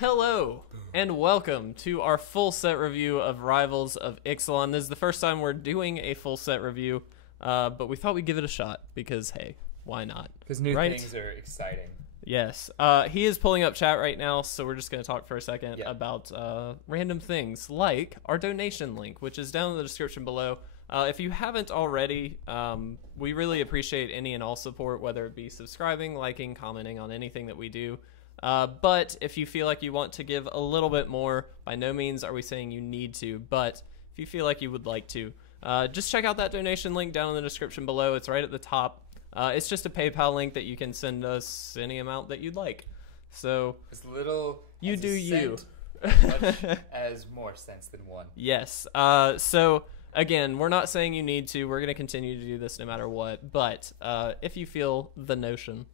Hello, and welcome to our full set review of Rivals of Ixalan. This is the first time we're doing a full set review, but we thought we'd give it a shot, because, hey, why not? Because new things are exciting. Yes. He is pulling up chat right now, so we're just going to talk for a second about random things, like our donation link, which is down in the description below. If you haven't already, we really appreciate any and all support, whether it be subscribing, liking, commenting on anything that we do. But if you feel like you want to give a little bit more, by no means are we saying you need to, but if you feel like you would like to, just check out that donation link down in the description below. It's right at the top. It's just a PayPal link that you can send us any amount that you'd like. So as little you as do you. Much as more sense than one. Yes. So again, we're not saying you need to. We're going to continue to do this no matter what. But if you feel the notion,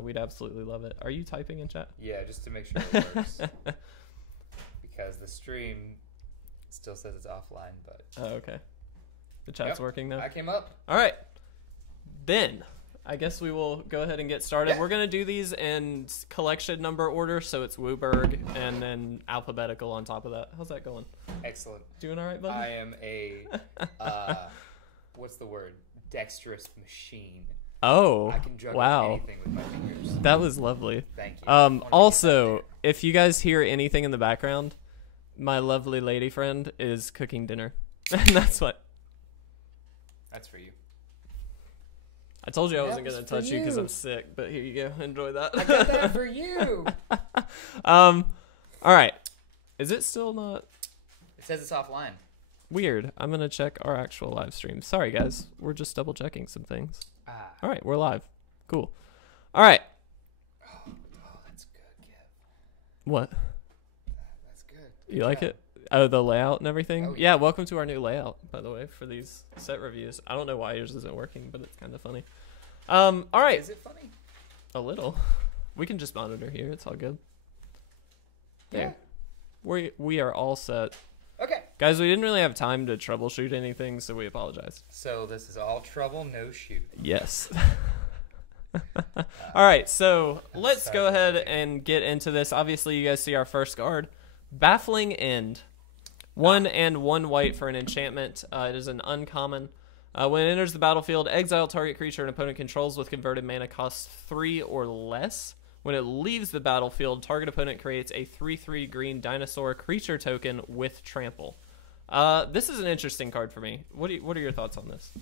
we'd absolutely love it. Are you typing in chat? Yeah, just to make sure it works. Because the stream still says it's offline, but... Oh, okay. The chat's working now? I came up. All right. Then, I guess we will go ahead and get started. Yeah. We're going to do these in collection number order, so it's Wooburg, and then alphabetical on top of that. How's that going? Excellent. Doing all right, buddy? I am a... what's the word? Dexterous machine. Oh, I can juggle wow. anything with my fingers. That was lovely. Thank you. Also, if you guys hear anything in the background, my lovely lady friend is cooking dinner. And that's what... That's for you. I told you I wasn't That going was to touch for you because you. I'm sick, but here you go. Enjoy that. I got that for you. All right. Is it still not... It says it's offline. Weird. I'm going to check our actual live stream. Sorry, guys. We're just double checking some things. Ah. All right, we're live. Cool. All right. Oh, that's good, Kev. What? That's good. You like it? Oh, the layout and everything? Oh, yeah, welcome to our new layout, by the way, for these set reviews. I don't know why yours isn't working, but it's kind of funny. All right. Is it funny? A little. We can just monitor here. It's all good. There. Yeah. We are all set. Okay. Guys, we didn't really have time to troubleshoot anything, so we apologize. So this is all trouble, no shoot. Yes. All right, so let's go ahead and get into this. Obviously, you guys see our first card, Baffling End. 1 and 1 white for an enchantment. It is an uncommon. When it enters the battlefield, exile target creature an opponent controls with converted mana costs 3 or less. When it leaves the battlefield, target opponent creates a 3/3 green dinosaur creature token with trample. This is an interesting card for me. What are your thoughts on this?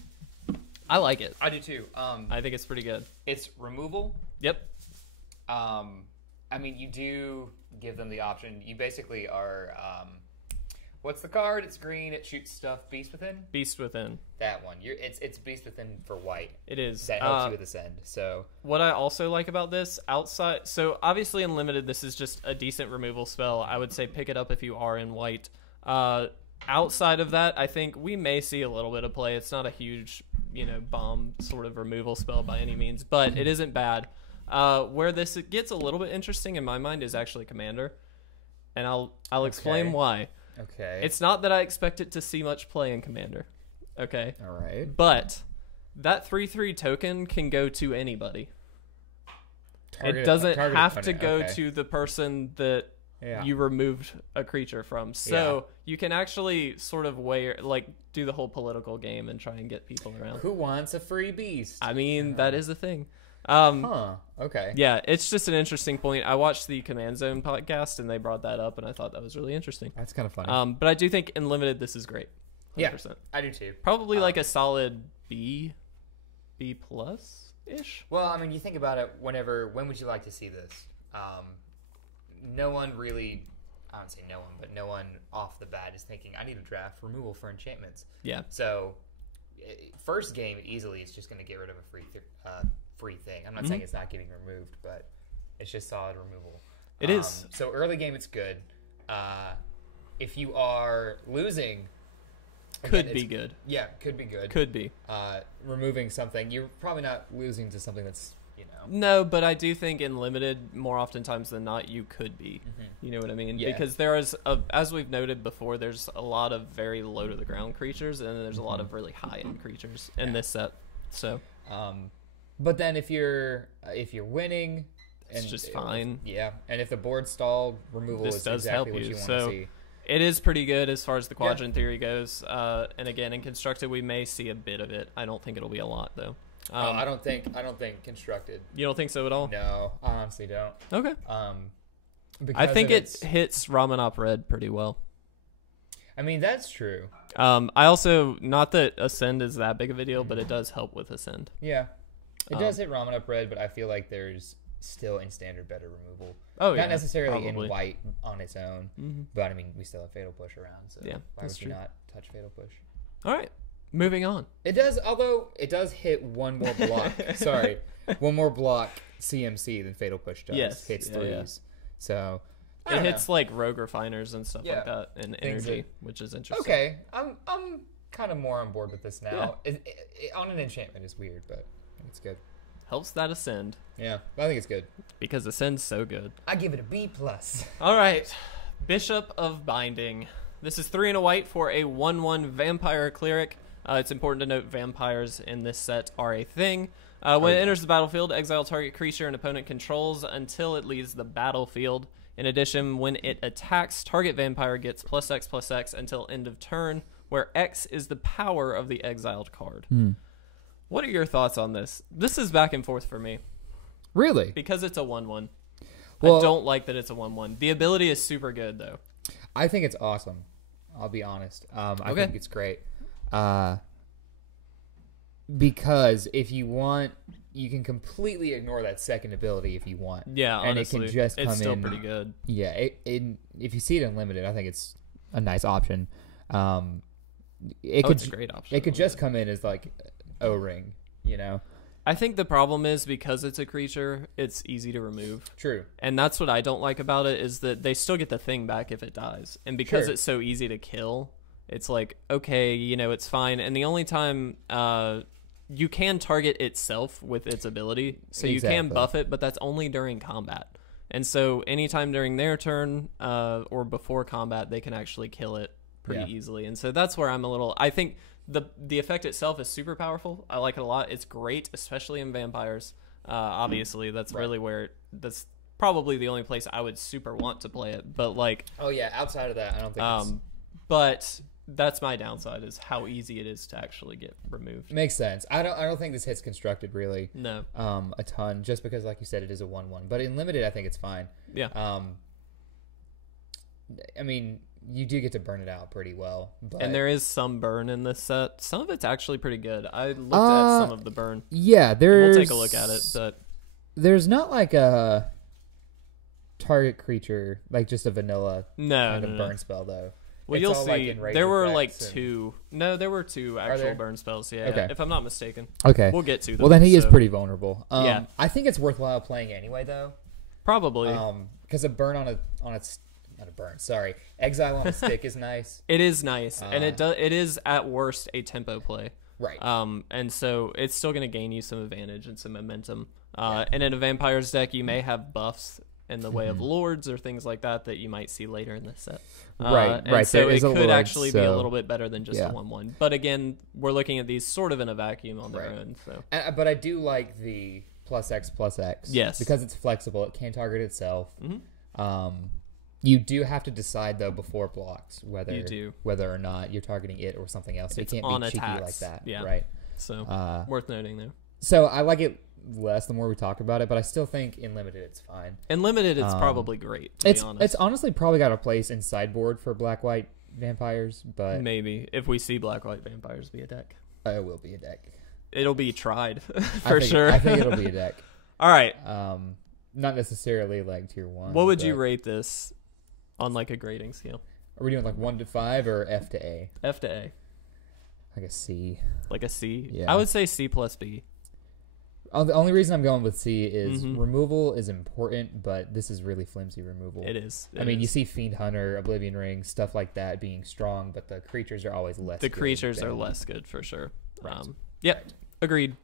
I like it. I do too. I think it's pretty good. It's removal. Yep. I mean, you do give them the option. You basically are... what's the card? It's green. It shoots stuff. Beast Within? Beast Within. That one. It's Beast Within for white. It is. That helps you with this end. So what I also like about this, outside... So, obviously, in Limited, this is just a decent removal spell. I would say pick it up if you are in white. Outside of that, I think we may see a little bit of play. It's not a huge, bomb sort of removal spell by any means, but it isn't bad. Where this gets a little bit interesting in my mind is actually Commander, and I'll explain why. Okay. It's not that I expect it to see much play in Commander, okay? All right. But that 3/3 token can go to anybody. It doesn't have to go to the person that you removed a creature from. So you can actually sort of do the whole political game and try and get people around. Who wants a free beast? I mean, that is the thing. Okay. Yeah, it's just an interesting point. I watched the Command Zone podcast, and they brought that up, and I thought that was really interesting. That's kind of funny. But I do think in Limited, this is great. 100%. Yeah, I do too. Probably like a solid B plus-ish. Well, I mean, you think about it, when would you like to see this? No one really, I don't say no one, but no one off the bat is thinking, I need a draft removal for enchantments. Yeah. So, first game, easily, it's just going to get rid of a free thing. I'm not saying it's not getting removed, but it's just solid removal. It is. So, early game, it's good. If you are losing... Could be good. Yeah, could be good. Could be. Removing something, you're probably not losing to something that's, No, but I do think in Limited, more oftentimes than not, you could be. You know what I mean? Yeah. Because there is, as we've noted before, there's a lot of very low-to-the-ground creatures, and then there's a lot of really high-end creatures in this set. So, but then if you're winning, it's just fine. Yeah, and if the board stall, removal is exactly what you want to see. It is pretty good as far as the quadrant theory goes. And again, in Constructed, we may see a bit of it. I don't think it'll be a lot, though. I don't think Constructed. You don't think so at all? No, I honestly don't. Okay. I think it hits Ramen Op Red pretty well. I mean, that's true. I also, not that Ascend is that big of a deal, but it does help with Ascend. Yeah. It does hit Ramen Up Red, but I feel like there's still in standard better removal. Oh, Not necessarily in white on its own, but I mean, we still have Fatal Push around, so why would you not touch Fatal Push? All right, moving on. It does, although it does hit one more block. Sorry, one more block CMC than Fatal Push does. Yes. Hits threes. So it hits like Rogue Refiners and stuff like that, and Energy, which is interesting. Okay, I'm kind of more on board with this now. On an enchantment is weird, but it's good. Helps that Ascend. Yeah, I think it's good. Because Ascend's so good. I give it a B+. All right. Bishop of Binding. This is 3 and a white for a 1/1 vampire cleric. It's important to note vampires in this set are a thing. When it enters the battlefield, exile target creature an opponent controls until it leaves the battlefield. In addition, when it attacks, target vampire gets +X/+X until end of turn, where X is the power of the exiled card. What are your thoughts on this? This is back and forth for me. Really? Because it's a 1/1. Well, I don't like that it's a 1/1. The ability is super good, though. I think it's awesome. I'll be honest. I think it's great. Because if you want, you can completely ignore that second ability if you want. Yeah, honestly, and it can just come it's still in, pretty good. Yeah, if you see it unlimited, I think it's a nice option. It's a great option. It could just come in as like O-ring, you know? I think the problem is because it's a creature, it's easy to remove. True. And that's what I don't like about it is that they still get the thing back if it dies. And because it's so easy to kill, it's like, okay, you know, it's fine. And the only time you can target itself with its ability, so you can buff it, but that's only during combat. And so anytime during their turn or before combat, they can actually kill it pretty easily. And so that's where I'm a little... I think... The effect itself is super powerful. I like it a lot. It's great, especially in vampires. Obviously, that's really where that's probably the only place I would super want to play it. But like, oh yeah, outside of that, I don't think. It's... But that's my downside is how easy it is to actually get removed. Makes sense. I don't think this hits Constructed really. No. A ton, just because, like you said, it is a 1/1. But in limited, I think it's fine. Yeah. I mean, you do get to burn it out pretty well. But... And there is some burn in this set. Some of it's actually pretty good. I looked at some of the burn. Yeah, there's... We'll take a look at it, but... There's not like a target creature, like just a vanilla kind of burn spell, though. Well, you'll see. Like there were like two. No, there were two actual burn spells, if I'm not mistaken. Okay. We'll get to them. Well, then he is pretty vulnerable. Yeah. I think it's worthwhile playing anyway, though. Probably. Because a burn on its... Not a burn. Sorry, exile on a stick is nice. It is nice, and it is at worst a tempo play. Right. And so it's still going to gain you some advantage and some momentum. And in a vampires deck, you may have buffs in the way of lords or things like that you might see later in this set. Right. So it could actually be a little bit better than just a 1/1. But again, we're looking at these sort of in a vacuum on their own. So. But I do like the +X/+X. Yes. Because it's flexible. It can target itself. You do have to decide, though, before blocks whether or not you're targeting it or something else. So you can't be cheeky like that. Yeah. Right. So worth noting there. So I like it less the more we talk about it, but I still think in limited it's fine. In limited, it's probably great, to be honest. It's honestly probably got a place in sideboard for black-white vampires, but... Maybe. If we see black-white vampires be a deck. It will be a deck. It'll be tried, for sure. I think it'll be a deck. All right. Not necessarily like tier 1. What would you rate this on like a grading scale? Are we doing like 1 to 5 or F to A? F to A. Like a C. Like a C? Yeah. I would say C plus B. The only reason I'm going with C is removal is important, but this is really flimsy removal. It is. I mean, you see Fiend Hunter, Oblivion Ring, stuff like that being strong, but the creatures are always less good. The creatures are less good for sure. Right. Yep. Right. Agreed.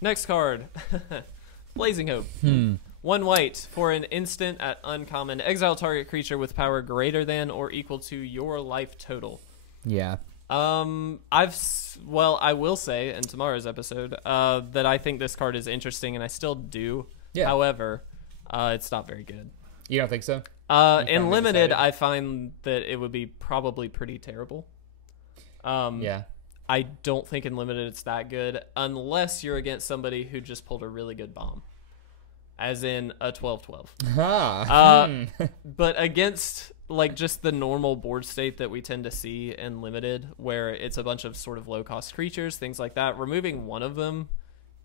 Next card. Blazing Hope. 1 white for an instant at uncommon. Exile target creature with power greater than or equal to your life total. Yeah. I will say in tomorrow's episode that I think this card is interesting, and I still do. Yeah. However, It's not very good. You don't think so? In limited, I find that it would be probably pretty terrible. Yeah. I don't think in limited it's that good unless you're against somebody who just pulled a really good bomb, as in a 12/12. But against like just the normal board state that we tend to see in limited, where it's a bunch of sort of low cost creatures, things like that, removing one of them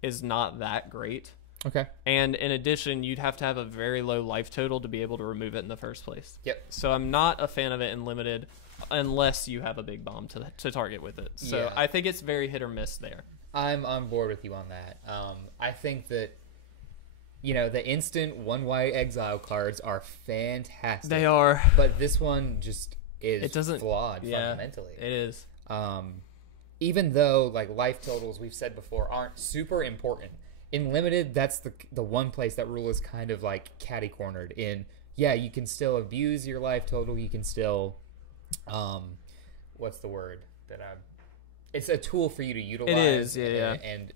is not that great. Okay. And in addition, you'd have to have a very low life total to be able to remove it in the first place. Yep. So I'm not a fan of it in limited unless you have a big bomb to target with it. So I think it's very hit or miss there. I'm on board with you on that. I think that, the instant 1 white exile cards are fantastic. They are. But this one just is flawed fundamentally. It is. Even though like life totals, we've said before, aren't super important. In limited, that's the one place that rule is kind of like catty-cornered in. Yeah, you can still abuse your life total. You can still, what's the word it's a tool for you to utilize. It is, yeah. And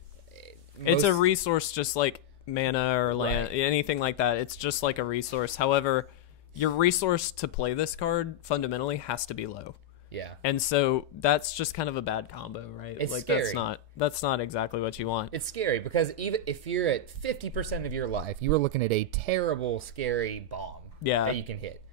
it's a resource just like mana or land, anything like that. It's just like a resource. However, your resource to play this card fundamentally has to be low. Yeah. And so that's just kind of a bad combo, right? It's like scary. That's not exactly what you want. It's scary because even if you're at 50% of your life, you are looking at a terrible, scary bomb that you can hit.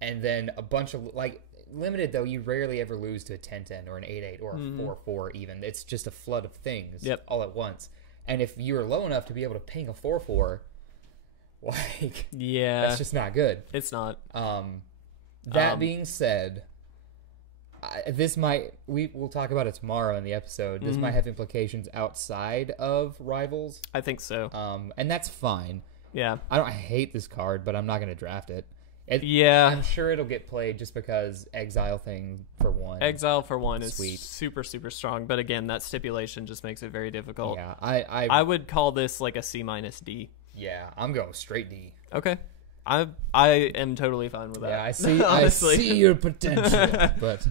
And then a bunch of like limited though, you rarely ever lose to a 10/10 or an 8/8 or a 4/4 even. It's just a flood of things all at once. And if you're low enough to be able to ping a 4/4, like that's just not good. It's not. That being said, we'll talk about it tomorrow in the episode. This might have implications outside of Rivals. I think so. And that's fine. Yeah. I hate this card, but I'm not going to draft it. I'm sure it'll get played just because Exile thing for one. Exile for one is super, super strong. But again, that stipulation just makes it very difficult. Yeah, I would call this like a C-D. Yeah, I'm going straight D. Okay. I am totally fine with that. Yeah, I see your potential. But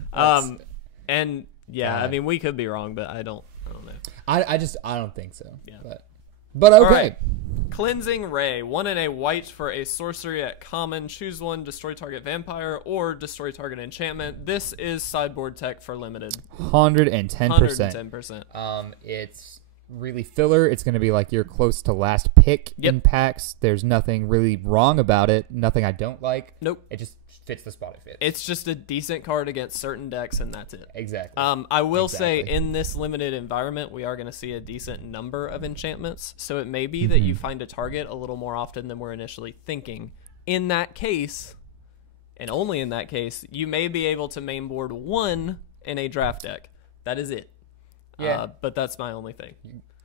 and I mean we could be wrong, but I don't know. I don't think so. Yeah. But okay. Right. Cleansing Ray, 1 and a white for a sorcery at common. Choose one, destroy target vampire or destroy target enchantment. This is sideboard tech for limited. 110%. 110%. It's really filler. It's going to be like you're close to last pick in packs. There's nothing really wrong about it. Nothing I don't like. Nope. It just fits the spot it fits. It's just a decent card against certain decks, and that's it. Exactly. I will say in this limited environment, we are going to see a decent number of enchantments. So it may be that you find a target a little more often than we're initially thinking. In that case, and only in that case, you may be able to mainboard one in a draft deck. That is it. Yeah. But that's my only thing.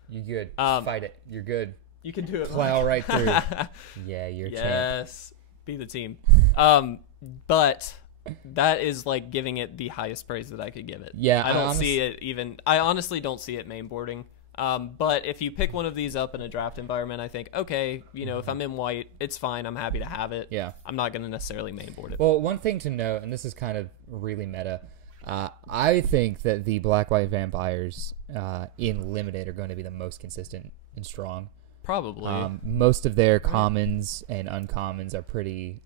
You good. Fight it. You're good. You can do it. Plow right through. Yeah, you're champ. Yes. Be the team. But that is like giving it the highest praise that I could give it. Yeah. I honestly don't see it mainboarding. But if you pick one of these up in a draft environment, I think, okay, if I'm in white, it's fine. I'm happy to have it. Yeah. I'm not going to necessarily mainboard it. Well, one thing to note, and this is kind of really meta, I think that the black-white vampires in limited are going to be the most consistent and strong. Probably. Most of their commons and uncommons are pretty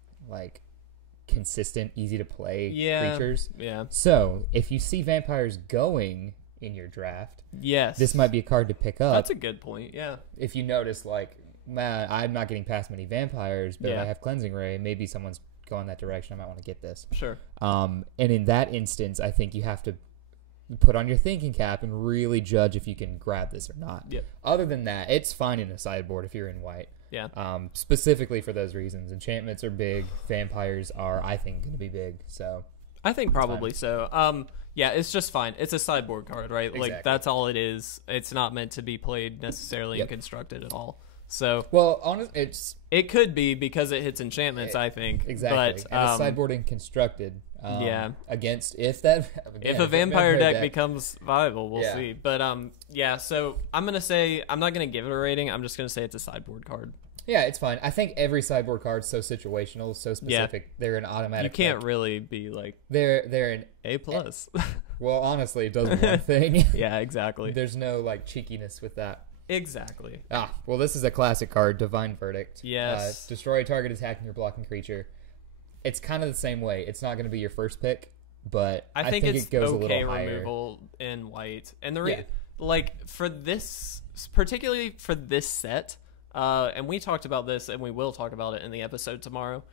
consistent, easy to play creatures. Yeah. So if you see vampires going in your draft, this might be a card to pick up. That's a good point. Yeah. If you notice, man, I'm not getting past many vampires, but if I have Cleansing Ray, maybe someone's going that direction. I might want to get this. Sure. And in that instance, I think you have to put on your thinking cap and really judge if you can grab this or not. Yep. Other than that, it's fine in a sideboard if you're in white. Yeah. Specifically for those reasons. Enchantments are big. Vampires are, I think, going to be big. So I think probably so. Yeah, it's just fine. It's a sideboard card, right? Exactly. Like that's all it is. It's not meant to be played necessarily and constructed at all. So it could be because it hits enchantments, I think. Exactly. But, and it's sideboard and constructed. Against if a vampire deck becomes viable, we'll see. But so I'm gonna say I'm not gonna give it a rating. I'm just gonna say it's a sideboard card. Yeah, it's fine. I think every sideboard card's so situational, so specific. They're an automatic. You can't really be like they're an A+. Well, honestly, it does one thing. Yeah, exactly. There's no cheekiness with that. Exactly. Well, this is a classic card, Divine Verdict. Yes. Destroy a target attacking or blocking creature. It's kind of the same way. It's not going to be your first pick, but I think it goes okay a little higher. Removal in white. And like for this, particularly for this set, and we talked about this and we will talk about it in the episode tomorrow.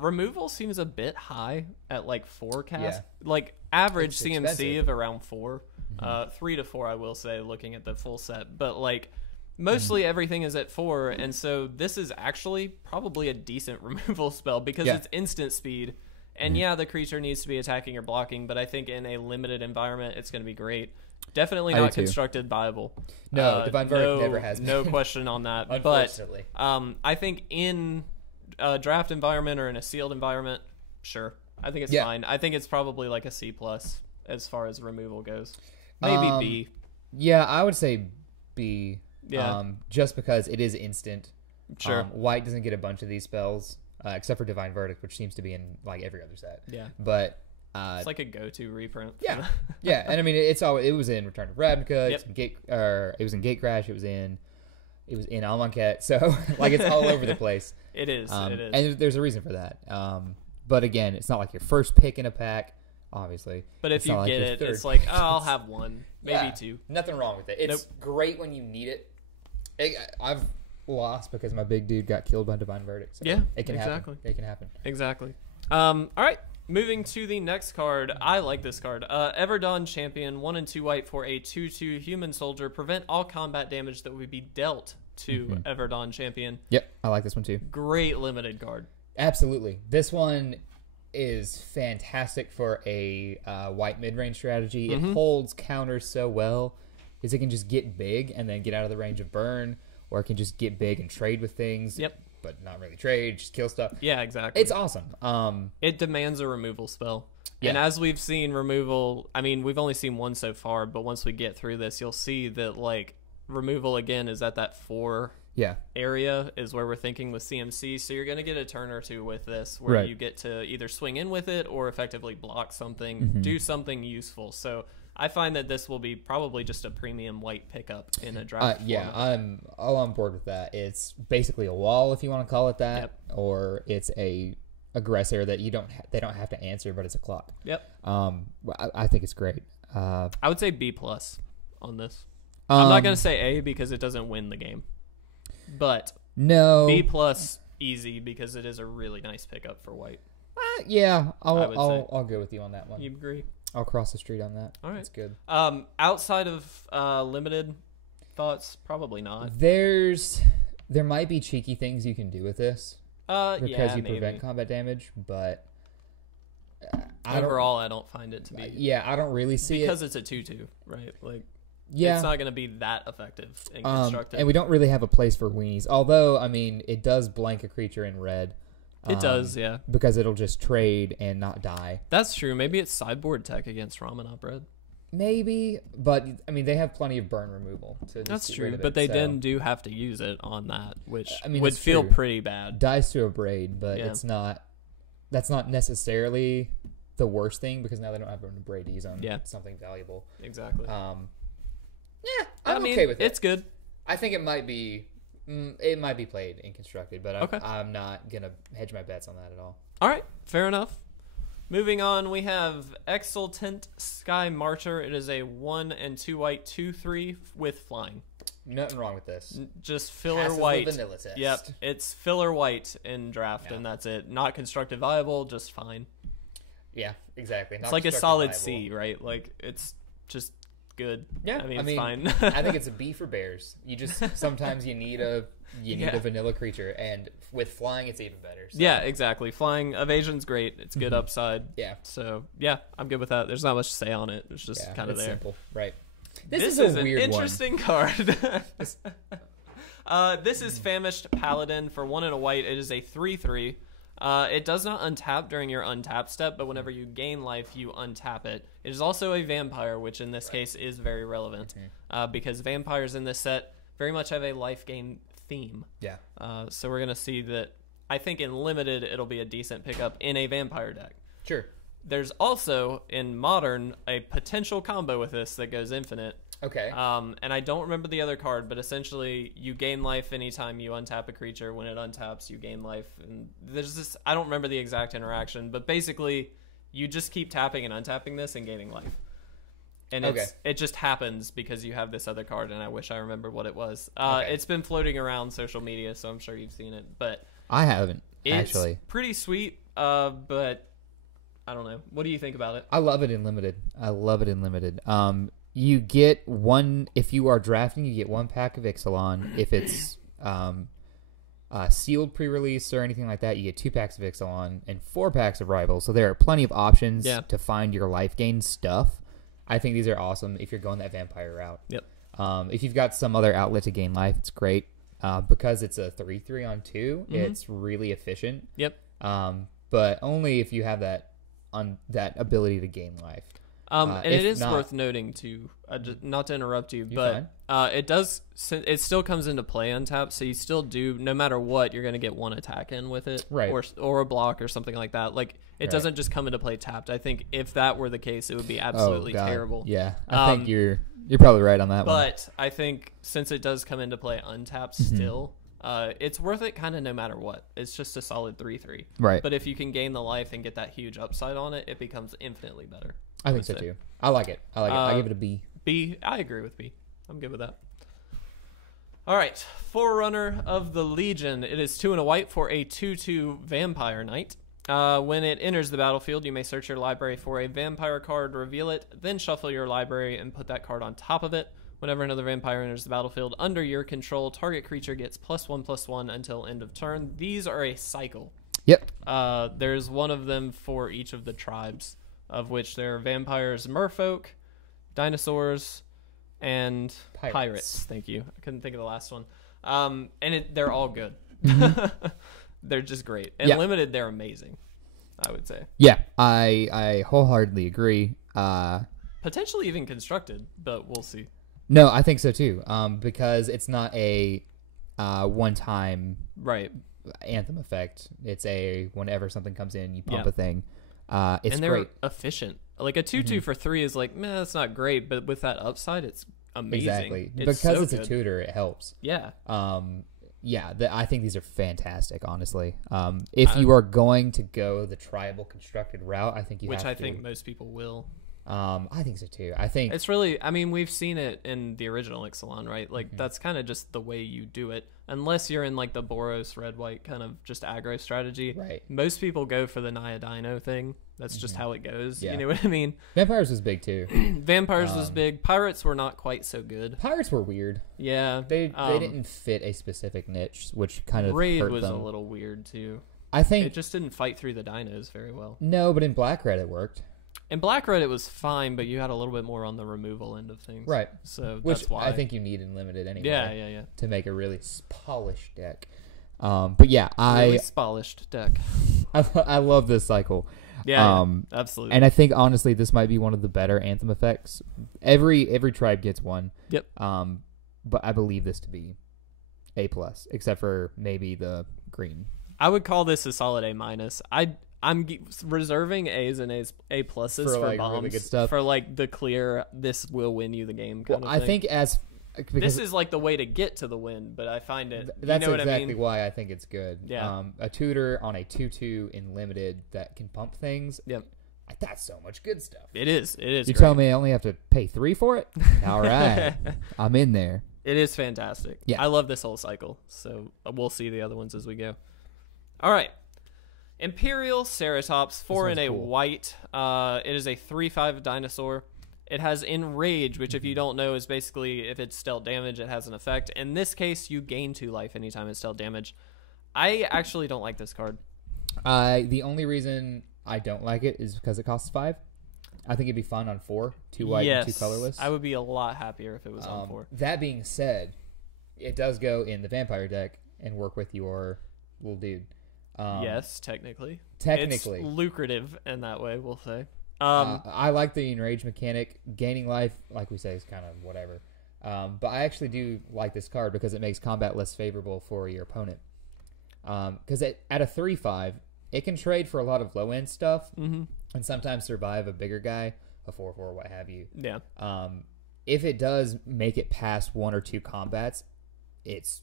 Removal seems a bit high at like 4 cast. Like average CMC expensive. Of around 4. 3 to 4, I will say, looking at the full set. But like mostly everything is at 4, and so this is actually probably a decent removal spell because it's instant speed. And the creature needs to be attacking or blocking, but I think in a limited environment, it's going to be great. Definitely not constructed viable. No, Divine Verdict never has been. No question on that. Unfortunately. But I think in a draft environment or in a sealed environment, sure. I think it's fine. I think it's probably like a C+ as far as removal goes. Maybe B. Yeah, I would say B. Yeah. Just because it is instant. Sure. White doesn't get a bunch of these spells, except for Divine Verdict, which seems to be in like every other set. Yeah. But it's like a go-to reprint. Yeah. Yeah, and I mean it was in Return to Ravnica, it was in Gatecrash, it was in Amonkhet, so like it's all over the place. It is. And there's a reason for that. But again, it's not like your first pick in a pack, obviously. But if you get it, it's like, I'll have one, maybe 2. Nothing wrong with it. It's great when you need it. I've lost because my big dude got killed by Divine Verdict. So it can happen. It can happen. Exactly. All right. Moving to the next card. I like this card. Everdawn Champion, 1 and 2 white for a 2/2 human soldier. Prevent all combat damage that would be dealt to Everdawn Champion. Yep, I like this one too. Great limited card. Absolutely. This one is fantastic for a white mid-range strategy. It holds counters so well because it can just get big and then get out of the range of burn, or it can just get big and trade with things. Yep. But not really trade, just kill stuff. Yeah, exactly. It's awesome. It demands a removal spell. Yeah. And as we've seen removal, I mean, we've only seen one so far, but once we get through this, you'll see that like removal again is at that 4 area is where we're thinking with CMC. So you're going to get a turn or 2 with this where you get to either swing in with it or effectively block something, do something useful. So I find that this will be probably just a premium white pickup in a draft. I'm all on board with that. It's basically a wall, if you want to call it that, or it's a aggressor that they don't have to answer, but it's a clock. Yep. I think it's great. I would say B+ on this. I'm not going to say A because it doesn't win the game, but no, B+ easy because it is a really nice pickup for white. I'll go with you on that one. You agree? I'll cross the street on that. All right. That's good. Outside of limited thoughts, probably not. There might be cheeky things you can do with this. Because you prevent combat damage, but overall, I don't find it to be. I don't really see because it's a 2/2, right? Like, it's not going to be that effective in constructed. And we don't really have a place for weenies. Although, I mean, it does blank a creature in red. It does, yeah. Because it'll just trade and not die. That's true. Maybe it's sideboard tech against Ramanop Red. Maybe, but I mean, they have plenty of burn removal. That's true, but they then do have to use it on that, which would feel pretty bad. Dies to a braid, but it's not. That's not necessarily the worst thing because now they don't have room to braid to use on something valuable. Exactly. I'm okay with it. It's good. I think it might be. It might be played in constructed, but I'm not gonna hedge my bets on that at all. All right, fair enough. Moving on, we have Exultant Sky Martyr. It is a 1 and 2 white 2/3 with flying. Nothing wrong with this. Just filler Passes white. the vanilla test. Yep, it's filler white in draft, and that's it. Not constructed viable, just fine. Yeah, exactly. It's like a solid C, right? Like it's just good. Yeah, I mean it's fine. I think it's a B for bears. You just sometimes you need a vanilla creature, and with flying it's even better. So. Yeah, exactly. Flying evasion's great. It's good upside. Yeah. So yeah, I'm good with that. There's not much to say on it. It's just kind of there. Simple, right? This is a weird an interesting card. This is Famished Paladin for 1 and a white. It is a 3/3. It does not untap during your untap step, but whenever you gain life, you untap it. It is also a vampire, which in this case is very relevant because vampires in this set very much have a life gain theme. Yeah. So we're going to see that I think in limited, it'll be a decent pickup in a vampire deck. Sure. There's also, in Modern, a potential combo with this that goes infinite. Okay. And I don't remember the other card, but essentially you gain life anytime you untap a creature. When it untaps, you gain life. And there's this, I don't remember the exact interaction, but basically you just keep tapping and untapping this and gaining life. And it just happens because you have this other card, and I wish I remembered what it was. It's been floating around social media, so I'm sure you've seen it. But I haven't, actually. It's pretty sweet, but I don't know. What do you think about it? I love it in Limited. You get one, if you are drafting, you get 1 pack of Ixalan. If it's sealed pre-release or anything like that, you get 2 packs of Ixalan and 4 packs of Rivals. So there are plenty of options to find your life gain stuff. I think these are awesome if you're going that vampire route. Yep. If you've got some other outlet to gain life, it's great. Because it's a 3/3 on 2, it's really efficient. Yep. But only if you have that ability to gain life. And it is worth noting too, not to interrupt you, but it still comes into play untapped, so you still do, no matter what, you're going to get 1 attack in with it, right? Or a block or something like that. Like it doesn't just come into play tapped. I think if that were the case, it would be absolutely terrible. Yeah, I think you're probably right on that one. But I think since it does come into play untapped still, it's worth it kind of no matter what. It's just a solid 3/3. Right. But if you can gain the life and get that huge upside on it, it becomes infinitely better. I think so too. I like it. I give it a B. B. I agree with B. I'm good with that. All right. Forerunner of the Legion. It is 2 and a white for a 2/2 Vampire Knight. When it enters the battlefield, you may search your library for a vampire card, reveal it, then shuffle your library and put that card on top of it. Whenever another vampire enters the battlefield under your control, target creature gets +1/+1 until end of turn. These are a cycle. Yep. There's one of them for each of the tribes, of which there are vampires, merfolk, dinosaurs, and pirates. Thank you. I couldn't think of the last one. And they're all good. They're just great. And Limited, they're amazing, I would say. Yeah, I wholeheartedly agree. Potentially even constructed, but we'll see. No, I think so too. Because it's not a one-time anthem effect. It's a whenever something comes in, you pump a thing. It's and they're great. Efficient. Like a 2/2 for 3 is like, man, that's not great, but with that upside, it's amazing. Exactly. It's because so it's good. a tutor, it helps. Yeah. I think these are fantastic, honestly. If you are going to go the tribal constructed route, I think you have to. Which I think most people will. I think so too. I think it's really, I mean, we've seen it in the original Ixalan, right? Like that's kind of just the way you do it, unless you're in like the Boros red white kind of just aggro strategy. Right. Most people go for the Naya Dino thing. That's just how it goes. Yeah. You know what I mean? Vampires was big too. Vampires was big. Pirates were not quite so good. Pirates were weird. Yeah. They didn't fit a specific niche, which kind of Raid hurt was them. A little weird too. I think it just didn't fight through the dinos very well. No, but in Black Red it worked. In Black Red, it was fine, but you had a little bit more on the removal end of things. Right. So that's why. I think you need in Limited anyway. Yeah. To make a really polished deck. But yeah, really polished deck. I love this cycle. Yeah, absolutely. And I think, honestly, this might be one of the better Anthem effects. Every tribe gets one. Yep. But I believe this to be A+, except for maybe the green. I would call this a solid A-. I'm reserving A's and A pluses for like bombs, really good stuff. for like the clear, this will win you the game kind of I thing. think this is like the way to get to the win, but I find it. That's you know exactly what I mean? why I think it's good. Yeah. A tutor on a 2/2 in Limited that can pump things. Yep. That's so much good stuff. It is. You great. Tell me I only have to pay 3 for it? All right. I'm in there. It is fantastic. Yeah. I love this whole cycle, so we'll see the other ones as we go. All right. Imperial Saris, 4 and a white. It is a 3/5 dinosaur. It has Enrage, which if you don't know is basically if it's dealt damage, it has an effect. In this case, you gain 2 life anytime it's dealt damage. I actually don't like this card. The only reason I don't like it is because it costs 5. I think it'd be fun on 4, 2 white and 2 colorless. I would be a lot happier if it was on 4. That being said, it does go in the vampire deck and work with your little dude. Yes, technically. It's lucrative in that way, we'll say. I like the enrage mechanic. Gaining life, like we say, is kind of whatever. But I actually do like this card because it makes combat less favorable for your opponent. Because at a 3/5, it can trade for a lot of low-end stuff and sometimes survive a bigger guy, a 4/4, what have you. Yeah. if it does make it past 1 or 2 combats, it's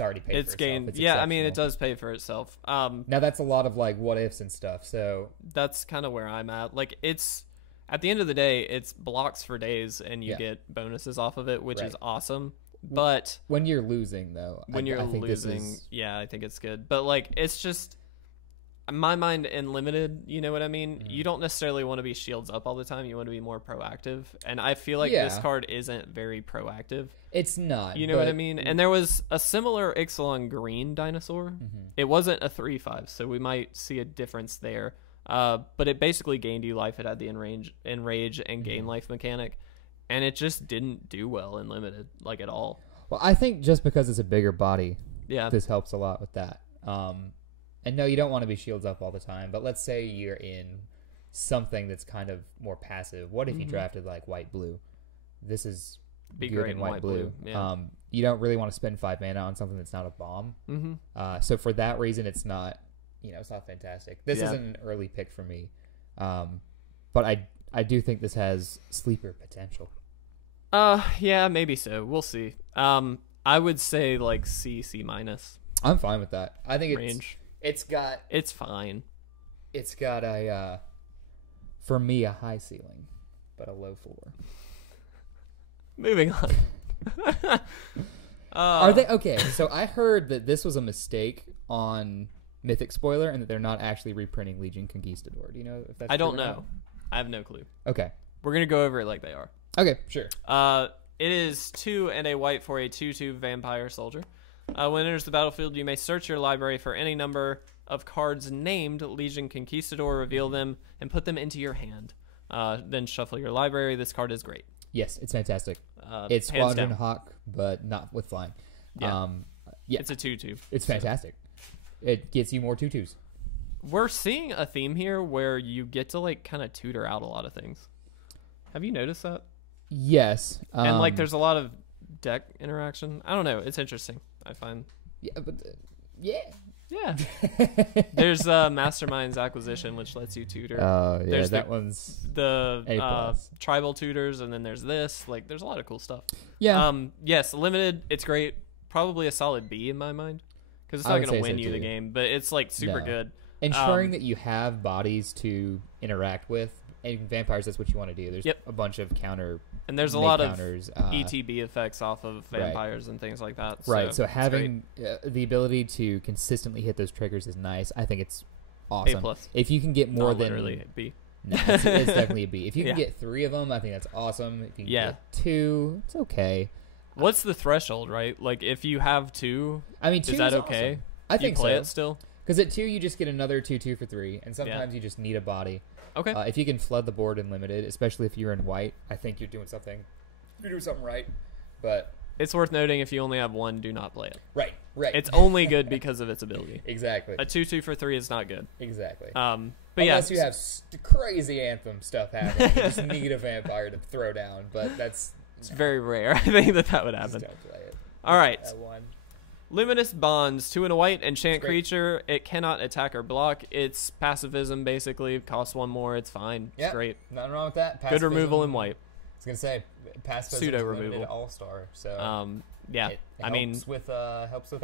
already paid for itself. Gained. Yeah, I mean, it does pay for itself. Now that's a lot of like what ifs and stuff. So that's kind of where I'm at. Like, it's at the end of the day, it's blocks for days, and you get bonuses off of it, which is awesome. But when you're losing, though, I think losing, I think it's good. But like, it's just in my mind in limited. You know what I mean? You don't necessarily want to be shields up all the time. You want to be more proactive, and I feel like this card isn't very proactive. It's not. You know what I mean? And there was a similar Ixalan green dinosaur. It wasn't a 3/5, so we might see a difference there. But it basically gained you life. It had the enrage and gain life mechanic, and it just didn't do well in limited, like, at all. Well, I think just because it's a bigger body, this helps a lot with that. And no, you don't want to be shields up all the time, but let's say you're in something that's kind of more passive. What if you drafted like white-blue? This is be good great in white-blue. Yeah. You don't really want to spend 5 mana on something that's not a bomb. So for that reason, it's not, it's not fantastic. This isn't an early pick for me. But I do think this has sleeper potential. Yeah, maybe so. We'll see. I would say like C minus. I'm fine with that. I think range. It's fine. It's got a for me a high ceiling, but a low floor. Moving on. Are they okay? So I heard that this was a mistake on Mythic Spoiler, and that they're not actually reprinting Legion Conquistador. Do you know if that's? I don't know. I have no clue. Okay, we're gonna go over it like they are. Okay, sure. It is 2 and a white for a 2/2 vampire soldier. When it enters the battlefield, you may search your library for any number of cards named Legion Conquistador, reveal them, and put them into your hand. Then shuffle your library. This card is great. Yes, it's fantastic. It's Squadron Hawk, but not with flying. Yeah, it's a 2/2. It's fantastic. It gets you more 2/2s. We're seeing a theme here where you get to like kind of tutor out a lot of things. Have you noticed that? Yes. And like there's a lot of deck interaction. I don't know. It's interesting, I find. Yeah, but yeah. There's Masterminds Acquisition, which lets you tutor. Oh, yeah, there's that one's the tribal tutors, and then there's this. Like, there's a lot of cool stuff. Yeah. Yes, limited. It's great. Probably a solid B in my mind, because it's not going to win you the game, but it's like super good. Ensuring that you have bodies to interact with. And vampires, that's what you want to do. There's a bunch of counter. And there's a lot of ETB effects off of vampires and things like that. So having the ability to consistently hit those triggers is nice. I think it's awesome. A+. If you can get more than literally B. No, it's definitely a B. If you can get 3 of them, I think that's awesome. If you can get 2, it's okay. What's the threshold, right? Like if you have 2, I mean, 2 is that okay? Awesome. I think you play it still. Because at 2, you just get another 2/2 for 3, and sometimes you just need a body. Okay. If you can flood the board in limited, especially if you're in white, I think you're doing something. You're doing something right. But it's worth noting, if you only have 1, do not play it. Right. It's only good because of its ability. Exactly. A 2/2 for 3 is not good. Exactly. But unless you have crazy Anthem stuff happening, you just need a vampire to throw down. But it's very rare. I think that would happen. Just don't play it. All right. That one. Luminous Bonds, 2 and a white, enchant creature. It cannot attack or block. It's pacifism, basically. Costs 1 more. It's fine. It's great. Nothing wrong with that. Good removal in white. I was going to say, pacifism pseudo is removal. All-star. So, it helps with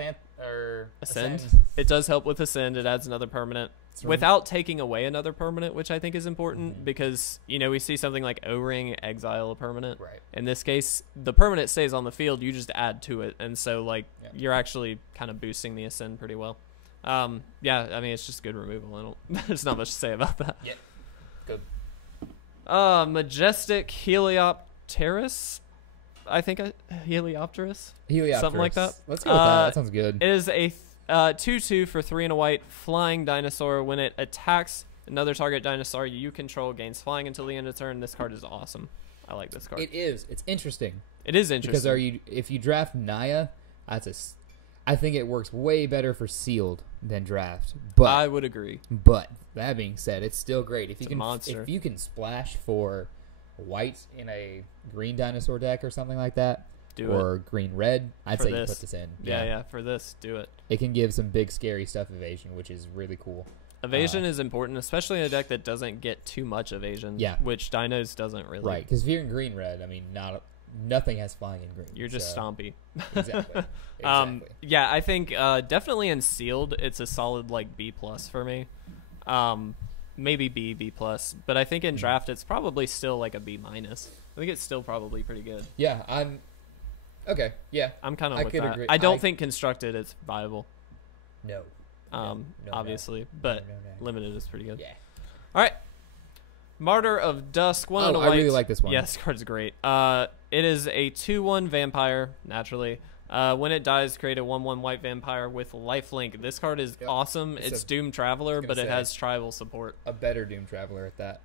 Ascend. It does help with Ascend. It adds another permanent. Without taking away another permanent, which I think is important because, we see something like O-Ring, exile a permanent. Right. In this case, the permanent stays on the field. You just add to it. And so, you're actually kind of boosting the Ascend pretty well. It's just good removal. There's not much to say about that. Yeah. Good. Majestic Heliopteris. I think Heliopteris. Something like that. Let's go with that. That sounds good. It is a 2/2 for 3 and a white flying dinosaur. When it attacks another target dinosaur you control, gains flying until the end of turn. This card is awesome. I like this card. It is. It's interesting. It is interesting. Because if you draft Naya, I think it works way better for sealed than draft. But I would agree. But that being said, it's still great. If you can splash for white in a green dinosaur deck or something like that, or green-red, I'd say you put this in. Yeah, for this, do it. It can give some big, scary stuff evasion, which is really cool. Evasion is important, especially in a deck that doesn't get too much evasion. Yeah. Which Dinos doesn't really. Right, because if you're in green-red, I mean, nothing has flying in green. You're just stompy. Exactly. Yeah, I think definitely in sealed, it's a solid like B+ for me. Maybe B+, but I think in draft it's probably still like a B-. I think it's still probably pretty good. Yeah, okay. Yeah, I'm kind of with that. Agree. I don't think constructed it's viable. No. Obviously, but no. limited is pretty good. Yeah. All right. Martyr of Dusk, 1 and a white. I really like this one. Yeah, this card's great. It is a 2/1 vampire, naturally. When it dies, create a 1/1 white vampire with lifelink. This card is awesome. It's Doom Traveler, but it has tribal support. A better Doom Traveler at that.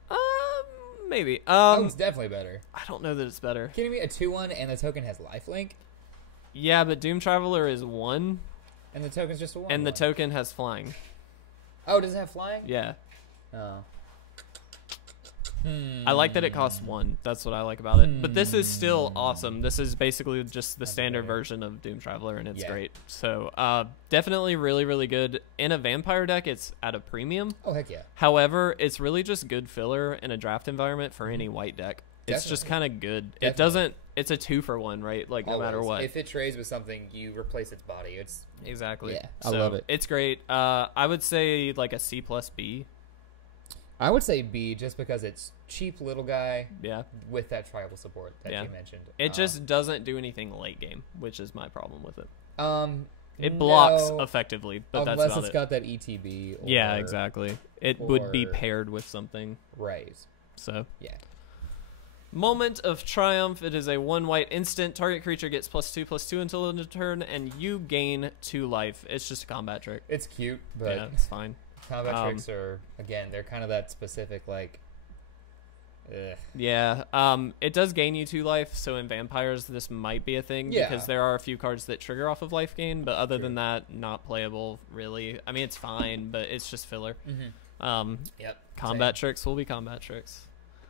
Maybe. It's definitely better. I don't know that it's better. Kidding me? A 2/1 and the token has lifelink? Yeah, but Doom Traveler is 1. And the token's just a 1. And the token has flying. Oh, does it have flying? Yeah. Oh. I like that it costs 1. That's what I like about it. But this is still awesome. This is basically just the standard version of Doom Traveler, and it's great. So definitely really, really good. In a vampire deck, it's at a premium. Oh, heck yeah. However, it's really just good filler in a draft environment for any white deck. It's just kind of good. Definitely. It doesn't. It's a 2-for-1, right? Like no matter what. If it trades with something, you replace its body. It's exactly. Yeah, I love it. It's great. I would say like a C+B. I would say B, just because it's cheap little guy. Yeah. With that tribal support that you mentioned. It just doesn't do anything late game, which is my problem with it. It No, blocks effectively, but that's unless about it's it. got that ETB. Or, yeah, exactly. It would be paired with something. Right. So. Yeah. Moment of Triumph. It is a 1 white instant. Target creature gets +2/+2 until end of turn, and you gain 2 life. It's just a combat trick. It's cute, but yeah, it's fine. Combat tricks are, again, they're kind of that specific, like, ugh. Yeah, it does gain you 2 life, so in vampires this might be a thing because there are a few cards that trigger off of life gain, but other than that, not playable, really. I mean, it's fine, but it's just filler. Combat tricks will be combat tricks.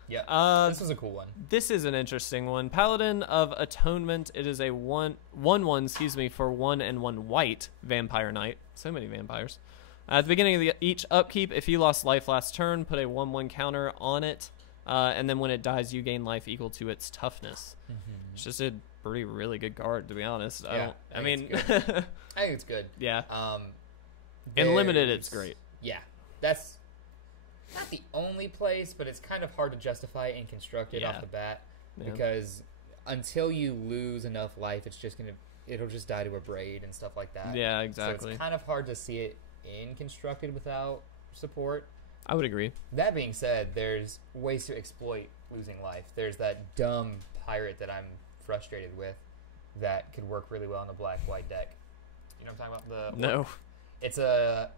Yeah, this is a cool one. This is an interesting one. Paladin of Atonement. It is a 1/1, for 1 and 1 white vampire knight. So many vampires. At the beginning of each upkeep, if you lost life last turn, put a 1/1 counter on it, and then when it dies, you gain life equal to its toughness. It's just a really good card, to be honest. I mean, I think it's good. Yeah. In limited, it's great. Yeah, that's not the only place, but it's kind of hard to justify in constructed off the bat because until you lose enough life, it'll just die to a braid and stuff like that. Yeah, exactly. So it's kind of hard to see it in constructed without support. I would agree. That being said, there's ways to exploit losing life. There's that dumb pirate that I'm frustrated with that could work really well in a black-white deck. You know what I'm talking about? No. It's a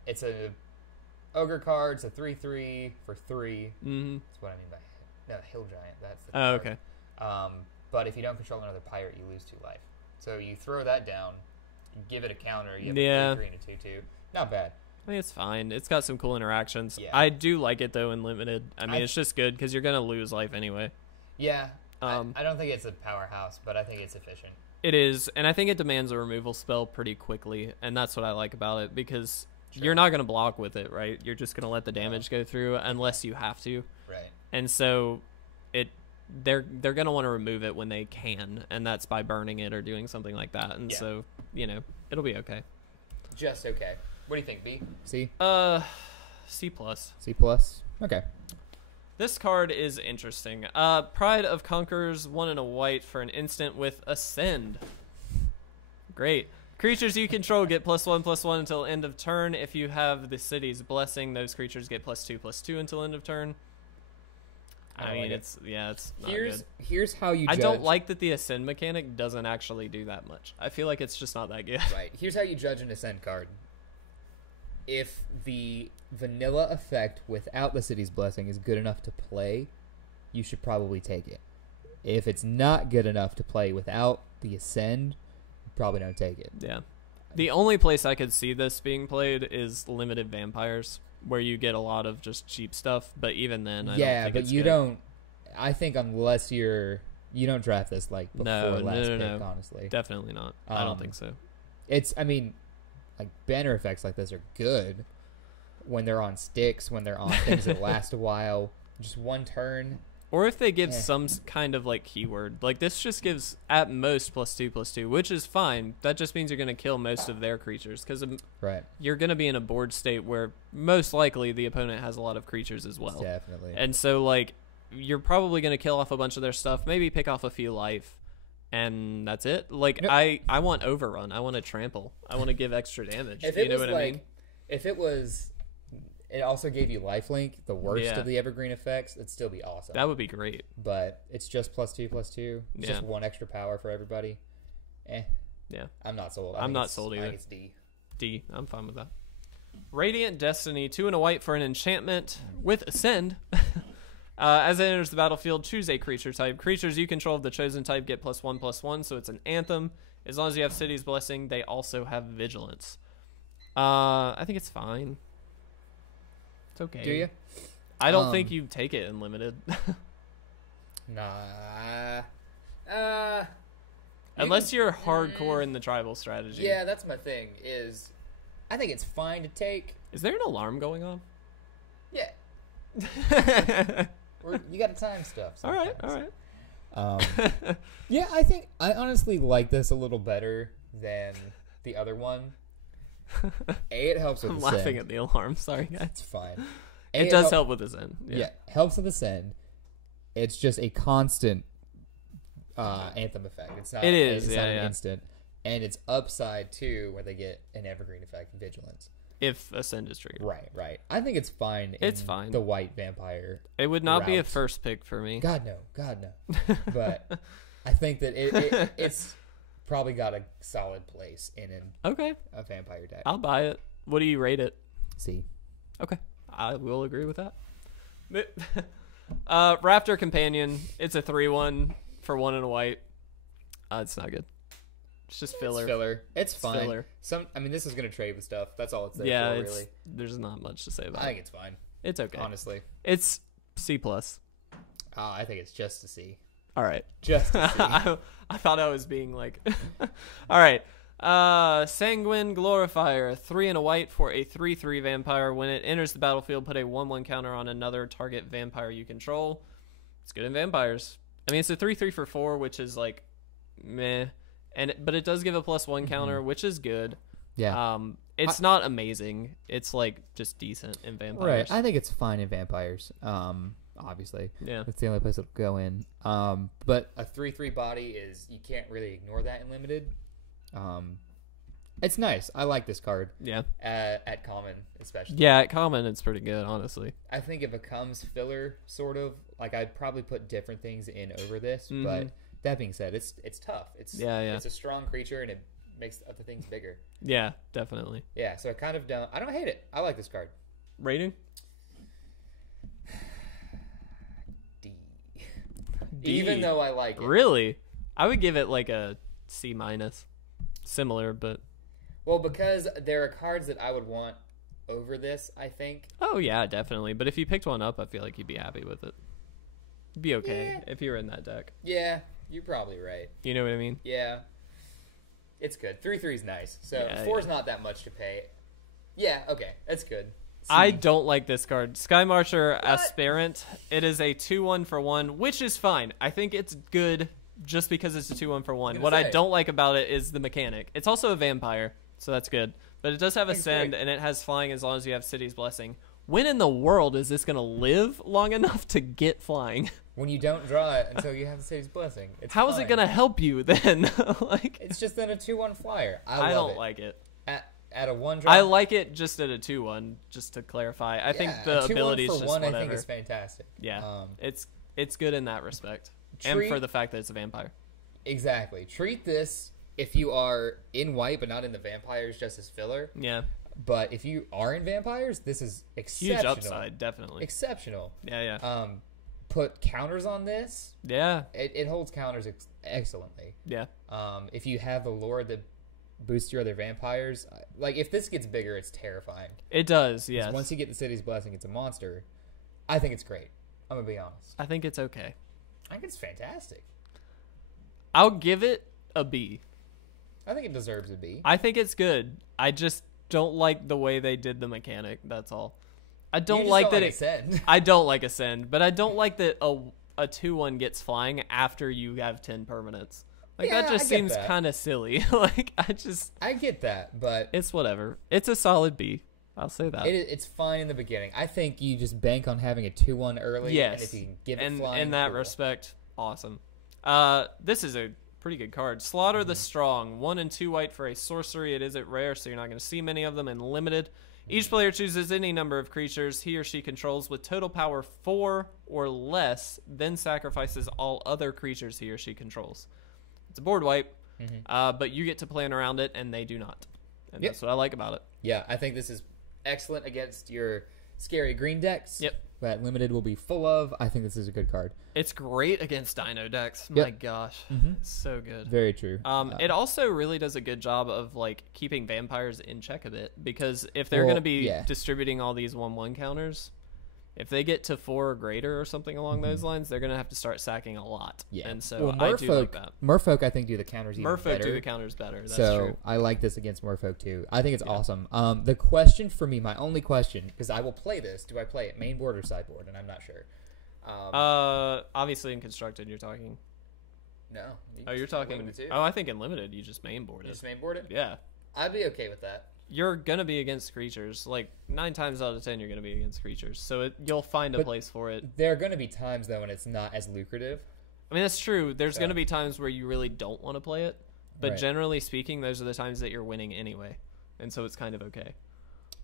ogre card. It's a 3/3 for 3. That's what I mean by hill giant. That's the card. Okay. But if you don't control another pirate, you lose 2 life. So you throw that down, you give it a counter. You have a 3/3 and a 2/2. Not bad. I mean, it's fine. It's got some cool interactions. Yeah. I do like it, though, in limited. I mean, it's just good because you're going to lose life anyway. Yeah. I don't think it's a powerhouse, but I think it's efficient. It is, and I think it demands a removal spell pretty quickly, and that's what I like about it because you're not going to block with it, right? You're just going to let the damage go through unless you have to. Right. And so they're going to want to remove it when they can, and that's by burning it or doing something like that. And so, it'll be okay. Just okay. What do you think, B? C? C+. C+? Okay. This card is interesting. Pride of Conquerors, 1 and a white for an instant with Ascend. Great. Creatures you control get +1/+1 until end of turn. If you have the city's blessing, those creatures get +2/+2 until end of turn. I mean, it's not good. Here's how you judge. I don't like that the Ascend mechanic doesn't actually do that much. I feel like it's just not that good. Right. Here's how you judge an Ascend card. If the vanilla effect without the city's blessing is good enough to play, you should probably take it. If it's not good enough to play without the Ascend, you probably don't take it. Yeah. The only place I could see this being played is limited vampires, where you get a lot of just cheap stuff, but even then, I don't think it's good. Don't. I think unless you don't draft this like before last pick, honestly. Definitely not. I don't think so. Like banner effects like this are good, when they're on sticks, when they're on things that last a while. Just one turn. Or if they give some kind of like keyword. Like this just gives at most +2/+2, which is fine. That just means you're going to kill most of their creatures. Because you're going to be in a board state where most likely the opponent has a lot of creatures as well. Definitely. And so like you're probably going to kill off a bunch of their stuff. Maybe pick off a few life. And that's it. Like I want overrun. I want to trample. I want to give extra damage. If it was I mean? If it was... It also gave you lifelink, the worst of the evergreen effects. It'd still be awesome. That would be great. But it's just +2/+2. It's just one extra power for everybody. Yeah. I'm not sold. I'm not sold either. I think it's D. D. I'm fine with that. Radiant Destiny, 2 and a white for an enchantment with Ascend. As it enters the battlefield, choose a creature type. Creatures you control of the chosen type get +1/+1, so it's an anthem. As long as you have City's Blessing, they also have Vigilance. I think it's fine. It's okay. Do you? I don't think you take it in limited. Nah. Unless you're hardcore in the tribal strategy. Yeah, that's my thing. I think it's fine to take. Is there an alarm going on? Yeah. You got to time stuff. Sometimes. All right. Yeah, I honestly like this a little better than the other one. It helps with I'm Ascend. laughing at the alarm. Sorry, guys. It's fine. It does help with Ascend. Yeah, helps with Ascend. It's just a constant anthem effect. It's not. It's not an instant, and it's upside too, where they get an evergreen effect, Vigilance. If Ascend is triggered. Right. I think it's fine. It's fine. The white vampire. It would not be a first pick for me. God no. But I think that it's probably got a solid place in a vampire deck. I'll buy it. What do you rate it? C. Okay, I will agree with that. Raptor Companion. It's a 3/1 for 1 and a white. It's not good. It's just filler. It's filler. It's fine. Filler. This is gonna trade with stuff. That's all it's there for, really. There's not much to say about it. I think it's fine. It's okay. Honestly. It's C+. I think it's just a C. All right. Just a C. I thought I was being like... All right. Sanguine Glorifier, 3 and a white for a 3/3 vampire. When it enters the battlefield, put a 1/1 counter on another target vampire you control. It's good in vampires. I mean, it's a 3/3 for 4, which is like meh. But it does give a +1 counter, which is good. Yeah. It's not amazing. It's like just decent in vampires. Right. I think it's fine in vampires. Obviously. Yeah. That's the only place it'll go in. But a 3/3 body you can't really ignore that in limited. It's nice. I like this card. Yeah. At common, especially. Yeah, at common, it's pretty good, honestly. I think it becomes filler, sort of. Like, I'd probably put different things in over this, but that being said, it's tough. It's a strong creature, and it makes other things bigger. Yeah, definitely. Yeah, so I kind of don't. I don't hate it. I like this card. Rating? D. Even though I like it. Really? I would give it like a C-. Similar, but... Well, because there are cards that I would want over this, I think. Oh, yeah, definitely. But if you picked one up, I feel like you'd be happy with it. You'd be okay if you were in that deck. Yeah, you're probably right. You know what I mean? Yeah. It's good. 3/3 is nice. So 4's not that much to pay. Yeah, okay. That's good. C. I don't like this card. Sky Marcher Aspirant. It is a 2/1 for 1, which is fine. I think it's good just because it's a 2/1 for 1. What I don't like about it is the mechanic. It's also a vampire, so that's good. But it does have Ascend, and it has flying as long as you have City's Blessing. When in the world is this going to live long enough to get flying? When you don't draw it until you have the City's Blessing. How is it going to help you then? It's just then a 2/1 flyer. I don't like it. At a 1 draw? I like it just at a 2/1, just to clarify. I think the ability is just whatever. I think is fantastic. Yeah, it's good in that respect. And for the fact that it's a vampire. Exactly. Treat this, if you are in white but not in the vampires, just as filler. Yeah. But if you are in vampires, this is exceptional. Huge upside, definitely. Exceptional. Yeah. Put counters on this. Yeah. It holds counters excellently. Yeah. If you have the lore that boosts your other vampires, like if this gets bigger, it's terrifying. It does, yes. Once you get the City's Blessing, it's a monster. I think it's great. I'm going to be honest. I think it's okay. I think it's fantastic. I'll give it a B. I think it deserves a B. I think it's good. don't like the way they did the mechanic. That's all. I don't like that Ascend. I don't like Ascend, but I don't like that a 2/1 gets flying after you have 10 permanents. Like, that just seems kind of silly. Like, I get that, but it's whatever. It's a solid B. I'll say that. It's fine in the beginning. I think you just bank on having a 2/1 early. Yes. And if you can give it flying, in that respect, awesome. This is a pretty good card. Slaughter the Strong. 1 and 2 white for a sorcery. It isn't rare, so you're not going to see many of them, and limited. Each player chooses any number of creatures he or she controls with total power 4 or less, then sacrifices all other creatures he or she controls. It's a board wipe, but you get to plan around it, and they do not. And that's what I like about it. Yeah, I think this is excellent against your scary green decks. Yep. That limited will be full of. I think this is a good card. It's great against Dino decks. My gosh. It's so good. Very true. It also really does a good job of like keeping vampires in check a bit, because if they're going to be distributing all these 1/1 counters, if they get to 4 or greater or something along those lines, they're going to have to start sacking a lot. Yeah. And so I do like that. Merfolk, I think, do the counters even better. Merfolk do the counters better. That's true. I like this against Merfolk, too. I think it's awesome. The question for me, my only question, because I will play this, do I play it main board or sideboard? And I'm not sure. Obviously in Constructed, you're talking. No. You're talking. Oh, I think in Limited, you just main board it. Just main board it? Yeah. I'd be okay with that. You're going to be against creatures. Like, 9 times out of 10, you're going to be against creatures. So you'll find a place for it. There are going to be times, though, when it's not as lucrative. I mean, that's true. There's going to be times where you really don't want to play it. But generally speaking, those are the times that you're winning anyway. And so it's kind of okay.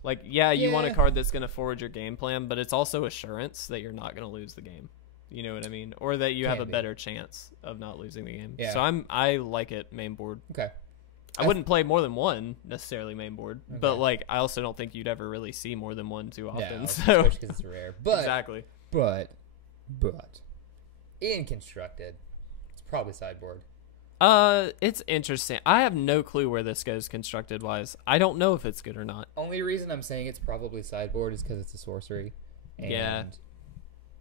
Like, you want a card that's going to forward your game plan, but it's also assurance that you're not going to lose the game. You know what I mean? Or that you have a better chance of not losing the game. Yeah. So I like it main board. Okay. I wouldn't play more than one necessarily main board, but like I also don't think you'd ever really see more than one too often. No, so especially because it's rare. But exactly. But in Constructed, it's probably sideboard. It's interesting. I have no clue where this goes Constructed wise. I don't know if it's good or not. Only reason I'm saying it's probably sideboard is because it's a sorcery, and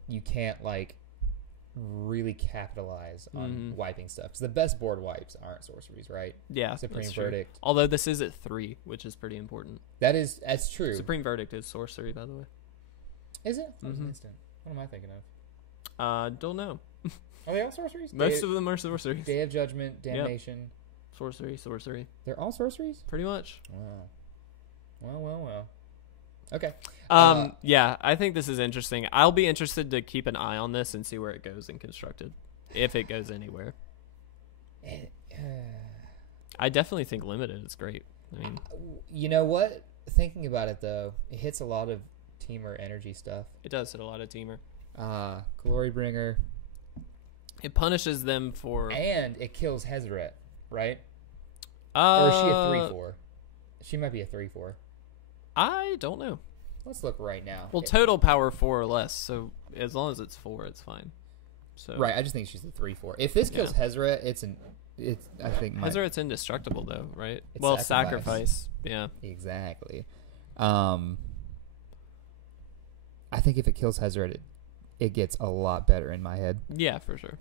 you can't like really capitalize on wiping stuff, because the best board wipes aren't sorceries, right? Yeah, Supreme Verdict. True. Although this is at 3, which is pretty important. That's true. Supreme Verdict is sorcery, by the way. Is it? Instant. What am I thinking of? Don't know. Are they all sorceries? Most of them are sorceries. Day of Judgment, Damnation. Yep. Sorcery. They're all sorceries? Pretty much. Wow. Well. Okay. Yeah, I think this is interesting. I'll be interested to keep an eye on this and see where it goes in Constructed, if it goes anywhere. I definitely think Limited is great. I mean, you know what? Thinking about it though, it hits a lot of Teamer energy stuff. It does hit a lot of Teamer. Glorybringer. It punishes them for, and it kills Hezret, right? Or is she a 3/4? She might be a 3/4. I don't know. Let's look right now. Well, total power 4 or less, so as long as it's 4, it's fine. So right, I just think she's a 3/4. If this kills Hezret, it's I think Hezret's indestructible though, right? Well, sacrifice. Yeah. Exactly. I think if it kills Hezret, it gets a lot better in my head. Yeah, for sure.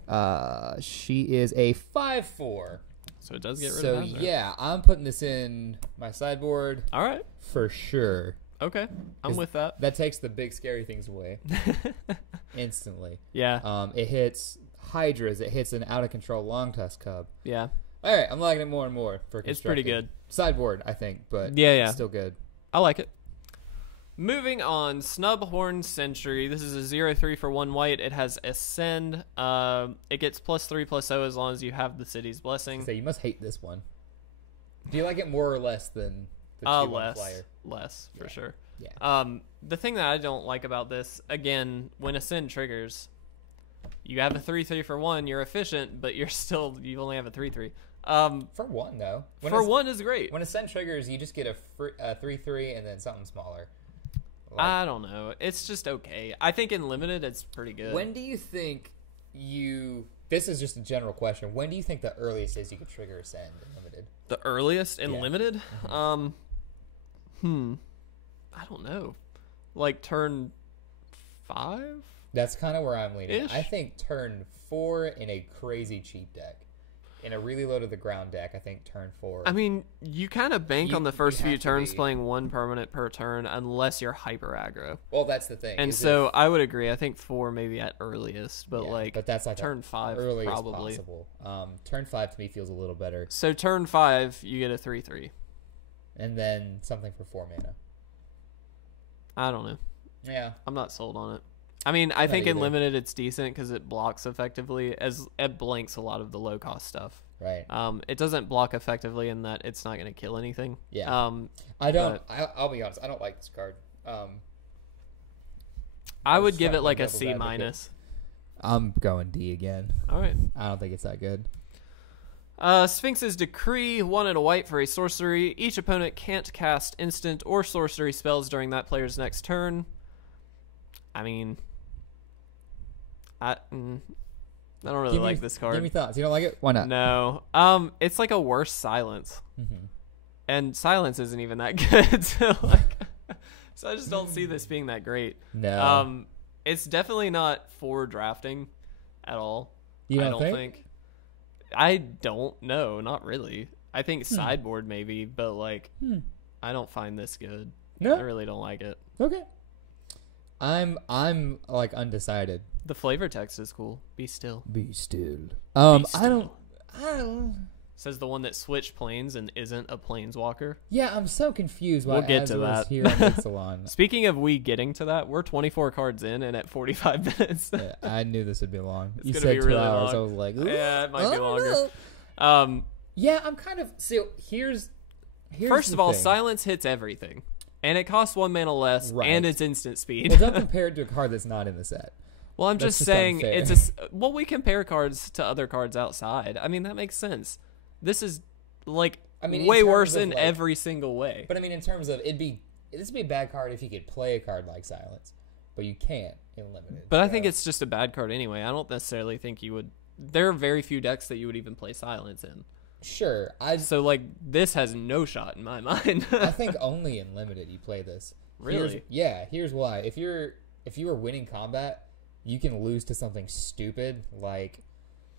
She is a 5/4. So it does get rid of Hezret. Yeah, I'm putting this in my sideboard. All right. For sure. Okay. I'm with that. That takes the big scary things away. Instantly. Yeah. It hits Hydras. It hits an out-of-control Long-Tusk Cub. Yeah. All right, I'm liking it more and more. It's pretty good. Sideboard, I think, but still good. I like it. Moving on, Snubhorn Sentry. This is a 0/3 for 1 white. It has Ascend. It gets +3/+0 as long as you have the City's Blessing. So you must hate this one. Do you like it more or less than the 2/1 flyer? Less, for sure. Yeah. The thing that I don't like about this, again, when Ascend triggers, you have a 3/3 for 1. You're efficient, but you only have a 3/3. For 1 though. For 1 is great. When Ascend triggers, you just get a 3/3 and then something smaller. I don't know. It's just okay. I think in Limited, it's pretty good. When do you think this is just a general question. When do you think the earliest is you could trigger Ascend in Limited? The earliest in Limited? I don't know. Like turn 5? That's kind of where I'm leaning. I think turn 4 in a crazy cheap deck. in a really low to the ground deck, I think turn 4. I mean, you kind of bank on the first few turns playing 1 permanent per turn unless you're hyper aggro. Well, that's the thing. And so I would agree. I think 4 maybe at earliest, but but that's like turn 5 probably. Possible. Turn 5 to me feels a little better. So turn 5, you get a 3/3. And then something for 4 mana. I don't know. Yeah. I'm not sold on it. I mean, I think in limited it's decent because it blocks effectively, as it blanks a lot of the low cost stuff. Right. It doesn't block effectively in that it's not going to kill anything. Yeah. I'll be honest. I don't like this card. I would give it like a C-. I'm going D again. All right. I don't think it's that good. Sphinx's Decree, 1 and a white for a sorcery. Each opponent can't cast instant or sorcery spells during that player's next turn. I mean, I don't really like this card. Give me thoughts. You don't like it? Why not? No. It's like a worse silence. And silence isn't even that good. So I just don't see this being that great. No. It's definitely not for drafting at all. You don't think? I don't know. Not really. I think sideboard maybe, but like I don't find this good. No. I really don't like it. Okay. I'm like undecided. The flavor text is cool. Be still. Be still. Be still. I don't. Says the one that switched planes and isn't a planeswalker. Yeah, I'm so confused. We'll get to that. Here on Ixalan. Speaking of getting to that, we're 24 cards in and at 45 minutes. Yeah, I knew this would be long. It's you gonna said be 2 really hours. long. I was like, yeah, it might be longer. No. Yeah, I'm kind of. So here's first of all, thing. silence hits everything, and it costs 1 mana less, and it's instant speed. Well, don't compare it to a card that's not in the set. Well, I'm just saying unfair. We compare cards to other cards outside. I mean, that makes sense. This is way worse in every single way. But I mean, in terms of this would be a bad card if you could play a card like silence, but you can't in limited. But I think it's just a bad card anyway. I don't necessarily think you would. There are very few decks that you would even play silence in. Sure, so this has no shot in my mind. I think only in limited you play this. Really? Here's why. If you are winning combat, you can lose to something stupid like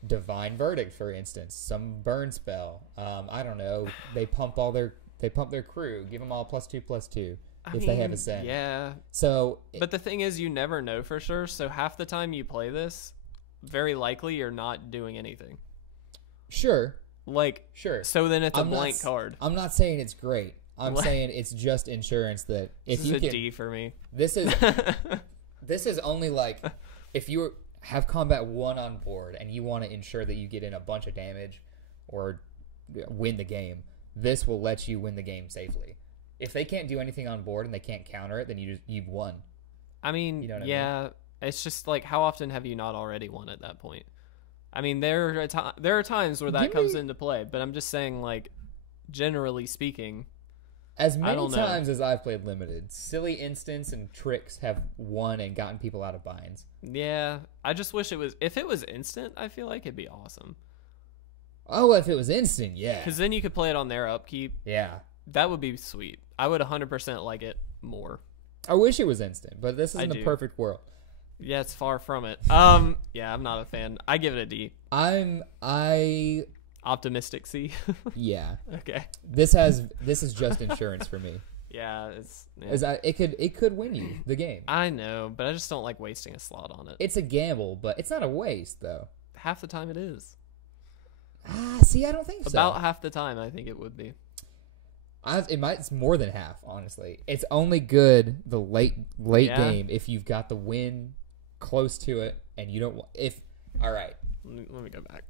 Divine Verdict, for instance, some burn spell. I don't know. They pump their crew, give them all +2/+2 if they have a send. Yeah. So, but the thing is, you never know for sure. So half the time you play this, very likely you're not doing anything. Sure. Sure. So then it's a blank card. I'm not saying it's great. I'm saying it's just insurance that if this is a D for me. This is only if you have combat 1 on board and you want to ensure that you get in a bunch of damage or win the game, this will let you win the game safely. If they can't do anything on board and they can't counter it, then you've won. I mean, you know what I mean? It's just how often have you not already won at that point? I mean, there are times where that comes into play, but I'm just saying, generally speaking, as many times as I've played limited, silly instants and tricks have won and gotten people out of binds. Yeah, I just wish if it was instant, I feel like it'd be awesome. Oh, if it was instant, yeah. Because then you could play it on their upkeep. Yeah. That would be sweet. I would 100% like it more. I wish it was instant, but this isn't a perfect world. Yeah, it's far from it. Yeah, I'm not a fan. I give it a D. Optimistic C. Yeah. Okay. This is just insurance for me. Yeah, it could win you the game. I know, but I just don't like wasting a slot on it. It's a gamble, but it's not a waste though. Half the time it is. See, I don't think so. About half the time, I think it would be. It's more than half, honestly. It's only good the late game if you've got the win close to it and you don't want all right. Let me go back.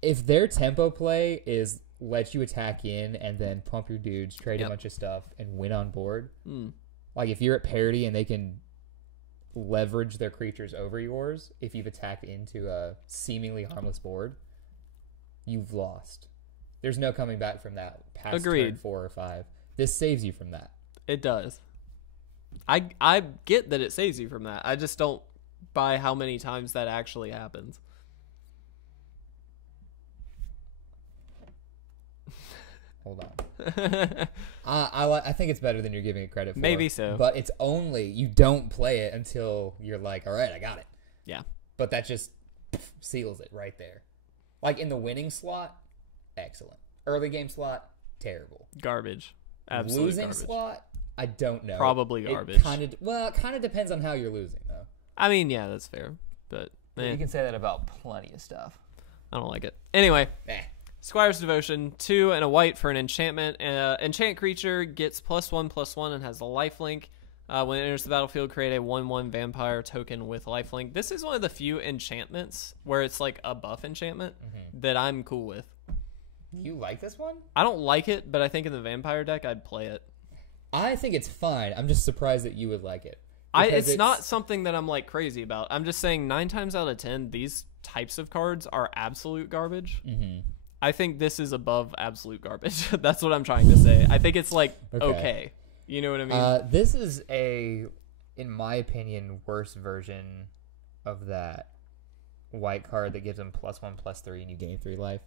If their tempo play is let you attack in and then pump your dudes, trade a bunch of stuff, and win on board, if you're at parity and they can leverage their creatures over yours, if you've attacked into a seemingly harmless board, you've lost. There's no coming back from that past turn 4 or 5. This saves you from that. It does. I get that it saves you from that. I just don't buy how many times that actually happens. Hold on. I think it's better than you're giving it credit for. Maybe so. But it's only you don't play it until you're like, all right, I got it. Yeah. But that just seals it right there. Like in the winning slot, excellent. Early game slot, terrible. Garbage. Absolute losing garbage. slot, I don't know. Probably garbage. It kind of depends on how you're losing, though. I mean, yeah, that's fair. But you can say that about plenty of stuff. I don't like it. Anyway, Squire's Devotion, 2 and a white for an enchantment. Enchant creature gets +1/+1 and has a lifelink. When it enters the battlefield, create a 1/1 vampire token with lifelink. This is one of the few enchantments where it's like a buff enchantment that I'm cool with. You like this one? I don't like it, but I think in the vampire deck, I'd play it. I think it's fine. I'm just surprised that you would like it. It's not something that I'm like crazy about. I'm just saying 9 times out of 10, these types of cards are absolute garbage. I think this is above absolute garbage. That's what I'm trying to say. I think it's like okay. You know what I mean? This is in my opinion, worse version of that white card that gives him +1/+3 and you gain 3 life.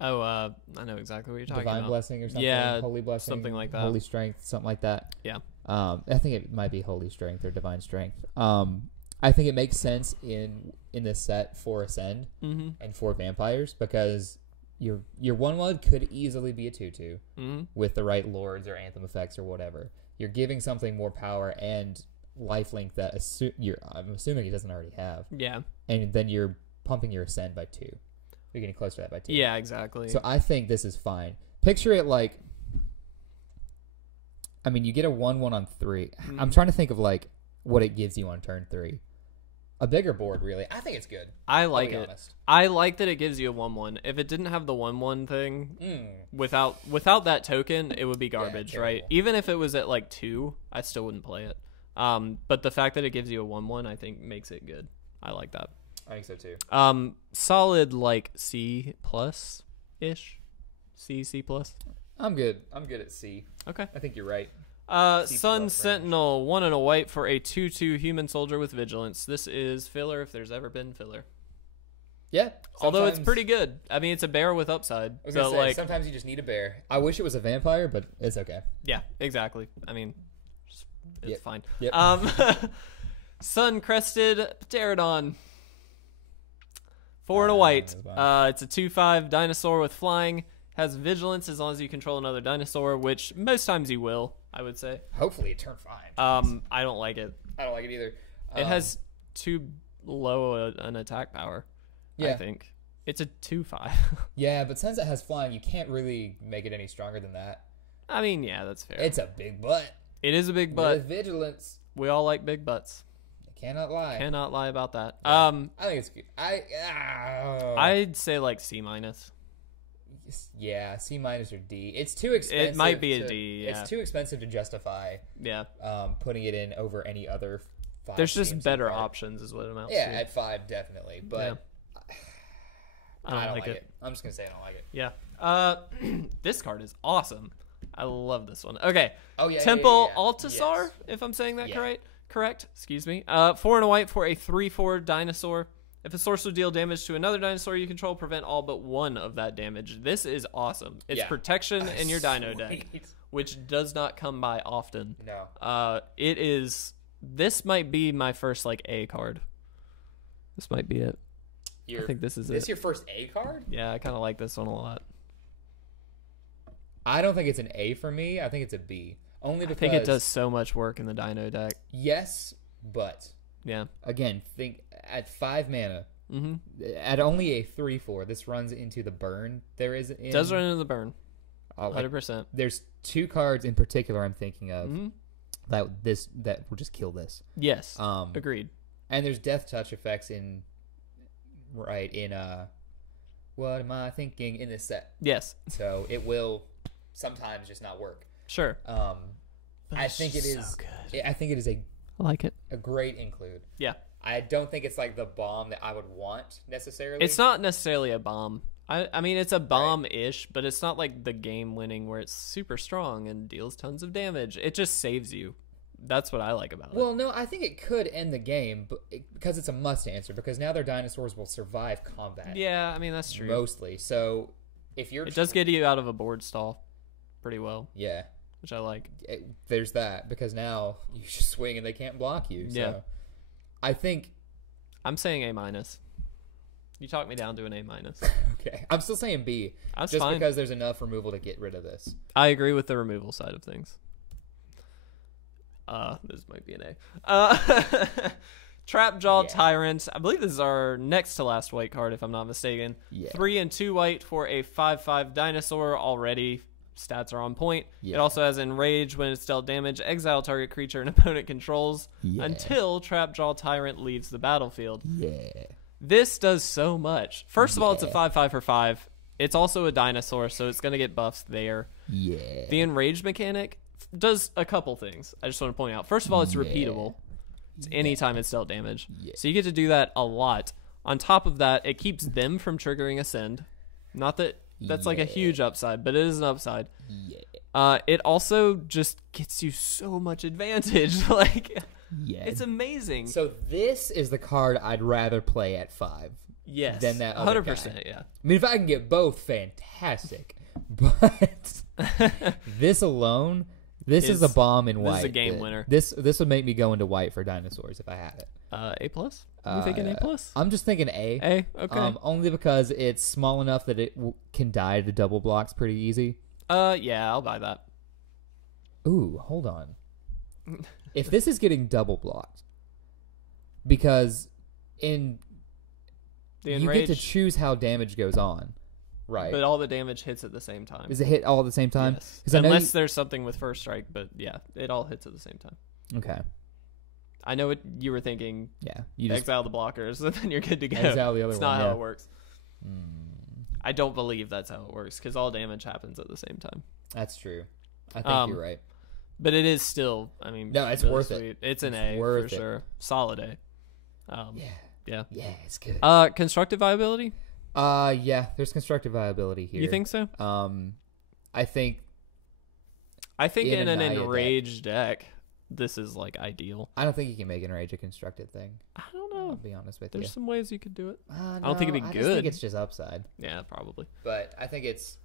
Oh, I know exactly what you're talking about. Divine Blessing or something? Yeah, Holy Blessing. something like that. Holy Strength, something like that. Yeah. I think it might be Holy Strength or Divine Strength. I think it makes sense in this set for Ascend and for Vampires because your 1/1 could easily be a 2/2 with the right Lords or Anthem effects or whatever. You're giving something more power and lifelink that I'm assuming he doesn't already have. Yeah. And then you're pumping your Ascend by 2. You're getting close to that by 2. Yeah, exactly. So I think this is fine. Picture it like, I mean, you get a 1/1 on 3. I'm trying to think of like what it gives you on turn 3. A bigger board, really. I think it's good. I like it. Honest. I like that it gives you a 1/1. If it didn't have the 1/1 thing, without that token, it would be garbage, right? Even if it was at like 2, I still wouldn't play it. But the fact that it gives you a 1/1, I think makes it good. I like that. I think so too. Solid like C plus ish, C plus. I'm good at C. Okay, I think you're right. Sun Sentinel, range. 1 and a white for a 2/2 human soldier with vigilance. This is filler if there's ever been filler. Yeah, although it's pretty good. I mean, it's a bear with upside. I was gonna say, like, sometimes you just need a bear. I wish it was a vampire, but it's okay. Yeah, exactly. I mean, it's fine. Yep. Sun Crested Pterodon. 4 and a white. It's a 2/5 dinosaur with flying. Has vigilance as long as you control another dinosaur, which most times you will, I would say. Hopefully it turn 5. I don't like it. I don't like it either. It has too low an attack power. Yeah. I think it's a 2/5. Yeah, but since it has flying, you can't really make it any stronger than that. I mean, yeah, that's fair. It's a big butt. It is a big butt. With vigilance. We all like big butts. Cannot lie. Cannot lie about that. I think it's good. I'd say like C minus. Yeah, C minus or D. It's too expensive. It might be a D. Yeah. It's too expensive to justify. Yeah. Putting it in over any other 5. There's just better options, is what it amounts to. Yeah, at 5 definitely, but I don't like it. I'm just gonna say I don't like it. Yeah. This card is awesome. I love this one. Okay. Oh yeah. Temple Altisar, if I'm saying that correct. Excuse me. 4 and a white for a 3/4 dinosaur. If a source will deal damage to another dinosaur you control, prevent all but one of that damage. This is awesome. It's protection in your dino deck, which does not come by often. No. It is. This might be my first like A card. This might be it. I think this is it. This your first A card? Yeah, I kind of like this one a lot. I don't think it's an A for me. I think it's a B. Only because I think it does so much work in the dino deck. Yes, but again, think at 5 mana, at only a 3/4, this runs into the burn. Does run into the burn. 100%. There's 2 cards in particular I'm thinking of that will just kill this. Yes. Agreed. And there's death touch effects in what am I thinking in this set? Yes. So it will sometimes just not work. Sure. I think it is. So good. I think it is I like it. A great include. Yeah. I don't think it's like the bomb that I would want necessarily. It's not necessarily a bomb. I mean, it's a bomb-ish, but it's not like the game-winning where it's super strong and deals tons of damage. It just saves you. That's what I like about it. Well, no, I think it could end the game because it's a must answer because now their dinosaurs will survive combat. Yeah, I mean, that's true. Mostly. So if you're... It does get you out of a board stall pretty well. Yeah. Which I like. There's that because now you just swing and they can't block you. So. Yeah. I think I'm saying A minus. You talked me down to an A-. Okay. I'm still saying B. That's just fine. because there's enough removal to get rid of this. I agree with the removal side of things. This might be an A. Trap Jaw Tyrants. I believe this is our next to last white card, if I'm not mistaken. Yeah. 3 and 2 white for a 5/5 dinosaur. Already, stats are on point. Yeah. It also has Enrage. When it's dealt damage, exile target creature an opponent controls until Trap Jaw Tyrant leaves the battlefield. Yeah. This does so much. First of all, it's a 5/5 for 5. It's also a dinosaur, so it's going to get buffs there. Yeah. The Enrage mechanic does a couple things. I just want to point out. First of all, it's repeatable. It's anytime it's dealt damage. Yeah. So you get to do that a lot. On top of that, it keeps them from triggering Ascend. Not that that's like a huge upside, but it is an upside. Yeah. It also just gets you so much advantage. Like, it's amazing. So this is the card I'd rather play at 5. Yes. Than that other 100%, guy. Yeah. I mean, if I can get both, fantastic. But this alone... This is a bomb in white. This is a game winner. This would make me go into white for dinosaurs if I had it. A+? You thinking A+? I'm just thinking A. A, okay. Only because it's small enough that it can die to double blocks pretty easy. Yeah, I'll buy that. Ooh, hold on. If this is getting double blocked, because you get to choose how damage goes on. Right. But all the damage hits at the same time. Does it hit all at the same time? Yes. Unless there's something with first strike, but yeah, it all hits at the same time. Okay. I know what you were thinking. Yeah. You exile the blockers, and then you're good to go. Exile the other one. It's not how it works. I don't believe that's how it works, because all damage happens at the same time. That's true. I think you're right. But it is still, I mean... No, it's really worth sweet. it. It's an A, for sure. Solid A. Yeah, it's good. Constructive viability? Yeah, there's constructive viability here. You think so? I think in an enraged deck, this is like ideal. I don't think you can make enrage a constructed thing. I don't know. I'll be honest with you. There's some ways you could do it. No, I don't think it'd be good. I think it's just upside. Yeah, probably. But I think it's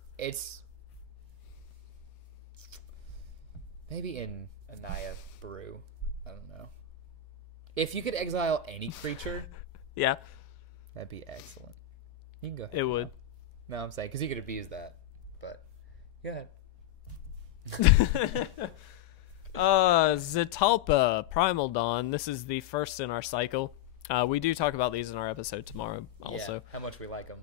maybe in Anaya Brew. I don't know. If you could exile any creature, yeah, that'd be excellent. You can go ahead. It would. No, I'm saying because you could abuse that, but go ahead. Zetalpa Primal Dawn. This is the first in our cycle. We do talk about these in our episode tomorrow. Also, yeah, how much we like them.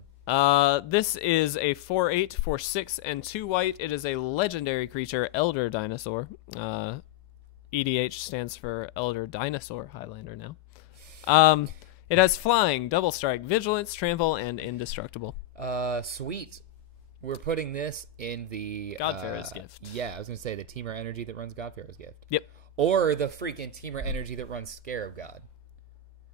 This is a 4/8 for 6 and 2 white. It is a legendary creature, Elder Dinosaur. EDH stands for Elder Dinosaur Highlander now. It has flying, double strike, vigilance, trample, and indestructible. Sweet. We're putting this in the Godpharaoh's Gift. Yeah, I was gonna say the Temur energy that runs Godpharaoh's Gift. Yep. Or the freaking Temur energy that runs Scarab God.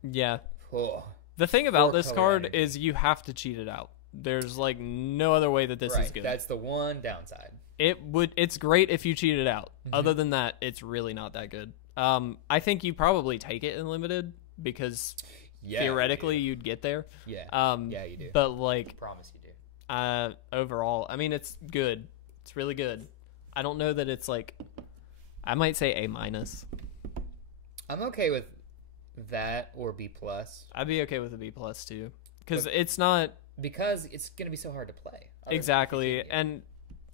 Yeah. Oh. The thing about this card is you have to cheat it out. There's like no other way that this is good. That's the one downside. It's great if you cheat it out. Mm-hmm. Other than that, it's really not that good. I think you probably take it in limited because theoretically you'd get there. Yeah. Yeah, you do. But like, I promise you do. Overall, I mean, it's good. It's really good. I don't know that it's like, I might say A-. I'm okay with that or B+. I'd be okay with a B+ too, because it's not, because it's gonna be so hard to play. Exactly, and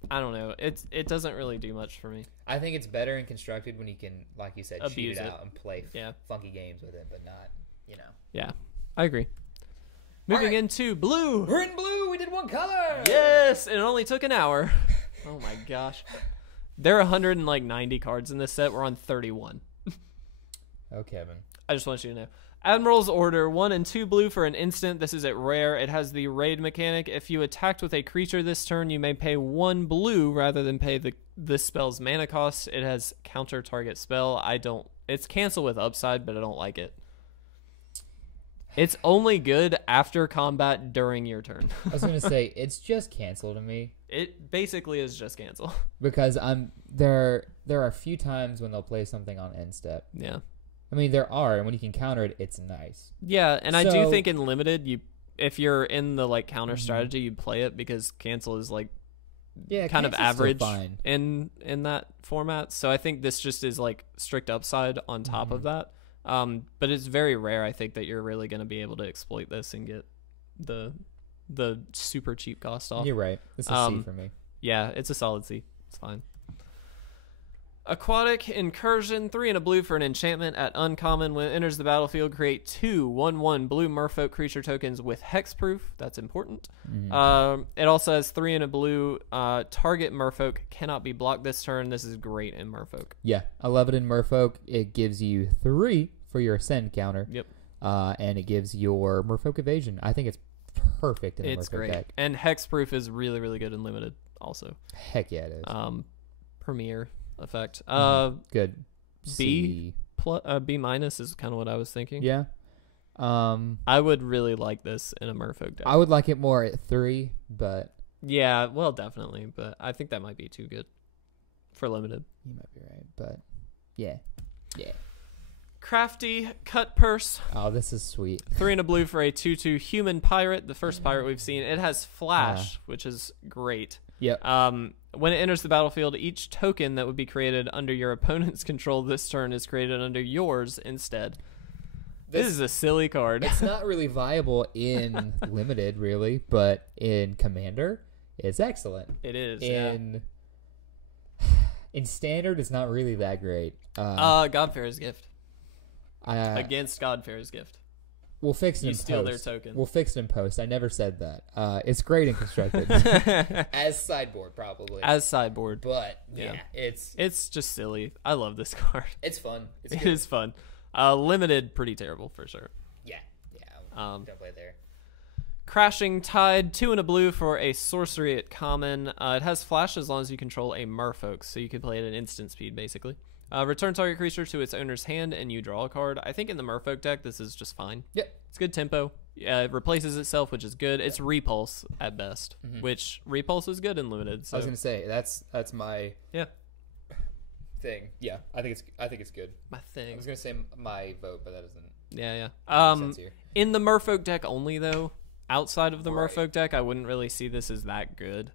I don't know. It doesn't really do much for me. I think it's better and constructed when you can, like you said, cheat it out and play funky games with it, but not, Yeah, I agree. Moving into blue. We're in blue. We did one color. Yes, and it only took an hour. Oh my gosh. There are 190 cards in this set. We're on 31. Oh, Kevin. I just want you to know. Admiral's Order, 1 and 2 blue for an instant. This is at rare. It has the raid mechanic. If you attacked with a creature this turn, you may pay 1 blue rather than pay this spell's mana cost. It has counter target spell. It's cancel with upside, but I don't like it. It's only good after combat during your turn. I was gonna say it's just cancel to me. It basically is just cancel. Because there are a few times when they'll play something on end step. Yeah. I mean, there are, and when you can counter it, it's nice. Yeah, and I do think in limited, if you're in the like counter strategy, you play it because cancel is like kind of average in that format. So I think this just is like strict upside on top of that. But it's very rare, I think, that you're really going to be able to exploit this and get the super cheap cost off. You're right. This is C for me. Yeah, it's a solid C. It's fine. Aquatic Incursion, 3 and a blue for an enchantment at uncommon. When it enters the battlefield, create 2 1/1 blue merfolk creature tokens with hexproof. That's important. It also has 3 and a blue. Target merfolk cannot be blocked this turn. This is great in merfolk. Yeah, I love it in merfolk. It gives you 3 for your ascend counter. Yep. And it gives your merfolk evasion. I think it's perfect in a merfolk great. deck. And hexproof is really, really good in limited also. Heck yeah, it is. Premier effect. Good. B minus is kind of what I was thinking. Yeah. I would really like this in a merfolk deck. I would like it more at 3, but yeah, well, definitely, but I think that might be too good for limited. You might be right, but yeah. Crafty Cut Purse. Oh, this is sweet. 3 and a blue for a 2/2 human pirate. The first pirate we've seen. It has flash, which is great. Yep. When it enters the battlefield, each token that would be created under your opponent's control this turn is created under yours instead. This is a silly card. It's not really viable in limited, really, but in commander, it's excellent. It is. In standard, it's not really that great. Godfarer's Gift. Against Godfarer's Gift. We'll fix it in post. You steal their token. We'll fix it in post. I never said that. It's great in constructed. As sideboard, probably. As sideboard. But, yeah, it's just silly. I love this card. It's fun. It is fun. Limited, pretty terrible for sure. Yeah. Don't play there. Crashing Tide, 2 and a blue for a sorcery at common. It has flash as long as you control a merfolk, so you can play it at instant speed, basically. Return target creature to its owner's hand, and you draw a card. I think in the merfolk deck, this is just fine. Yep. It's good tempo. It replaces itself, which is good. It's repulse at best, which repulse is good in limited. So. I was gonna say that's my thing. Yeah, I think it's good. My thing. I was gonna say my vote, but that doesn't. Yeah. Make sense here. In the merfolk deck only though. Outside of the merfolk deck, I wouldn't really see this as that good.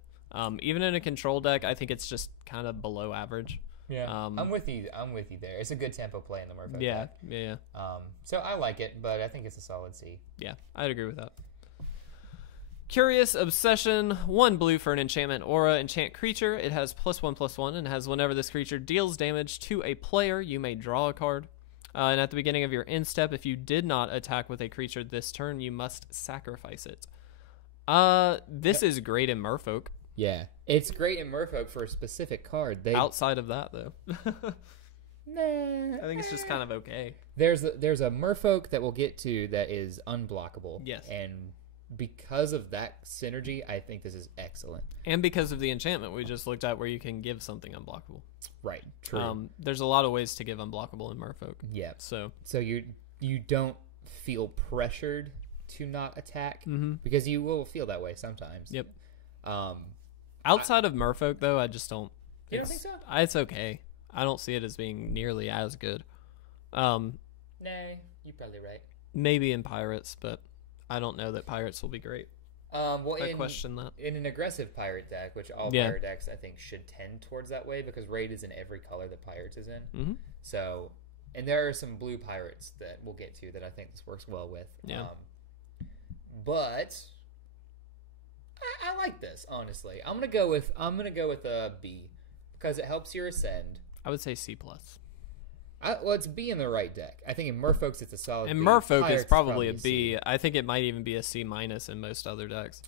Even in a control deck, I think it's just kind of below average. Yeah, I'm with you there. It's a good tempo play in the merfolk deck. Yeah. So I like it, but I think it's a solid C. Yeah, I'd agree with that. Curious Obsession, 1 blue for an enchantment aura. Enchant creature. It has +1/+1 and has whenever this creature deals damage to a player, you may draw a card. And at the beginning of your end step, if you did not attack with a creature this turn, you must sacrifice it. This is great in merfolk. Yeah, it's great in merfolk for a specific card. Outside of that, though. I think it's just kind of okay. There's a merfolk that we'll get to that is unblockable. Yes. And because of that synergy, I think this is excellent. And because of the enchantment we just looked at where you can give something unblockable. Right, true. There's a lot of ways to give unblockable in merfolk. Yeah. So you don't feel pressured to not attack because you will feel that way sometimes. Yep. Outside of merfolk, though, I just don't. You don't think so? It's okay. I don't see it as being nearly as good. Nah, you're probably right. Maybe in pirates, but I don't know that pirates will be great. I question that. In an aggressive pirate deck, which all pirate decks I think should tend towards that way because raid is in every color that pirates is in. So, and there are some blue pirates that we'll get to that I think this works well with. Yeah. But I like this, honestly. I'm gonna go with a B because it helps your ascend. I would say C+. Well, it's B in the right deck. I think in merfolks it's a solid. And B. merfolk Pirates is probably a B. C. I think it might even be a C- in most other decks.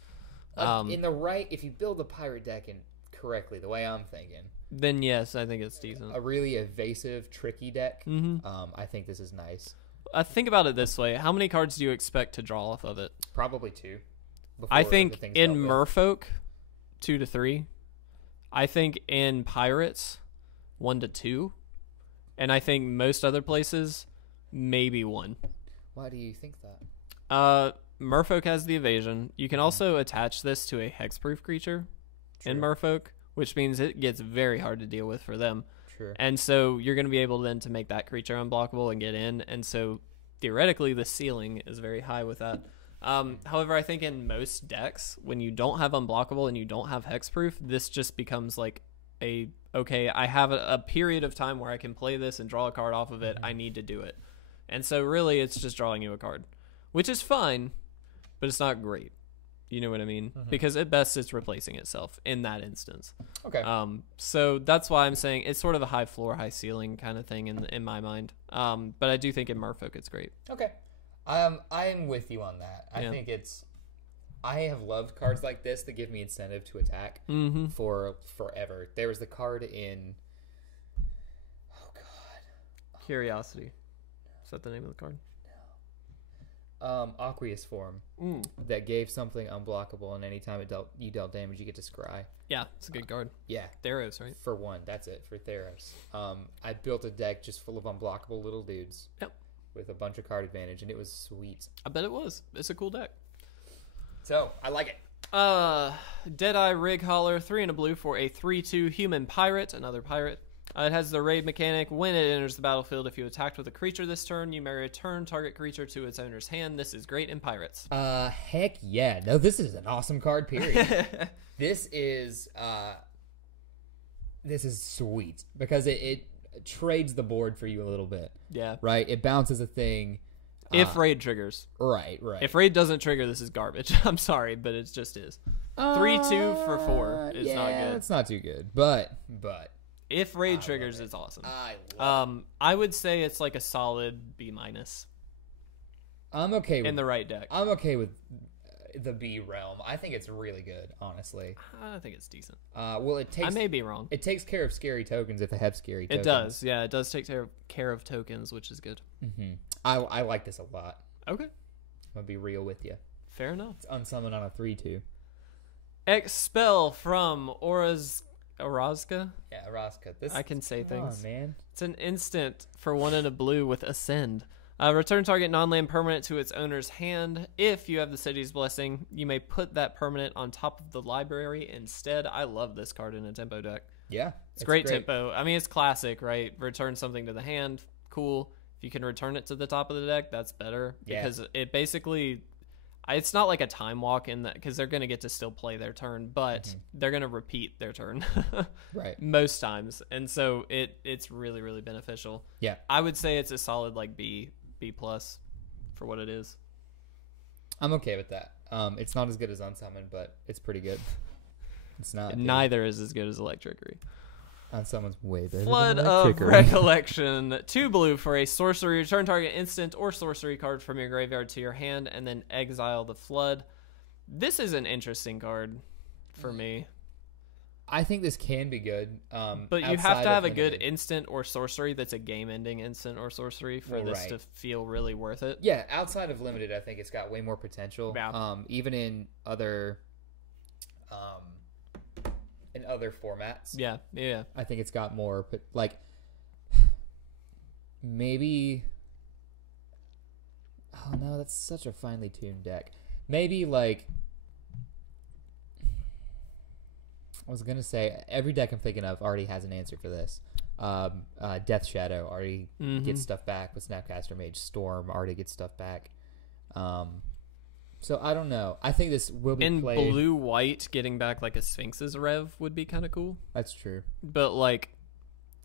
In the right, if you build a pirate deck correctly, the way I'm thinking, then yes, I think it's decent. A really evasive, tricky deck. I think this is nice. Think about it this way: how many cards do you expect to draw off of it? Probably 2. I think in merfolk, 2 to 3. I think in pirates, 1 to 2. And I think most other places, maybe 1. Why do you think that? Merfolk has the evasion. You can also attach this to a hexproof creature in Merfolk, which means it gets very hard to deal with for them. True. And so you're going to be able then to make that creature unblockable and get in. And so theoretically, the ceiling is very high with that. However, I think in most decks, when you don't have unblockable and you don't have hexproof, this just becomes like okay, I have a period of time where I can play this and draw a card off of it. I need to do it. And so really it's just drawing you a card, which is fine, but it's not great. You know what I mean? Because at best, it's replacing itself in that instance. Okay. So that's why I'm saying it's sort of a high floor, high ceiling kind of thing in my mind. But I do think in Merfolk it's great. Okay. I'm with you on that. I think it's... I have loved cards like this that give me incentive to attack for forever. There was the card in... Oh, God. Curiosity. Is that the name of the card? Aqueous form that gave something unblockable, and anytime you dealt damage, you get to scry. Yeah, it's a good card. Yeah, Theros, right? For one, that's it for Theros. I built a deck just full of unblockable little dudes. Yep. With a bunch of card advantage, and it was sweet. I bet it was. It's a cool deck. So I like it. Deadeye Rig Hauler, 3 and a blue for a 3/2 human pirate, another pirate. It has the raid mechanic. When it enters the battlefield, if you attacked with a creature this turn, you may return target creature to its owner's hand. This is great in Pirates. Heck yeah. No, this is an awesome card, period. This is sweet because it trades the board for you a little bit. Yeah. Right? It bounces a thing. If raid triggers. Right. If raid doesn't trigger, this is garbage. I'm sorry, but it just is. 3/2 for 4 is not good. It's not too good, but... If raid triggers, it's awesome. I would say it's like a solid B-. I'm okay with in the right deck. I'm okay with the B realm. I think it's really good, honestly. I think it's decent. Well, it takes... I may be wrong. It takes care of scary tokens if they have scary tokens. It does. Yeah, it does take care of tokens, which is good. I like this a lot. Okay. I'm going to be real with you. Fair enough. It's unsummon on a 3/2. Expel from Orazka. Yeah, Orazka. I can say things. Oh, man. It's an instant for 1 and a blue with Ascend. Return target non-land permanent to its owner's hand. If you have the City's Blessing, you may put that permanent on top of the library instead. I love this card in a tempo deck. Yeah. It's great tempo. I mean, it's classic, right? Return something to the hand. Cool. If you can return it to the top of the deck, that's better. Because it basically... It's not like a time walk in that, because they're going to get to still play their turn, but they're going to repeat their turn right most times. And so it's really, really beneficial. Yeah. I would say it's a solid like B+ for what it is. I'm okay with that. It's not as good as Unsummon, but it's pretty good. It's not. Neither is as good as Electrickery. Unsummons way better. Flood of Recollection. 2 blue for a sorcery. Return target instant or sorcery card from your graveyard to your hand, and then exile the Flood. This is an interesting card for me. I think this can be good. But you have to have a good instant or sorcery that's a game-ending instant or sorcery for this to feel really worth it. Yeah, outside of limited, I think it's got way more potential. Yeah. Even in other... in other formats. Yeah. I think it's got more, but like maybe... Oh no, that's such a finely tuned deck. Maybe like... I was going to say, every deck I'm thinking of already has an answer for this. Death Shadow already gets stuff back with Snapcaster Mage. Storm already gets stuff back. So I don't know. I think this will be played. In blue-white, getting back like a Sphinx's Rev would be kind of cool. That's true. But like,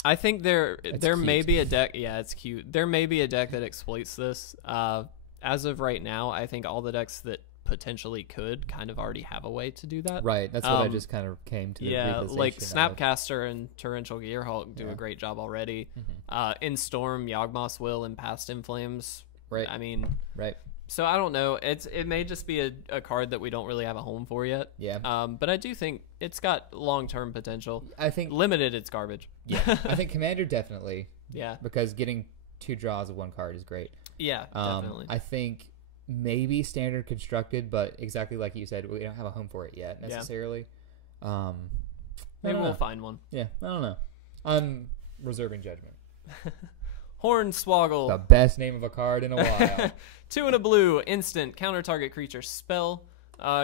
I think there may be a deck. Yeah, it's cute. There may be a deck that exploits this. As of right now, I think all the decks that potentially could kind of already have a way to do that. Right. That's what I just kind of came to. Yeah, like Snapcaster and Torrential Gearhulk do a great job already. In Storm, Yawgmoth's Will and Past In Flames. Right. I mean, right. So I don't know. It may just be a card that we don't really have a home for yet. Yeah. But I do think it's got long-term potential. I think limited, it's garbage. Yeah. I think Commander definitely. Yeah. Because getting 2 draws of 1 card is great. Yeah, definitely. I think maybe Standard Constructed, but exactly like you said, we don't have a home for it yet necessarily. Maybe we'll find one. Yeah. I don't know. I'm reserving judgment. Hornswoggle. The best name of a card in a while. 2 and a blue, instant, counter target creature spell.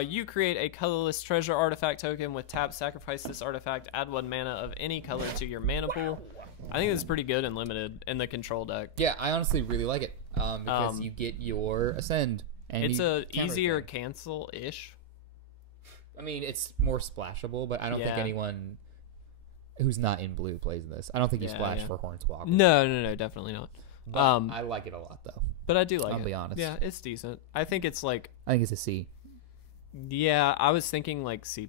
You create a colorless treasure artifact token with tap, sacrifice this artifact, add 1 mana of any color to your mana pool. I think this is pretty good and limited in the control deck. Yeah, I honestly really like it because you get your Ascend. And it's a easier cancel-ish. I mean, it's more splashable, but I don't think anyone who's not in blue plays this. I don't think you splash for Hornswoggle. No, definitely not. But I like it a lot, though. But I do like it. I'll be honest. Yeah, it's decent. I think it's like... I think it's a C. Yeah, I was thinking like C+.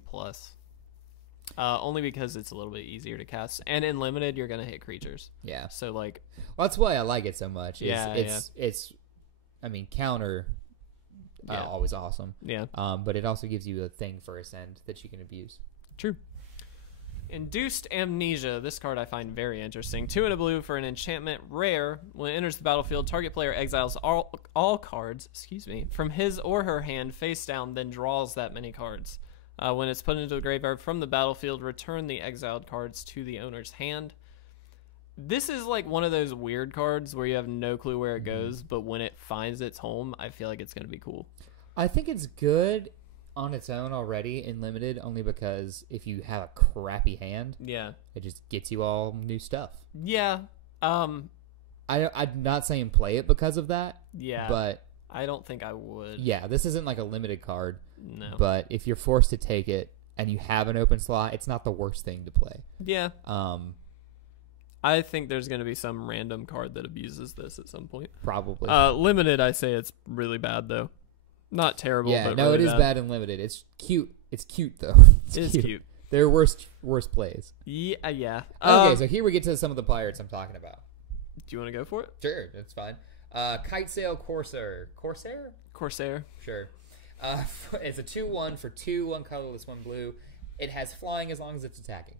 Only because it's a little bit easier to cast. And in Limited, you're going to hit creatures. Yeah. So, like... Well, that's why I like it so much. It's I mean, counter... always awesome. Yeah. But it also gives you a thing for Ascend that you can abuse. True. Induced Amnesia. This card I find very interesting. 2 and a blue for an enchantment rare. When it enters the battlefield, target player exiles all cards, from his or her hand face down, then draws that many cards. When it's put into the graveyard from the battlefield, return the exiled cards to the owner's hand. This is like one of those weird cards where you have no clue where it goes, but when it finds its home, I feel like it's going to be cool. I think it's good on its own already in Limited, only because if you have a crappy hand, it just gets you all new stuff. Yeah. I'm not saying play it because of that. Yeah. But I don't think I would. Yeah, this isn't like a Limited card. No. But if you're forced to take it and you have an open slot, it's not the worst thing to play. Yeah. I think there's going to be some random card that abuses this at some point. Probably. Limited, I say it's really bad though. Not terrible. Yeah, but no, really it is bad in Limited. It's cute. It's cute though. It's cute. There are worse plays. Yeah. Okay, so here we get to some of the pirates I'm talking about. Do you want to go for it? Sure, that's fine. Kitesail Corsair. Corsair. Sure. It's a 2/1 for 2, 1 colorless, 1 blue. It has flying as long as it's attacking.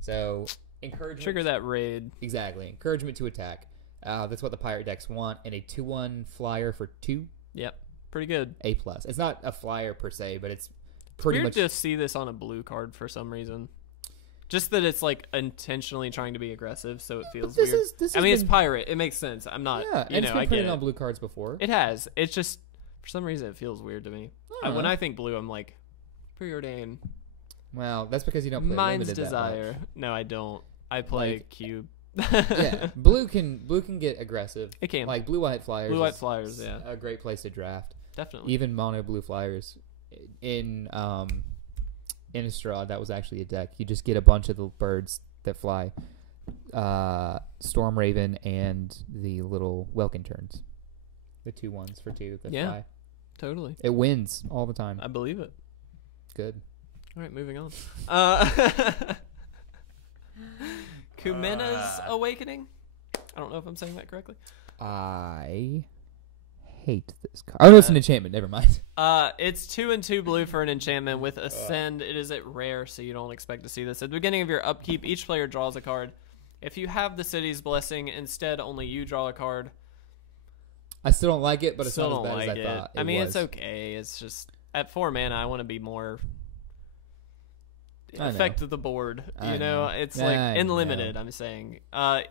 So encouragement. Trigger that raid. Exactly. Encouragement to attack. That's what the pirate decks want. And a 2/1 flyer for 2. Yep. Pretty good. A+. It's not a flyer per se, but it's pretty much... Weird to see this on a blue card for some reason. Just that it's like intentionally trying to be aggressive, so it feels weird. It's pirate. It makes sense. I'm not... Yeah, and it's been printed on blue cards before. It has. It's just, for some reason, it feels weird to me. When I think blue, I'm like, preordain. Well, that's because you don't play Mind's Limited Desire. that much. No, I don't. I play Cube. Yeah, blue can get aggressive. It can. Like blue-white flyers. Blue-white flyers, yeah. A great place to draft. Definitely. Even mono blue flyers. In Innistrad, that was actually a deck. You just get a bunch of the birds that fly. Storm Raven and the little Welkin Turns. The 2/1s for 2 that fly. Totally. It wins all the time. I believe it. Good. All right, moving on. Kumena's Awakening? I don't know if I'm saying that correctly. I hate this card. Oh, no, it's an enchantment. Never mind. It's 2 and 2 blue for an enchantment with Ascend. It is at rare, so you don't expect to see this. At the beginning of your upkeep, each player draws a card. If you have the City's Blessing, instead only you draw a card. I still don't like it, but it's still not as bad as I thought. I mean, it's okay. It's just at 4 mana, I want to be more affect the board. You know, it's like in Limited. I'm saying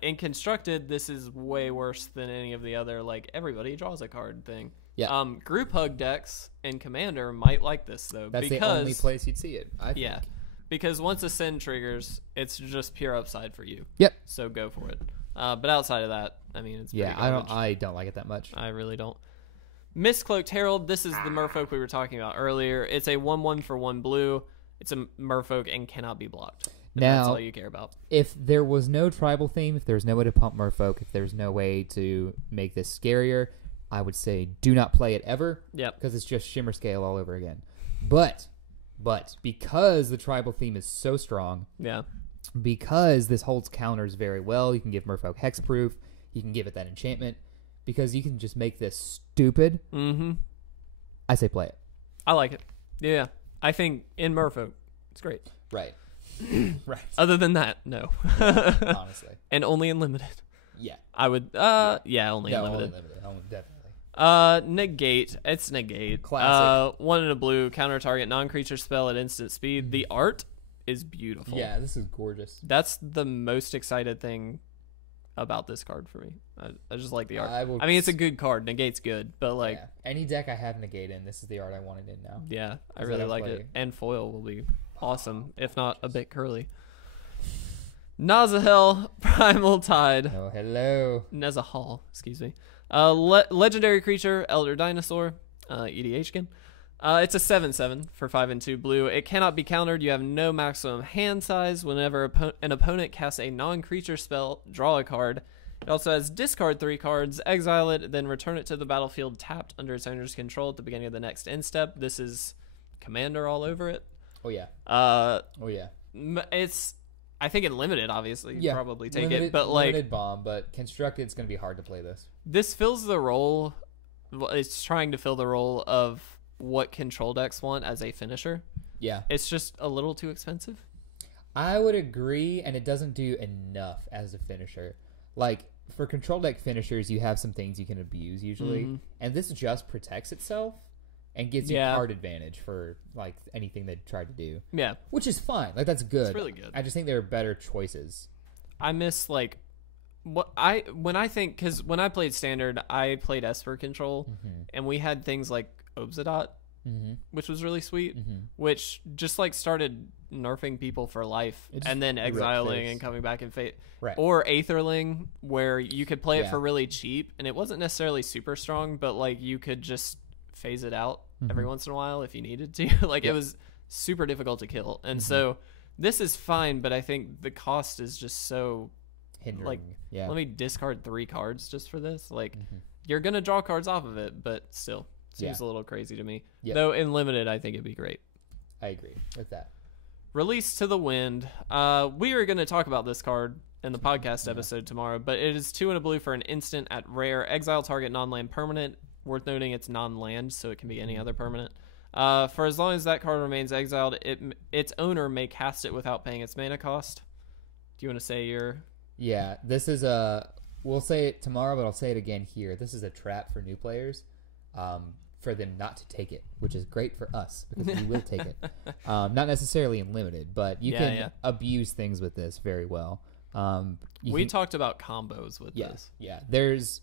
in Constructed, this is way worse than any of the other like everybody draws a card thing. Yeah. Group hug decks in Commander might like this though. That's the only place you'd see it. I think. Yeah. Because once Ascend triggers, it's just pure upside for you. Yep. So go for it. But outside of that, I mean, it's pretty garbage. I don't like it that much. I really don't. Cloaked Herald. This is the Merfolk we were talking about earlier. It's a 1/1 for 1 blue. It's a Merfolk and cannot be blocked. Now, that's all you care about. If there was no tribal theme, if there's no way to pump Merfolk, if there's no way to make this scarier, I would say do not play it ever. Yep. Because it's just Shimmer Scale all over again. But because the tribal theme is so strong, because this holds counters very well, you can give Merfolk hexproof, you can give it that enchantment, because you can just make this stupid. I say play it. I like it. Yeah. I think in Merfolk, it's great. Right. Right. Other than that, no. Honestly. And only in Limited. Yeah. I would, only in Limited. Only limited. Definitely. Negate. It's Negate. Classic. 1 and a blue. Counter target non-creature spell at instant speed. The art is beautiful. Yeah, this is gorgeous. That's the most excited thing about this card for me. I just like the art. I mean, it's a good card. Negate's good, but like any deck I have Negate in, this is the art I wanted in now. Yeah, I really like it. And foil will be awesome, if not a bit curly. Nazahel, Primal Tide. Oh, hello. Nezahal, excuse me. Legendary creature, Elder Dinosaur, EDH again. It's a 7/7 for 5 and 2 blue. It cannot be countered. You have no maximum hand size. Whenever an opponent casts a non-creature spell, draw a card. It also has discard 3 cards, exile it, then return it to the battlefield tapped under its owner's control at the beginning of the next end step. This is Commander all over it. Oh yeah. It's, I think in limited, obviously, you'd probably take limited, it, but like limited bomb, but constructed, it's going to be hard to play this. This fills the role. It's trying to fill the role of what control decks want as a finisher. Yeah, it's just a little too expensive. I would agree, and it doesn't do enough as a finisher. Like, for control deck finishers, you have some things you can abuse usually, and this just protects itself and gives you card advantage for like anything they try to do. Yeah, which is fine. Like, that's good. It's really good. I just think there are better choices. I miss like when I played Standard, I played Esper Control, and we had things like Obzadot, which was really sweet, which just like started nerfing people for life and then exiling and coming back in fate. Right. Or Aetherling, where you could play it for really cheap, and it wasn't necessarily super strong, but like you could just phase it out every once in a while if you needed to. Like it was super difficult to kill. And so this is fine, but I think the cost is just so hindering. Like, let me discard 3 cards just for this. Like you're gonna draw cards off of it, but still seems a little crazy to me. Though in limited, I think it'd be great. I agree with that. Release to the Wind. We are going to talk about this card in the podcast episode tomorrow, but it is 2 and a blue for an instant at rare. Exile target non-land permanent. Worth noting it's non-land, so it can be any other permanent. For as long as that card remains exiled, its owner may cast it without paying its mana cost. Do you want to say your... Yeah, this is a... We'll say it tomorrow, but I'll say it again here. This is a trap for new players. For them not to take it, which is great for us because we will take it. Not necessarily in limited, but you can abuse things with this very well. We talked about combos with this. Yeah, there's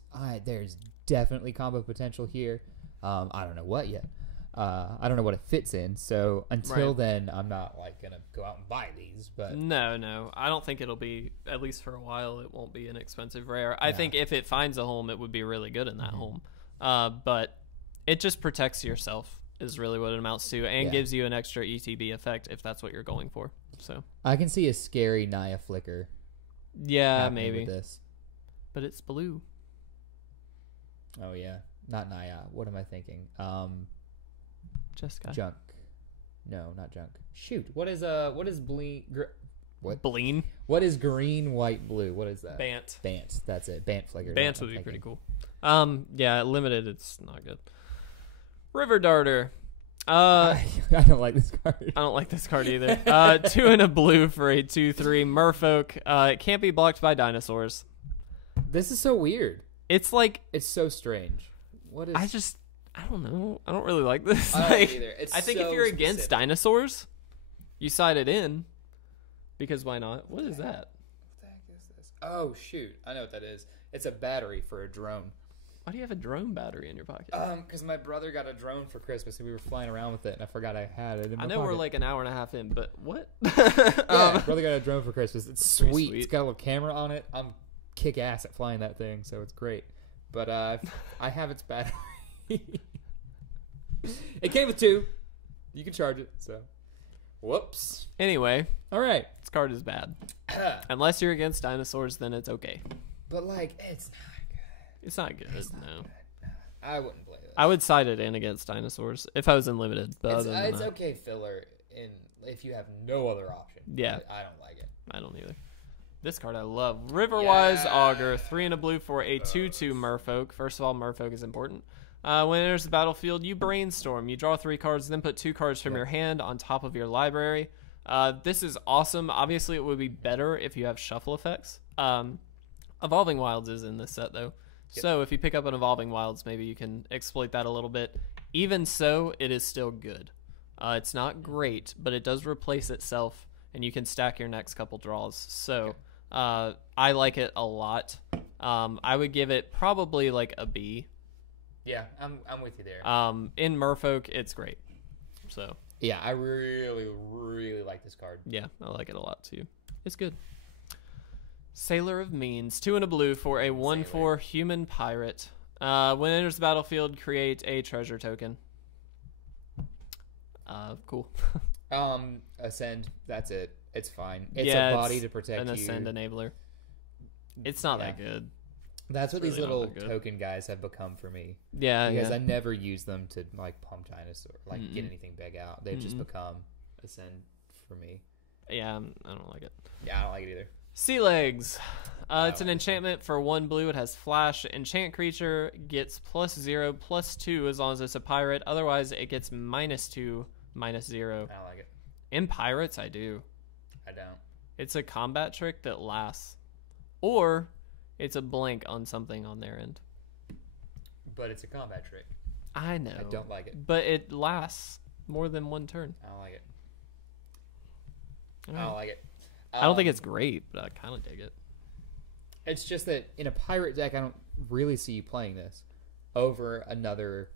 definitely combo potential here. I don't know what yet. I don't know what it fits in. So until then, I'm not like gonna go out and buy these. But no, I don't think it'll be, at least for a while, it won't be an expensive rare. I think if it finds a home, it would be really good in that home. But it just protects yourself is really what it amounts to, and gives you an extra ETB effect if that's what you're going for. So I can see a scary Naya flicker. Yeah, maybe. With this. But it's blue. Oh yeah, not Naya. What am I thinking? Jessica. Junk. No, not Junk. Shoot. What is Bleen? What? Bleen? What is green, white, blue? What is that? Bant. Bant. That's it. Bant flicker. Bant would be pretty cool. Yeah, limited. It's not good. River Darter. I don't like this card. I don't like this card either. 2 and a blue for a 2/3 Merfolk. It can't be blocked by dinosaurs. This is so weird. It's like, it's so strange. What is? I don't know. I don't really like this. I don't either. I think if you're against dinosaurs, you side it in. Because why not? What is that? What the heck is this? Oh shoot! I know what that is. It's a battery for a drone. Why do you have a drone battery in your pocket? Because my brother got a drone for Christmas and we were flying around with it, and I forgot I had it in my I know pocket. we're like an hour and a half in, but what? Yeah, brother got a drone for Christmas. It's sweet. It's got a little camera on it. I'm kick ass at flying that thing, so it's great. But I have its battery. It came with 2. You can charge it. So, whoops. Anyway, all right. This card is bad. Unless you're against dinosaurs, then it's okay. But like, it's not. It's not good. It's not good. I wouldn't play this. I would side it in against dinosaurs if I was in limited. But it's okay filler if you have no other option. Yeah. I don't like it. I don't either. This card I love. Riverwise Augur. 3 and a blue for a 2/2 Merfolk. First of all, Merfolk is important. When it enters the battlefield, you brainstorm. You draw 3 cards, then put 2 cards from your hand on top of your library. This is awesome. Obviously, it would be better if you have shuffle effects. Evolving Wilds is in this set, though. So if you pick up an Evolving Wilds, maybe you can exploit that a little bit. Even so, it is still good. It's not great, but it does replace itself, and you can stack your next couple draws. So I like it a lot. I would give it probably like a B. Yeah, I'm with you there. In Merfolk, it's great. So yeah, I really, really like this card. Yeah, I like it a lot too. It's good. Sailor of Means, 2 and a blue for a 1/4 human pirate. When it enters the battlefield, create a treasure token. Cool. Ascend. That's it. It's fine. It's a body to protect an you. Ascend enabler. It's not that good. That's what these little token guys have become for me. Yeah, because I never use them to like pump Dinosaur, like get anything big out. They've just become a send for me. Yeah, I don't like it. Yeah, I don't like it either. Sea Legs. It's an enchantment for 1 blue. It has flash. Enchant creature gets +0/+2 as long as it's a pirate. Otherwise, it gets -2/-0. I don't like it. In pirates, I do. I don't. It's a combat trick that lasts. Or it's a blank on something on their end. But it's a combat trick. I know. I don't like it. But it lasts more than 1 turn. I don't like it. Right. I don't like it. I don't think it's great, but I kind of dig it. It's just that in a pirate deck, I don't really see you playing this over another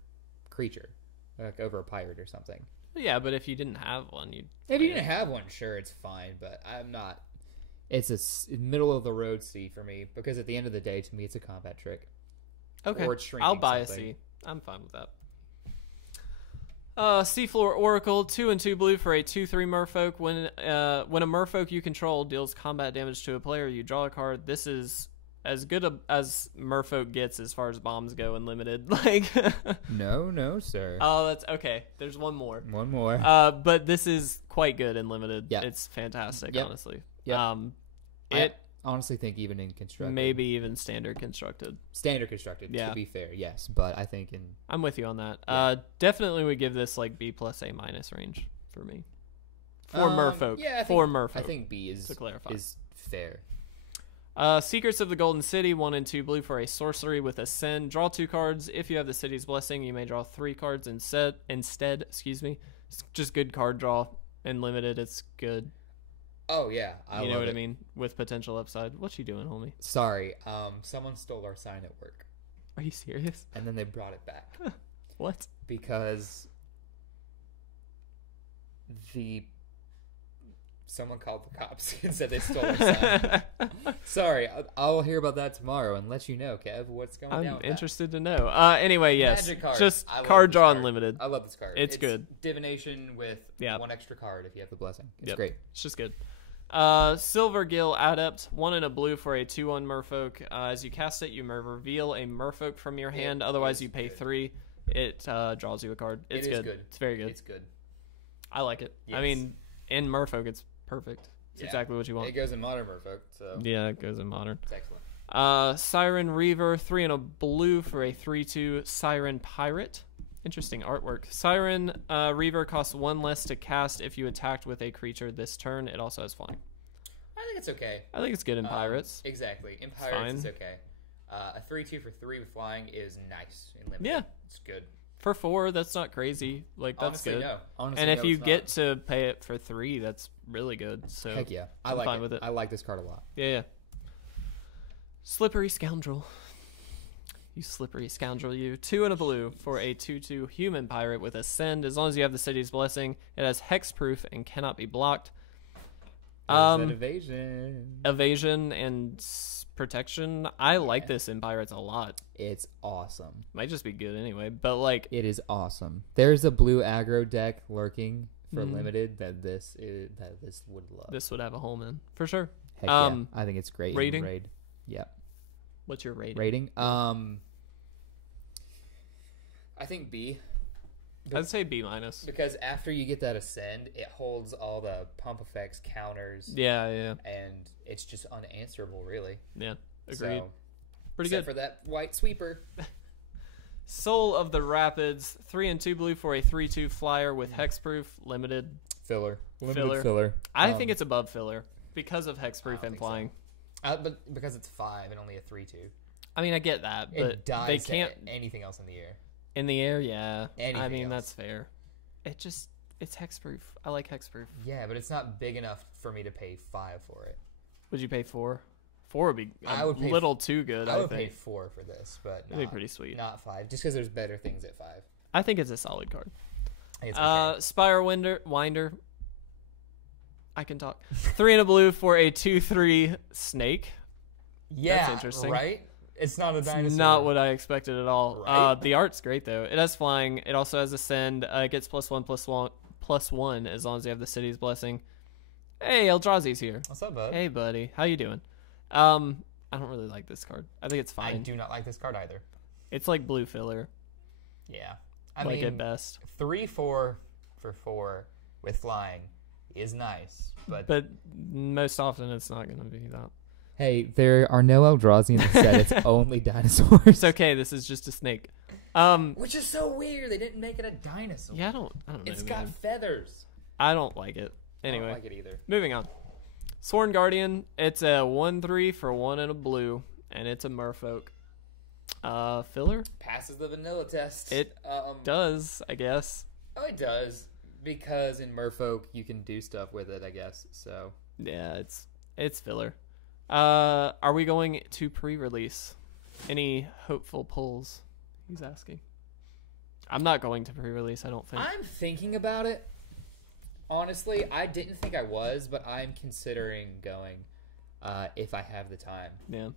creature, like over a pirate or something. Yeah, but if you didn't have one, you'd... If you didn't have one, sure, it's fine, but I'm not... It's a middle-of-the-road C for me, because at the end of the day, to me, it's a combat trick. Okay, or it's shrinking I'll buy something. a C. I'm fine with that. Seafloor Oracle, 2 and 2 blue for a 2/3 merfolk. When a merfolk you control deals combat damage to a player, you draw a card. This is as good as merfolk gets as far as bombs go in limited. Like, no, sir. Oh, that's okay. There's one more. One more. But this is quite good in limited. Yeah. It's fantastic, Yep. honestly. Yep. It I honestly think even in constructed, maybe even standard constructed. Standard constructed, Yeah. to be fair, yes, but I think in I'm with you on that. Yeah. Definitely would give this like B+ A- range for me. For merfolk. Yeah, Merfolk. I think B is to clarify. is fair. Secrets of the Golden City, 1 and 2 blue for a sorcery with Ascend. Draw 2 cards. If you have the City's Blessing, you may draw 3 cards instead. Excuse me. It's just good card draw. In limited, it's good. Oh yeah, You know what I mean? With potential upside. What you doing, homie? Sorry, someone stole our sign at work, Are you serious? and then they brought it back What? because someone called the cops and said they stole our sign. Sorry, I'll hear about that tomorrow and let you know, Kev, what's going down. I'm interested to know. Anyway, yes. Magic card. Just I love card this draw card. unlimited. I love this card. It's good. Divination with Yeah. 1 extra card if you have the blessing. It's Yep. great. It's just good. Silver Gill Adept, 1 and a blue for a 2/1 merfolk. As you cast it, you reveal a merfolk from your hand. Otherwise, you pay 3. It draws you a card. It's It is good. good. It's very good. It's good. I like it. Yes. I mean, in merfolk, it's perfect. It's exactly what you want. It goes in modern merfolk, so Yeah, it goes in modern. it's excellent. Siren River, 3 and a blue for a 3/2 Siren Pirate. Interesting artwork. Siren Reaver costs 1 less to cast if you attacked with a creature this turn. It also has flying. I think it's okay. I think it's good in Pirates. Exactly. In Pirates, it's okay. A 3/2 for 3 with flying is nice in limited. Yeah. It's good. For 4, that's not crazy. Like, that's Honestly, good. no. Honestly, And if no, you it's get not. to pay it for 3, that's really good. So Heck yeah. I I'm like fine it. with it. I like this card a lot. Yeah. Slippery Scoundrel. You slippery scoundrel, you. 2 and a blue for a 2/2 human pirate with Ascend. As long as you have the City's Blessing, it has hexproof and cannot be blocked. There's evasion. Evasion and protection. I like this in Pirates a lot. It's awesome. Might just be good anyway, but like It is awesome. There's a blue aggro deck lurking for limited that this would love. this would have a home in for sure. Heck yeah. I think it's great. in rating? Raid. Yeah. What's your rating? Rating? I think B. I'd say B-. Because after you get that Ascend, it holds all the pump effects, counters. Yeah. And it's just unanswerable, really. Yeah. Agreed. So, Pretty except good. for that white sweeper. Soul of the Rapids, 3 and 2 blue for a 3/2 flyer with hexproof, limited. Filler. Filler. I think it's above filler because of hexproof and think flying. But because it's 5 and only a 3/2. I mean, I get that, but It dies they can't to anything else in the air. in the air. Yeah, I Anything mean else. that's fair. It's hexproof. I like hexproof. Yeah, but it's not big enough for me to pay 5 for it. Would you pay 4? 4 would be I a would pay little too good. I would think pay 4 for this, but it'd be pretty sweet. Not 5, just because there's better things at 5. I think it's a solid card. I think it's okay. Spire Winder. I can talk. 3 and a blue for a 2/3 snake. Yeah, that's interesting. Right? It's not a dinosaur. It's not what I expected at all. Right? The art's great though. It has flying. It also has Ascend. It gets +1/+1/+1 as long as you have the City's Blessing. Hey, Eldrazi's here. What's up, bud? Hey, buddy. How you doing? I don't really like this card. I think it's fine. I do not like this card either. It's like blue filler. Yeah. I mean, at best. 3/4 for 4 with flying is nice, but most often it's not going to be that. Hey, there are no Eldrazi in the set. It's only dinosaurs. It's okay. This is just a snake. Which is so weird. They didn't make it a dinosaur. Yeah, I don't know. It's got feathers. I don't like it. Anyway, I don't like it either. Moving on. Sworn Guardian. It's a 1/3 for 1 and a blue, and it's a merfolk. Filler? Passes the vanilla test. It does, I guess. Oh, it does. Because in merfolk, you can do stuff with it, I guess. So yeah, it's filler. Are we going to pre-release? Any hopeful pulls? He's asking. I'm not going to pre-release, I don't think. I'm thinking about it. Honestly, I didn't think I was, but I'm considering going if I have the time. Yeah.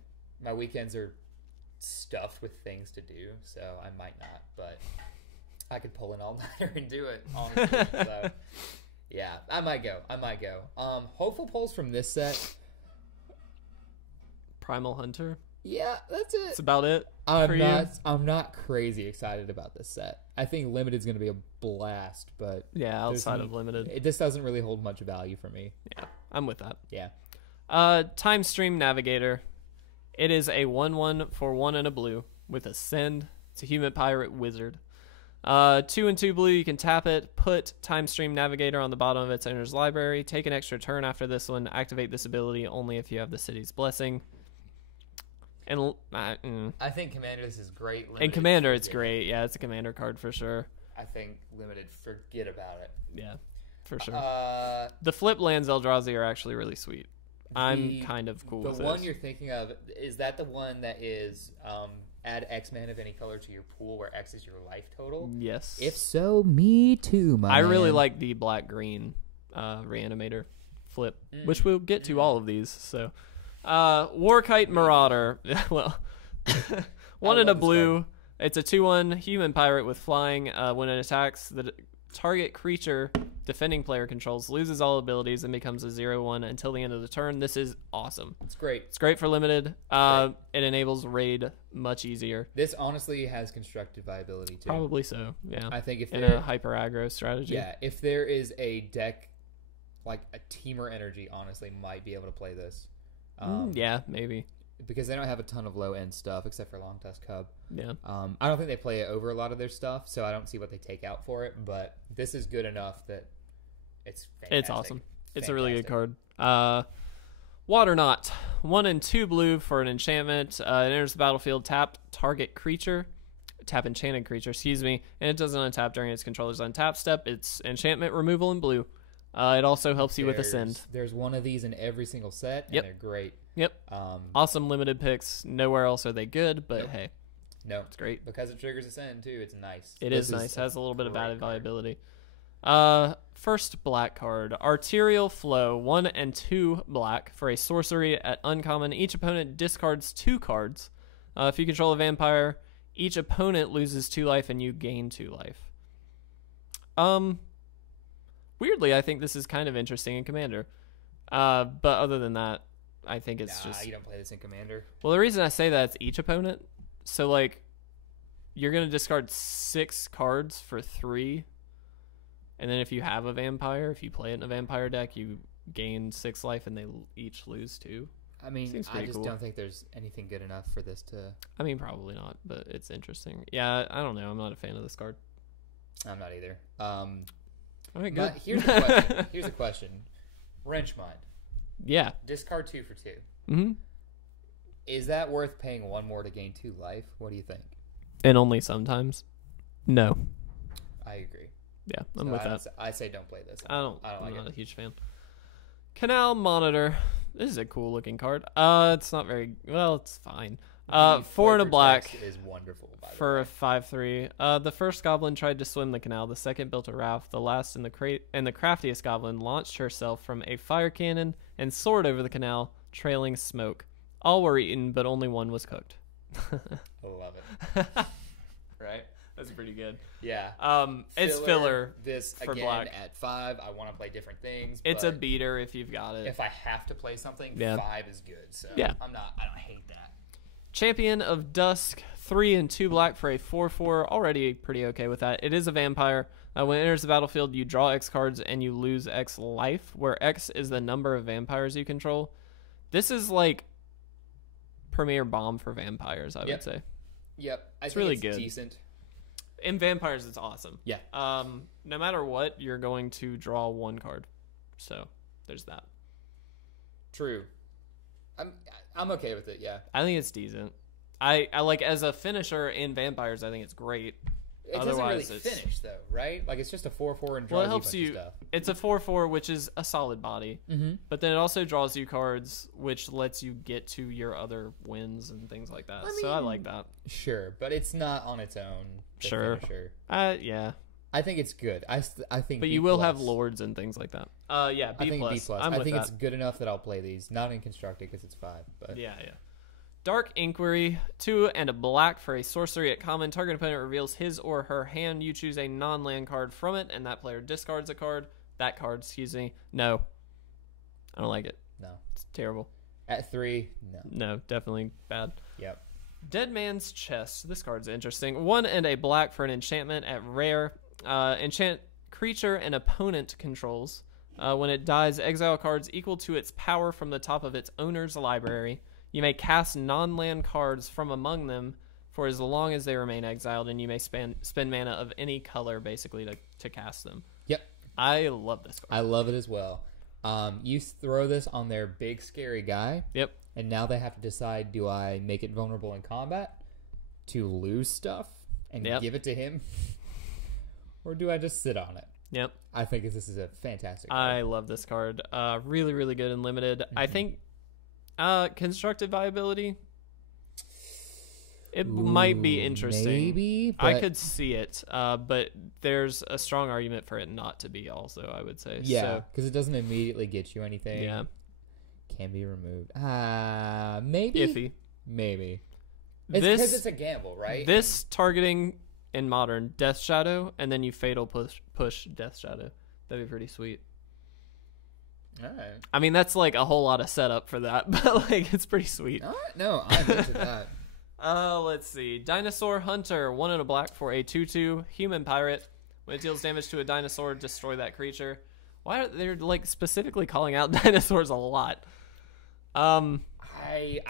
My weekends are stuffed with things to do, so I might not, but I could pull an all-nighter and do it, honestly. So, yeah, I might go. Hopeful pulls from this set. Primal Hunter. Yeah, that's it. That's about it. I'm not crazy excited about this set. I think Limited's going to be a blast, but yeah, outside of Limited, this doesn't really hold much value for me. Yeah, I'm with that. Yeah. Time Stream Navigator. It is a 1/1 for 1 and a blue with Ascend. It's a human pirate wizard. 2 and 2 blue, you can tap it, put Time Stream Navigator on the bottom of its owner's library, take an extra turn after this one, activate this ability only if you have the city's blessing. And I think Commander, this is great. In Commander, it's great. Yeah, it's a Commander card for sure. I think Limited, forget about it. Yeah, for sure. The flip lands Eldrazi are actually really sweet. I'm kind of cool with the one those. You're thinking of, is that the one that is add X mana of any color to your pool where X is your life total? Yes. If so, me too, I really like the black-green Reanimator flip, which we'll get to all of these, so... Warkite Marauder. Well, 1 and a blue. It's a 2/1 human pirate with flying. When it attacks, the target creature defending player controls loses all abilities and becomes a 0/1 until the end of the turn. This is awesome. It's great. It's great for Limited. It enables raid much easier. This honestly has constructive viability too. Probably so. Yeah. I think if in a hyper aggro strategy. Yeah. If there is a deck like a Teamer Energy, honestly might be able to play this. Yeah, maybe. Because they don't have a ton of low-end stuff, except for Long Tusk Cub. Yeah. I don't think they play it over a lot of their stuff, so I don't see what they take out for it, but this is good enough that it's fantastic. It's awesome. It's a really good card. Water Knot. 1 and 2 blue for an enchantment. It enters the battlefield, tap target creature. Tap enchanted creature, excuse me. And it doesn't untap during its controller's untap step. It's enchantment removal in blue. It also helps you with Ascend. There's one of these in every single set, and they're great. Yep. Awesome Limited picks. Nowhere else are they good, but hey. No. It's great. Because it triggers Ascend, too. It's nice. It is nice. It has a little bit of added viability. First black card. Arterial Flow. 1 and 2 black for a sorcery at uncommon. Each opponent discards 2 cards. If you control a vampire, each opponent loses 2 life and you gain 2 life. Weirdly, I think this is kind of interesting in Commander. But other than that, I think it's just... you don't play this in Commander. Well, the reason I say that it's each opponent. So, like, you're going to discard 6 cards for 3. And then if you have a vampire, if you play it in a vampire deck, you gain 6 life and they each lose 2. I mean, I just don't think there's anything good enough for this to... I mean, probably not, but it's interesting. Yeah, I don't know. I'm not a fan of this card. I'm not either. All right, good. Here's a question. Wrench Mind. Yeah. Discard 2 for 2. Mm-hmm. Is that worth paying 1 more to gain 2 life? What do you think? And only sometimes. No. I agree. Yeah, I'm with that. I say don't play this. I'm not a huge fan. Canal Monitor. This is a cool looking card. It's not very well. It's fine. 4 and a black is wonderful for a 5/3. The first goblin tried to swim the canal. The second built a raft. The last and the craftiest goblin launched herself from a fire cannon and soared over the canal, trailing smoke. All were eaten, but only one was cooked. I love it. Right? That's pretty pretty good. Yeah. It's filler. This for again black. at 5. I want to play different things. It's a beater if you've got it. If I have to play something, 5 is good. So yeah. I don't hate that. Champion of Dusk, 3 and 2 black for a 4/4. Already pretty okay with that. It is a vampire. When it enters the battlefield, you draw X cards and you lose X life, where X is the number of vampires you control. This is like premier bomb for vampires, I would say. Yep. It's really good. Decent. In vampires, it's awesome. Yeah. No matter what, you're going to draw 1 card. So there's that. True. I'm okay with it, yeah. I think it's decent. I like as a finisher in vampires, I think it's great. It doesn't really finish though, right? Like it's just a 4/4 and draws well, it helps you. Stuff. It's a 4/4, which is a solid body, but then it also draws you cards, which lets you get to your other wins and things like that. So I like that. Sure, but it's not on its own. Sure. Finisher. Yeah. I think it's good. I think. But B+. you will have lords and things like that. Yeah, B+. I think B+. I think it's good enough that I'll play these. Not in constructed because it's 5. But yeah. Dark Inquiry, 2 and a black for a sorcery at common. Target opponent reveals his or her hand. You choose a non-land card from it, and that player discards a card. That card, excuse me. No. I don't like it. No. It's terrible. At 3, no. No, definitely bad. Yep. Dead Man's Chest. This card's interesting. 1 and a black for an enchantment at rare. Enchant creature an opponent controls. When it dies, exile cards equal to its power from the top of its owner's library. You may cast non-land cards from among them for as long as they remain exiled, and you may spend mana of any color, basically, to cast them. Yep. I love this card. I love it as well. You throw this on their big, scary guy. Yep. And now they have to decide, do I make it vulnerable in combat to lose stuff and give it to him? Or do I just sit on it? Yep. I think this is a fantastic card. I love this card. Really, really good and limited. I think constructed viability, it might be interesting. Maybe. I could see it, but there's a strong argument for it not to be also, I would say. Yeah, because it doesn't immediately get you anything. Yeah. Can be removed. Maybe. Iffy. Maybe. It's because it's a gamble, right? This targeting in Modern, Death Shadow, and then you Fatal push Death Shadow. That'd be pretty sweet. All right. I mean, that's like a whole lot of setup for that, but like it's pretty sweet. All right. No, I'm into that. Let's see. Dinosaur Hunter, 1 and a black for a 2/2 human pirate. When it deals damage to a dinosaur, destroy that creature. Why are they like specifically calling out dinosaurs a lot? I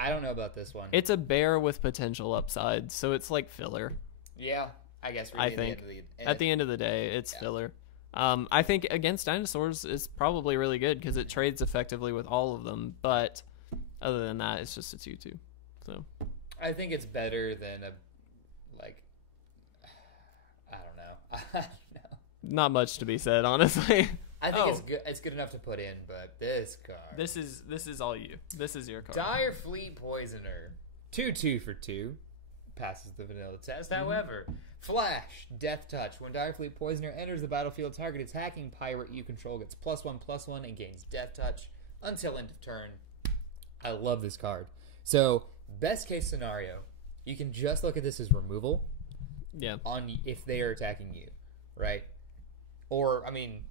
don't know about this one. It's a bear with potential upside, so it's like filler. Yeah, I guess. Really I think at the end of the day, it's filler. I think against dinosaurs is probably really good because it trades effectively with all of them. But other than that, it's just a 2/2. So I think it's better than a I don't know. Not much to be said, honestly. I think it's good. It's good enough to put in, but this card. This is all you. This is your card. Dire Fleet Poisoner, 2/2 for 2, passes the vanilla test. However, Flash, Death Touch. When Dire Fleet Poisoner enters the battlefield, target attacking pirate you control gets +1/+1 and gains Death Touch until end of turn. I love this card. So, best case scenario, you can just look at this as removal. Yeah. On if they are attacking you, right? Or I mean,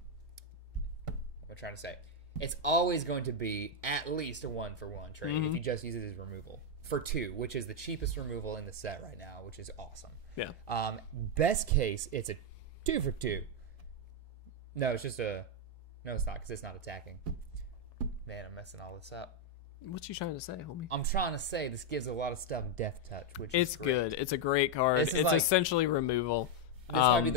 what am I trying to say? It's always going to be at least a 1-for-1 trade if you just use it as removal. For 2, which is the cheapest removal in the set right now, which is awesome. Yeah. Best case, it's a 2-for-2. No, it's just a... No, it's not, because it's not attacking. Man, I'm messing all this up. What you trying to say, homie? I'm trying to say this gives a lot of stuff Death Touch, which is great. Good. It's a great card. It's like, essentially removal. This might be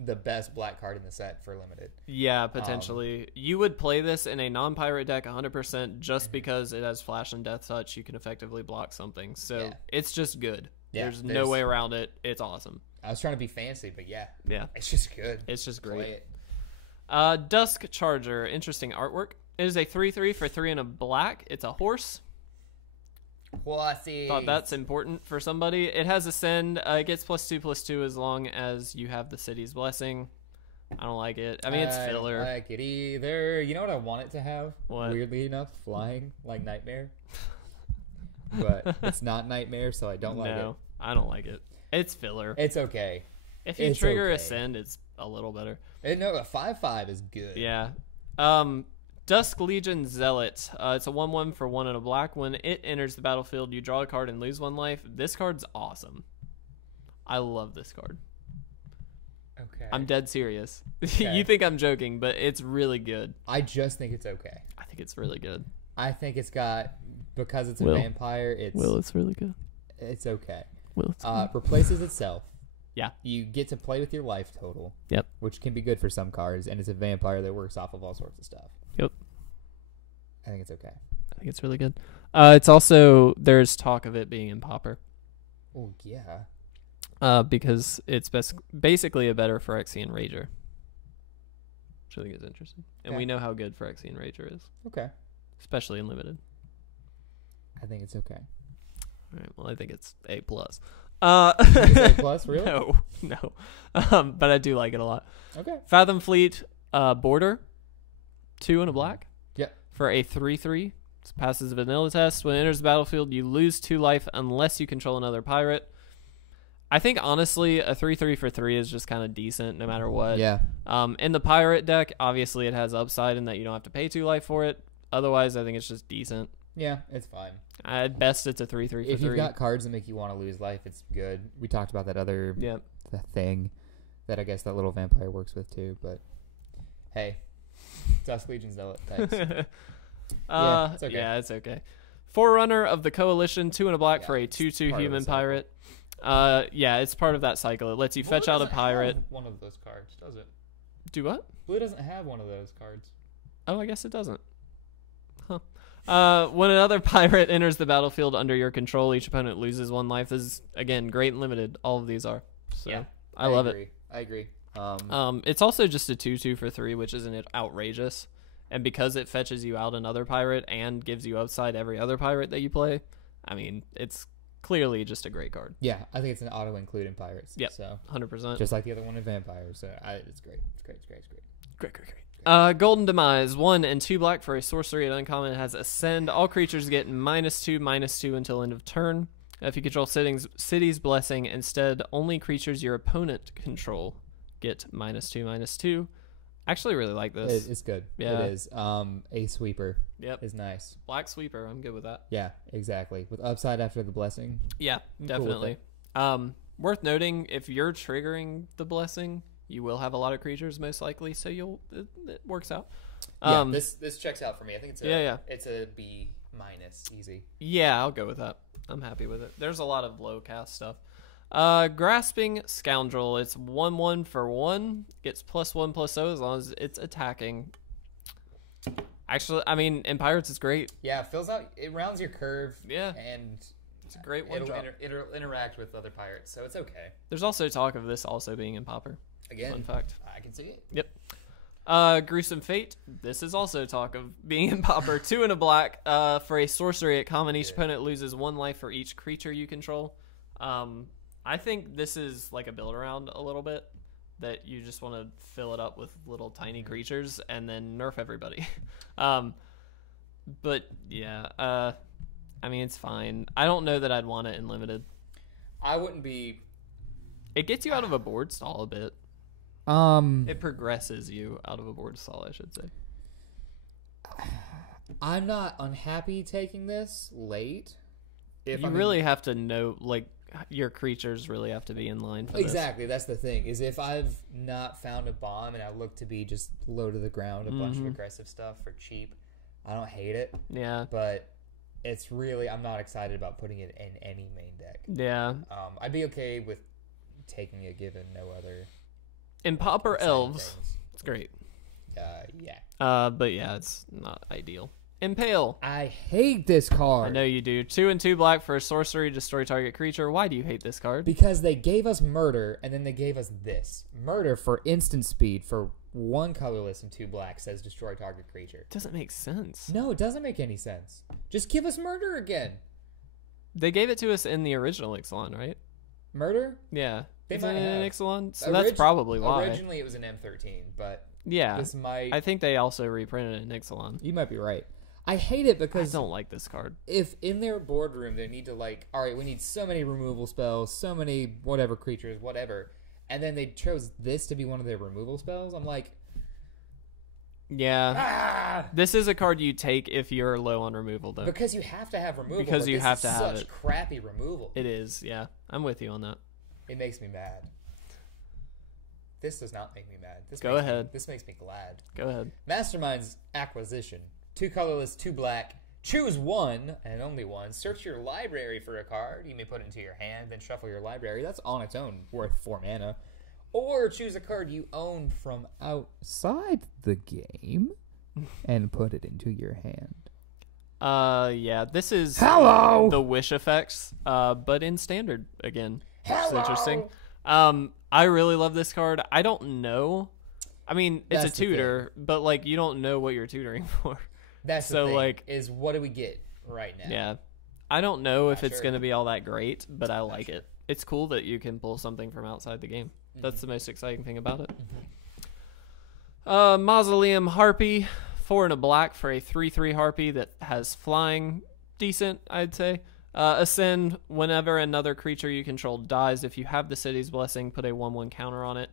the best black card in the set for limited. Yeah, potentially. You would play this in a non-pirate deck 100% just because it has Flash and Death Touch. You can effectively block something. So it's just good. Yeah, there's no way around it. It's awesome. I was trying to be fancy, but yeah. It's just good. It's just great. Play it. Dusk Charger. Interesting artwork. It is a 3/3 for 3 and a black. It's a horse. Horsey. Thought that's important for somebody. It has Ascend. It gets +2/+2 as long as you have the city's blessing. I don't like it. I mean, it's filler. I don't like it either. You know what I want it to have? What? Weirdly enough, flying like Nightmare. But it's not Nightmare, so I don't like it. No, I don't like it. It's filler. It's okay. If you trigger Ascend, it's a little better. No, a 5/5 is good. Yeah. Dusk Legion Zealot. It's a 1/1 for 1 and a black. When it enters the battlefield, you draw a card and lose 1 life. This card's awesome. I love this card. Okay. I'm dead serious. Okay. You think I'm joking, but it's really good. I just think it's okay. I think it's really good. I think it's got, because it's a vampire, it's really good. It's okay. It's replaces itself. Yeah. You get to play with your life total. Yep. Which can be good for some cards, and it's a vampire that works off of all sorts of stuff. Yep. I think it's okay. I think it's really good. It's also, there's talk of it being in Pauper. Oh, yeah. Because it's basically a better Phyrexian Rager. Which I think is interesting. And we know how good Phyrexian Rager is. Okay. Especially in Limited. I think it's okay. All right, well, I think it's A+. A+, really? No. But I do like it a lot. Okay. Fathom Fleet, Border, 2 and a black. Yep. For a 3/3. Passes the vanilla test. When it enters the battlefield, you lose 2 life unless you control another pirate. I think, honestly, a 3/3 for 3 is just kind of decent no matter what. Yeah. In the pirate deck, obviously it has upside in that you don't have to pay 2 life for it. Otherwise, I think it's just decent. Yeah, it's fine. At best, it's a 3/3 for 3. If you've got cards that make you want to lose life, it's good. We talked about that other the thing that I guess that little vampire works with too. But hey, Dusk Legion Zealot. Thanks. Yeah, it's okay. Yeah, it's okay. Forerunner of the Coalition, 2 and a black for a 2/2 human pirate. Yeah, it's part of that cycle. It lets you fetch out a pirate. One of those cards, does it? Do what? Blue doesn't have one of those cards. Oh, I guess it doesn't. Huh. When another pirate enters the battlefield under your control, each opponent loses 1 life. This is, again, great and limited. All of these are. So yeah, I love it. I agree. It's also just a 2/2 for 3, which isn't outrageous. And because it fetches you out another pirate and gives you upside every other pirate that you play, I mean, it's clearly just a great card. Yeah, I think it's an auto-include in pirates. Yeah, so 100%. Just like the other one in vampires. So it's great. It's great. Great. Golden Demise, 1 and 2 black for a sorcery at uncommon. It has Ascend. All creatures get -2/-2 until end of turn. If you control City's Blessing, instead, only creatures your opponent control get -2/-2. I actually really like this. It's good. Yeah. It is. A sweeper. Yep. Is nice. Black sweeper. I'm good with that. Yeah, exactly. With upside after the blessing. Yeah, definitely. Cool. Worth noting, if you're triggering the blessing, you will have a lot of creatures most likely, so it works out. Yeah, this checks out for me. I think it's it's a B-, easy. Yeah, I'll go with that. I'm happy with it. There's a lot of low cast stuff. Grasping Scoundrel. It's 1/1 for 1. Gets +1/+0 as long as it's attacking. Actually, I mean, in Pirates, it's great. Yeah, it rounds your curve. Yeah. And it's a great one. It'll interact with other pirates, so it's okay. There's also talk of this also being in Pauper. Again, fun fact. I can see it. Yep. Gruesome Fate. This is also talk of being in Pauper. 2 and a black. For a sorcery at common, each opponent loses 1 life for each creature you control. I think this is like a build around a little bit, that you just want to fill it up with little tiny creatures and then nerf everybody. But yeah, I mean, it's fine. I don't know that I'd want it in limited. I wouldn't be. It gets you out of a board stall a bit. It progresses you out of a board stall, I should say. I'm not unhappy taking this late. You really have to know, like, your creatures really have to be in line for this. Exactly, that's the thing. Is if I've not found a bomb and I look to be just low to the ground, a bunch of aggressive stuff for cheap, I don't hate it. Yeah. But it's really, I'm not excited about putting it in any main deck. Yeah. I'd be okay with taking it given no other. In Pauper Elves, it's great. Yeah. But yeah, it's not ideal. Impale. I hate this card. I know you do. 2 and 2 black for a sorcery, destroy target creature. Why do you hate this card? Because they gave us murder, and then they gave us this. Murder for instant speed for 1 colorless and 2 black says destroy target creature. Doesn't make sense. No, it doesn't make any sense. Just give us murder again. They gave it to us in the original Ixalan, right? Murder? Yeah. They might have an Ixalan? So that's probably why. Originally it was an M13, but yeah, this might. I think they also reprinted it in Ixalan. You might be right. I hate it because I don't like this card. If in their boardroom they need to all right, we need so many removal spells, so many whatever creatures, whatever, and then they chose this to be one of their removal spells. I'm like, yeah, this is a card you take if you're low on removal, though. Because you have to have removal. Because you have to have it. Such crappy removal. It is, yeah. I'm with you on that. It makes me mad. This does not make me mad. Go ahead. This makes me glad. Go ahead. Masterminds Acquisition. 2 colorless, 2 black. Choose one, and only one. Search your library for a card. You may put it into your hand, then shuffle your library. That's on its own worth 4 mana. Or choose a card you own from outside the game and put it into your hand. Yeah, this is the wish effects, but in standard again. Which is interesting. I really love this card. I don't know. I mean, it's a tutor, but like you don't know what you're tutoring for. That's the thing, like, is what do we get right now? Yeah. I don't know if it's going to be all that great, but I like it. It's cool that you can pull something from outside the game. That's the most exciting thing about it. Mausoleum Harpie, 4 and a black for a 3/3 Harpie that has flying. Decent, I'd say. Ascend whenever another creature you control dies. If you have the city's blessing, put a 1/1 counter on it.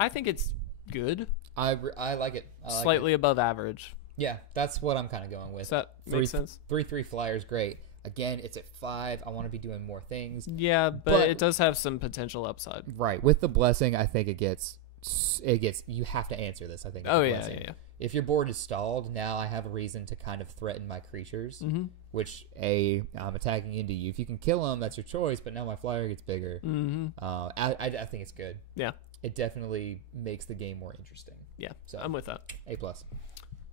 I think it's good. I like it. Slightly above average. Yeah, that's what I'm kind of going with. Does that make sense? 3/3 flyer's great. Again, it's at 5. I want to be doing more things. Yeah, but it does have some potential upside. Right. With the blessing, I think it gets you have to answer this, I think. Oh, yeah. If your board is stalled, now I have a reason to kind of threaten my creatures, which I'm attacking into you. If you can kill them, that's your choice, but now my flyer gets bigger. I think it's good. Yeah. It definitely makes the game more interesting. Yeah, so I'm with that. A+.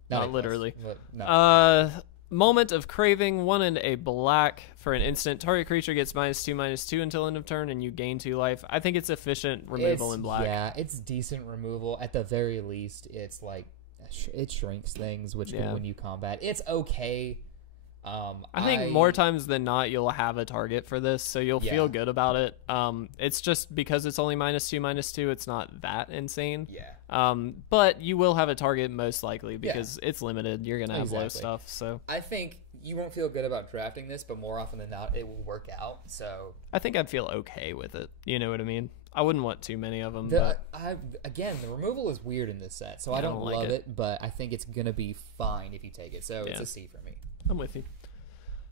Not literally. No. Moment of Craving, 1 and a black for an instant. Target creature gets -2/-2 until end of turn, and you gain 2 life. I think it's efficient removal in black. Yeah, it's decent removal. At the very least, it's like it shrinks things, which when you combat, it's okay. I think more times than not, you'll have a target for this, so you'll feel good about it. It's just because it's only -2/-2, it's not that insane. Yeah. But you will have a target most likely because it's limited. You're gonna have low stuff. So I think you won't feel good about drafting this, but more often than not, it will work out. So I think I'd feel okay with it. You know what I mean? I wouldn't want too many of them. Again, the removal is weird in this set, so I don't love it, but I think it's gonna be fine if you take it. So it's a C for me. I'm with you.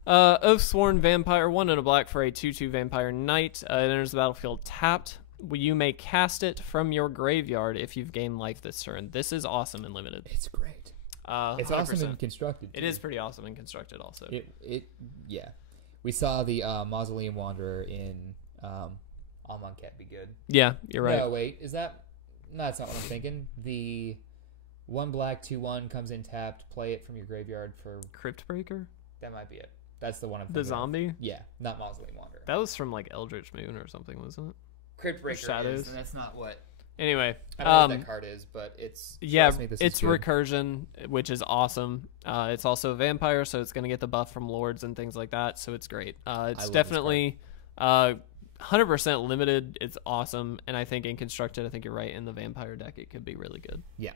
Oathsworn Vampire, 1 and a black for a 2/2 Vampire Knight. It enters the battlefield tapped. You may cast it from your graveyard if you've gained life this turn. This is awesome and limited. It's great. It's 100%. awesome and constructed. It is pretty awesome and constructed also. Yeah. We saw the Mausoleum Wanderer in Amonkhet be good. Yeah, you're right. No, wait. Is that... No, that's not what I'm thinking. The 1 black, 2/1 comes in tapped. Play it from your graveyard for... Cryptbreaker? That might be it. That's the one I'm thinking The zombie? of. Yeah, not Mausoleum Wanderer. That was from like Eldritch Moon or something, wasn't it? Cryptbreaker Shadows. is, and that's not what... Anyway. I don't know what that card is, but it's... it's Recursion, which is awesome. It's also a vampire, so it's going to get the buff from lords and things like that, so it's great. It's definitely 100% limited. It's awesome, and I think in Constructed, I think you're right, in the vampire deck, it could be really good. Yeah.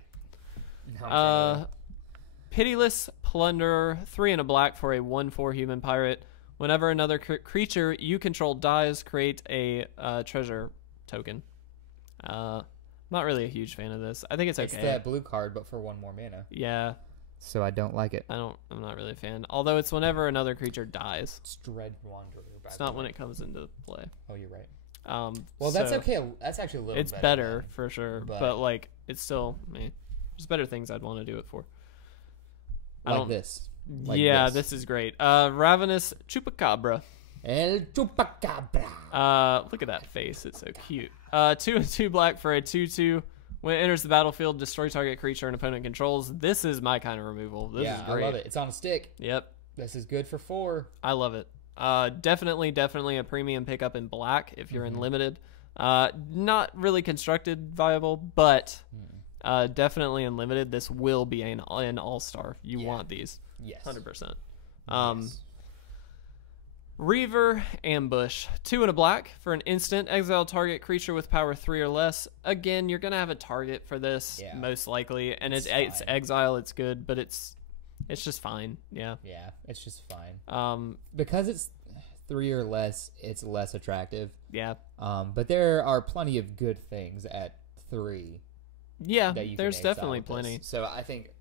Pitiless Plunder, 3 and a black for a 1/4 human pirate. Whenever another creature you control dies, create a treasure token. Not really a huge fan of this. I think it's okay. It's that blue card, but for 1 more mana. Yeah. So I don't like it. I'm not really a fan. Although it's whenever another creature dies. It's Dread Wanderer. It's not when it comes into play. Oh, you're right. Well, that's okay. That's actually a little. It's better for sure, but like it's still. There's better things I'd want to do it for. This. This is great. Ravenous Chupacabra. El Chupacabra. Look at that face. It's so cute. 2 and 2 black for a 2/2. When it enters the battlefield, destroy target creature an opponent controls. This is my kind of removal. This is great. I love it. It's on a stick. Yep. This is good for 4. I love it. Definitely a premium pickup in black if you're in limited. Not really constructed viable, but definitely in limited. This will be an all-star. You want these. Yes. 100%. Reaver Ambush, 2 and a black for an instant. Exile target creature with power 3 or less. Again, you're gonna have a target for this most likely, and it's exile. It's good, but it's just fine. Yeah. Yeah, it's just fine. Because it's 3 or less, it's less attractive. Yeah. But there are plenty of good things at 3. Yeah, there's definitely plenty. So I think,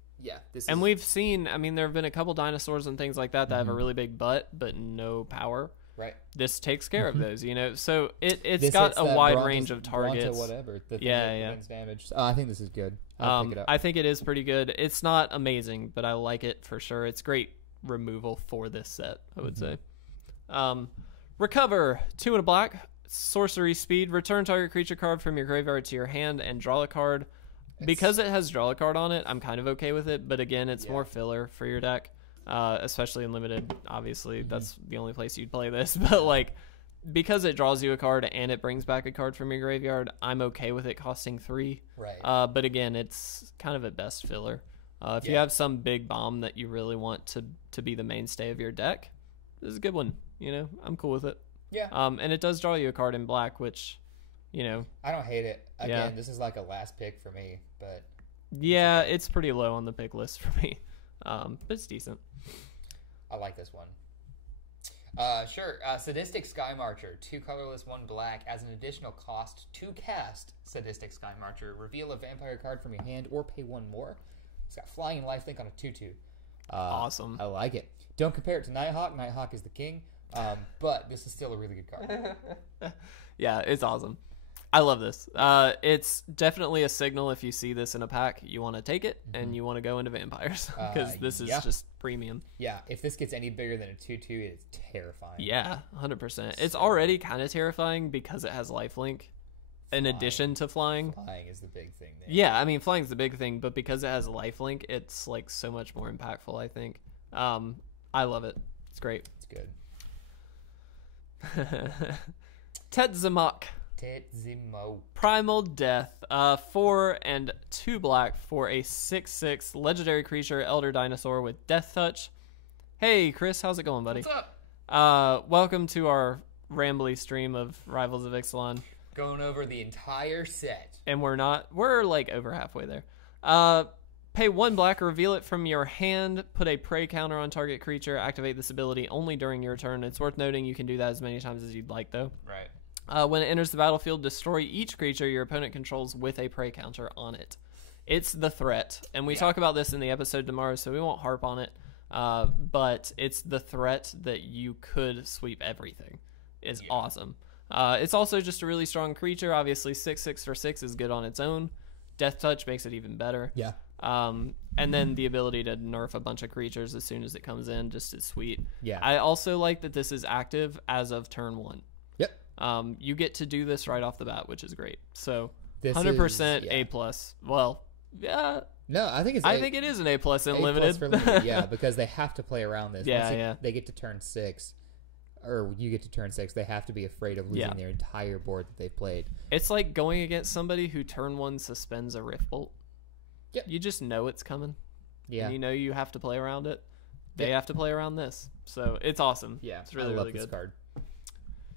and we've seen, I mean, there have been a couple dinosaurs and things like that have a really big butt, but no power. Right. This takes care of those, you know. So it's got a wide range of targets. Whatever. The thing that wins damage. I think this is good. I'll pick it up. I think it is pretty good. It's not amazing, but I like it for sure. It's great removal for this set, I would say. Recover, 2 and a black, sorcery speed. Return target creature card from your graveyard to your hand and draw a card. Because it has draw a card on it, I'm kind of okay with it. But again, it's more filler for your deck. Especially in limited, obviously that's the only place you'd play this, but like because it draws you a card and it brings back a card from your graveyard, I'm okay with it costing 3. Right. But again, it's kind of at best filler. If you have some big bomb that you really want to be the mainstay of your deck, this is a good one. You know, I'm cool with it. Yeah. And it does draw you a card in black, which, you know, I don't hate it. Again, this is like a last pick for me, but yeah, it's pretty low on the pick list for me. But it's decent. I like this one. Sure. Sadistic Sky Marcher, 2 colorless, 1 black. As an additional cost to cast Sadistic Sky Marcher, reveal a vampire card from your hand or pay 1 more. It's got flying and lifelink on a 2/2. Awesome. I like it. Don't compare it to Nighthawk. Nighthawk is the king. But this is still a really good card. Yeah, it's awesome. I love this. It's definitely a signal if you see this in a pack, you want to take it and you want to go into vampires because this is just premium. Yeah, if this gets any bigger than a 2/2, it's terrifying. Yeah, 100%. It's already kind of terrifying because it has lifelink in addition to flying. Flying is the big thing there. Yeah, I mean, flying's the big thing, but because it has lifelink, it's like so much more impactful, I think. I love it. It's great. It's good. Tetzimok. Primal Death, 4 and 2 black for a 6/6 legendary creature, Elder Dinosaur with Death Touch. Hey, Chris, how's it going, buddy? What's up? Welcome to our rambly stream of Rivals of Ixalan. Going over the entire set. And we're like over halfway there. Pay 1 black, reveal it from your hand, put a prey counter on target creature, activate this ability only during your turn. It's worth noting you can do that as many times as you'd like, though. Right. When it enters the battlefield, destroy each creature your opponent controls with a prey counter on it. It's the threat, and we talk about this in the episode tomorrow, so we won't harp on it. But it's the threat that you could sweep everything. Is awesome. It's also just a really strong creature. Obviously, 6/6 for 6 is good on its own. Death Touch makes it even better. Yeah. And then the ability to nerf a bunch of creatures as soon as it comes in just is sweet. Yeah. I also like that this is active as of turn 1. Yep. You get to do this right off the bat, which is great. So this 100% A+. Well, yeah. No, I think it is an A+ in limited. For limited. Yeah, because they have to play around this. Yeah, They get to turn 6, or you get to turn 6. They have to be afraid of losing their entire board that they've played. It's like going against somebody who turn 1 suspends a Rift Bolt. Yep. You just know it's coming. Yeah. And you know you have to play around it. They have to play around this. So it's awesome. Yeah. It's really, I love really this good. card.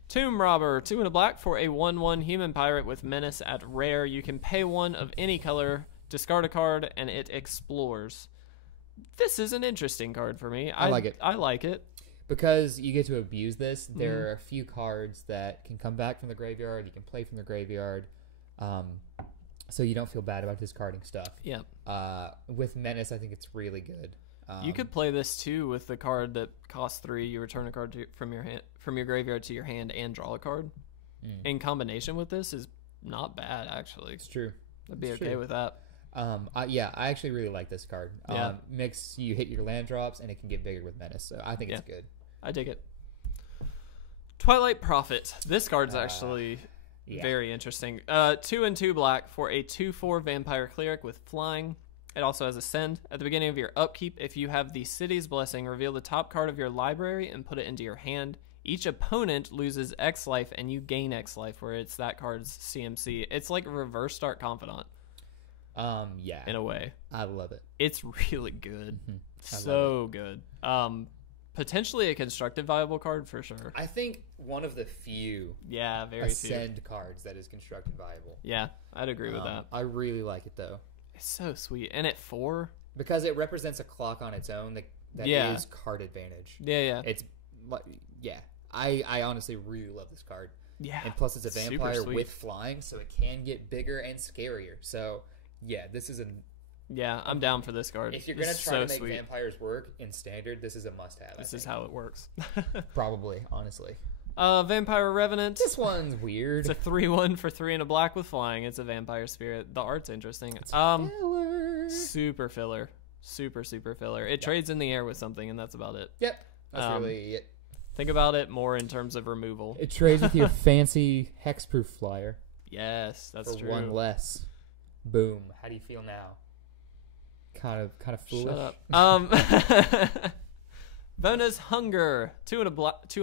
Tomb Robber, 2 and a black for a 1/1 human pirate with menace at rare. You can pay 1 of any color, discard a card, and it explores. This is an interesting card for me. I like it. I like it. Because you get to abuse this, there are a few cards that can come back from the graveyard. You can play from the graveyard. So you don't feel bad about discarding stuff. Yeah. With menace, I think it's really good. You could play this too with the card that costs 3. You return a card from your graveyard to your hand and draw a card. In combination with this is not bad, actually. It's true. I'd be okay with that. I actually really like this card. Makes you hit your land drops, and it can get bigger with menace. So I think it's good. I dig it. Twilight Prophet. This card's actually very interesting. 2 and 2 black for a 2/4 vampire cleric with flying. It also has Ascend. At the beginning of your upkeep, if you have the City's Blessing, reveal the top card of your library and put it into your hand. Each opponent loses X life, and you gain X life, where it's that card's CMC. It's like Reverse Dark Confidant. In a way. I love it. It's really good. So good. Potentially a constructed viable card for sure. I think one of the few very Ascend cards that is constructed viable. Yeah, I'd agree with that. I really like it, though. It's so sweet. And at 4? Because it represents a clock on its own that is card advantage. Yeah. It's, I honestly really love this card. Yeah. And plus it's a vampire with flying, so it can get bigger and scarier. So, yeah, this is Yeah, I'm down for this card. If you're going to try to make vampires work in Standard, this is a must-have. This is how it works. Probably, honestly. Vampire Revenant. This one's weird. It's a 3/1 for 3 and a black with flying. It's a vampire spirit. The art's interesting. It's filler. Super filler. Super filler. It trades in the air with something, and that's about it. Yep. That's really it. Think about it more in terms of removal. It trades with your fancy hexproof flyer. Yes, that's true. For 1 less. Boom. How do you feel now? Kind of foolish. Shut up. Bonus Hunger. 2 and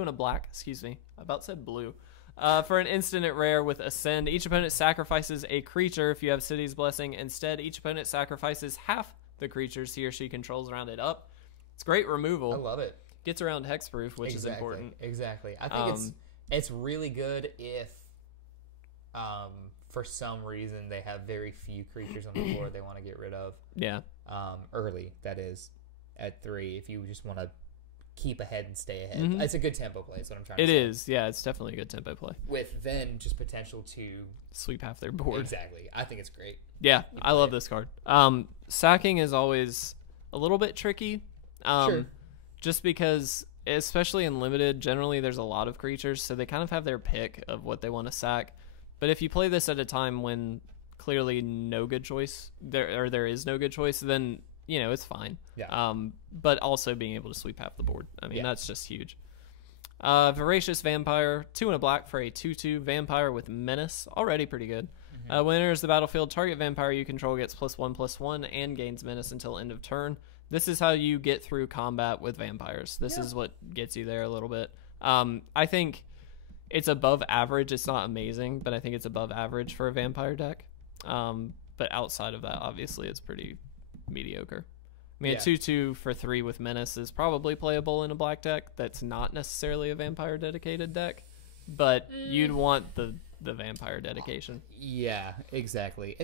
a black. Excuse me. I about said blue. For an instant at rare with Ascend, each opponent sacrifices a creature if you have City's Blessing. Instead, each opponent sacrifices half the creatures he or she controls rounded up. It's great removal. I love it. Gets around hexproof, which is important. Exactly. I think it's really good if for some reason they have very few creatures on the board they want to get rid of. Yeah. Early, that is, at 3. If you just want to keep ahead and stay ahead. It's a good tempo play, is what I'm trying to say. It is. Yeah, it's definitely a good tempo play. With then just potential to sweep half their board. Exactly. I think it's great. Yeah, I love this card. Sacking is always a little bit tricky. Sure. Just because, especially in Limited, generally there's a lot of creatures, so they kind of have their pick of what they want to sack. But if you play this at a time when clearly no good choice, there is no good choice, then, you know, it's fine. Yeah. But also being able to sweep half the board. I mean, that's just huge. Voracious Vampire, 2 and a black for a 2/2 vampire with Menace. Already pretty good. When it enters the battlefield, target vampire you control gets +1/+1 and gains Menace until end of turn. This is how you get through combat with vampires. This is what gets you there a little bit. I think it's above average. It's not amazing, but I think it's above average for a vampire deck. But outside of that, obviously, it's pretty mediocre. I mean, a 2/2 for 3 with Menace is probably playable in a black deck that's not necessarily a vampire dedicated deck, but you'd want the vampire dedication. Yeah, exactly.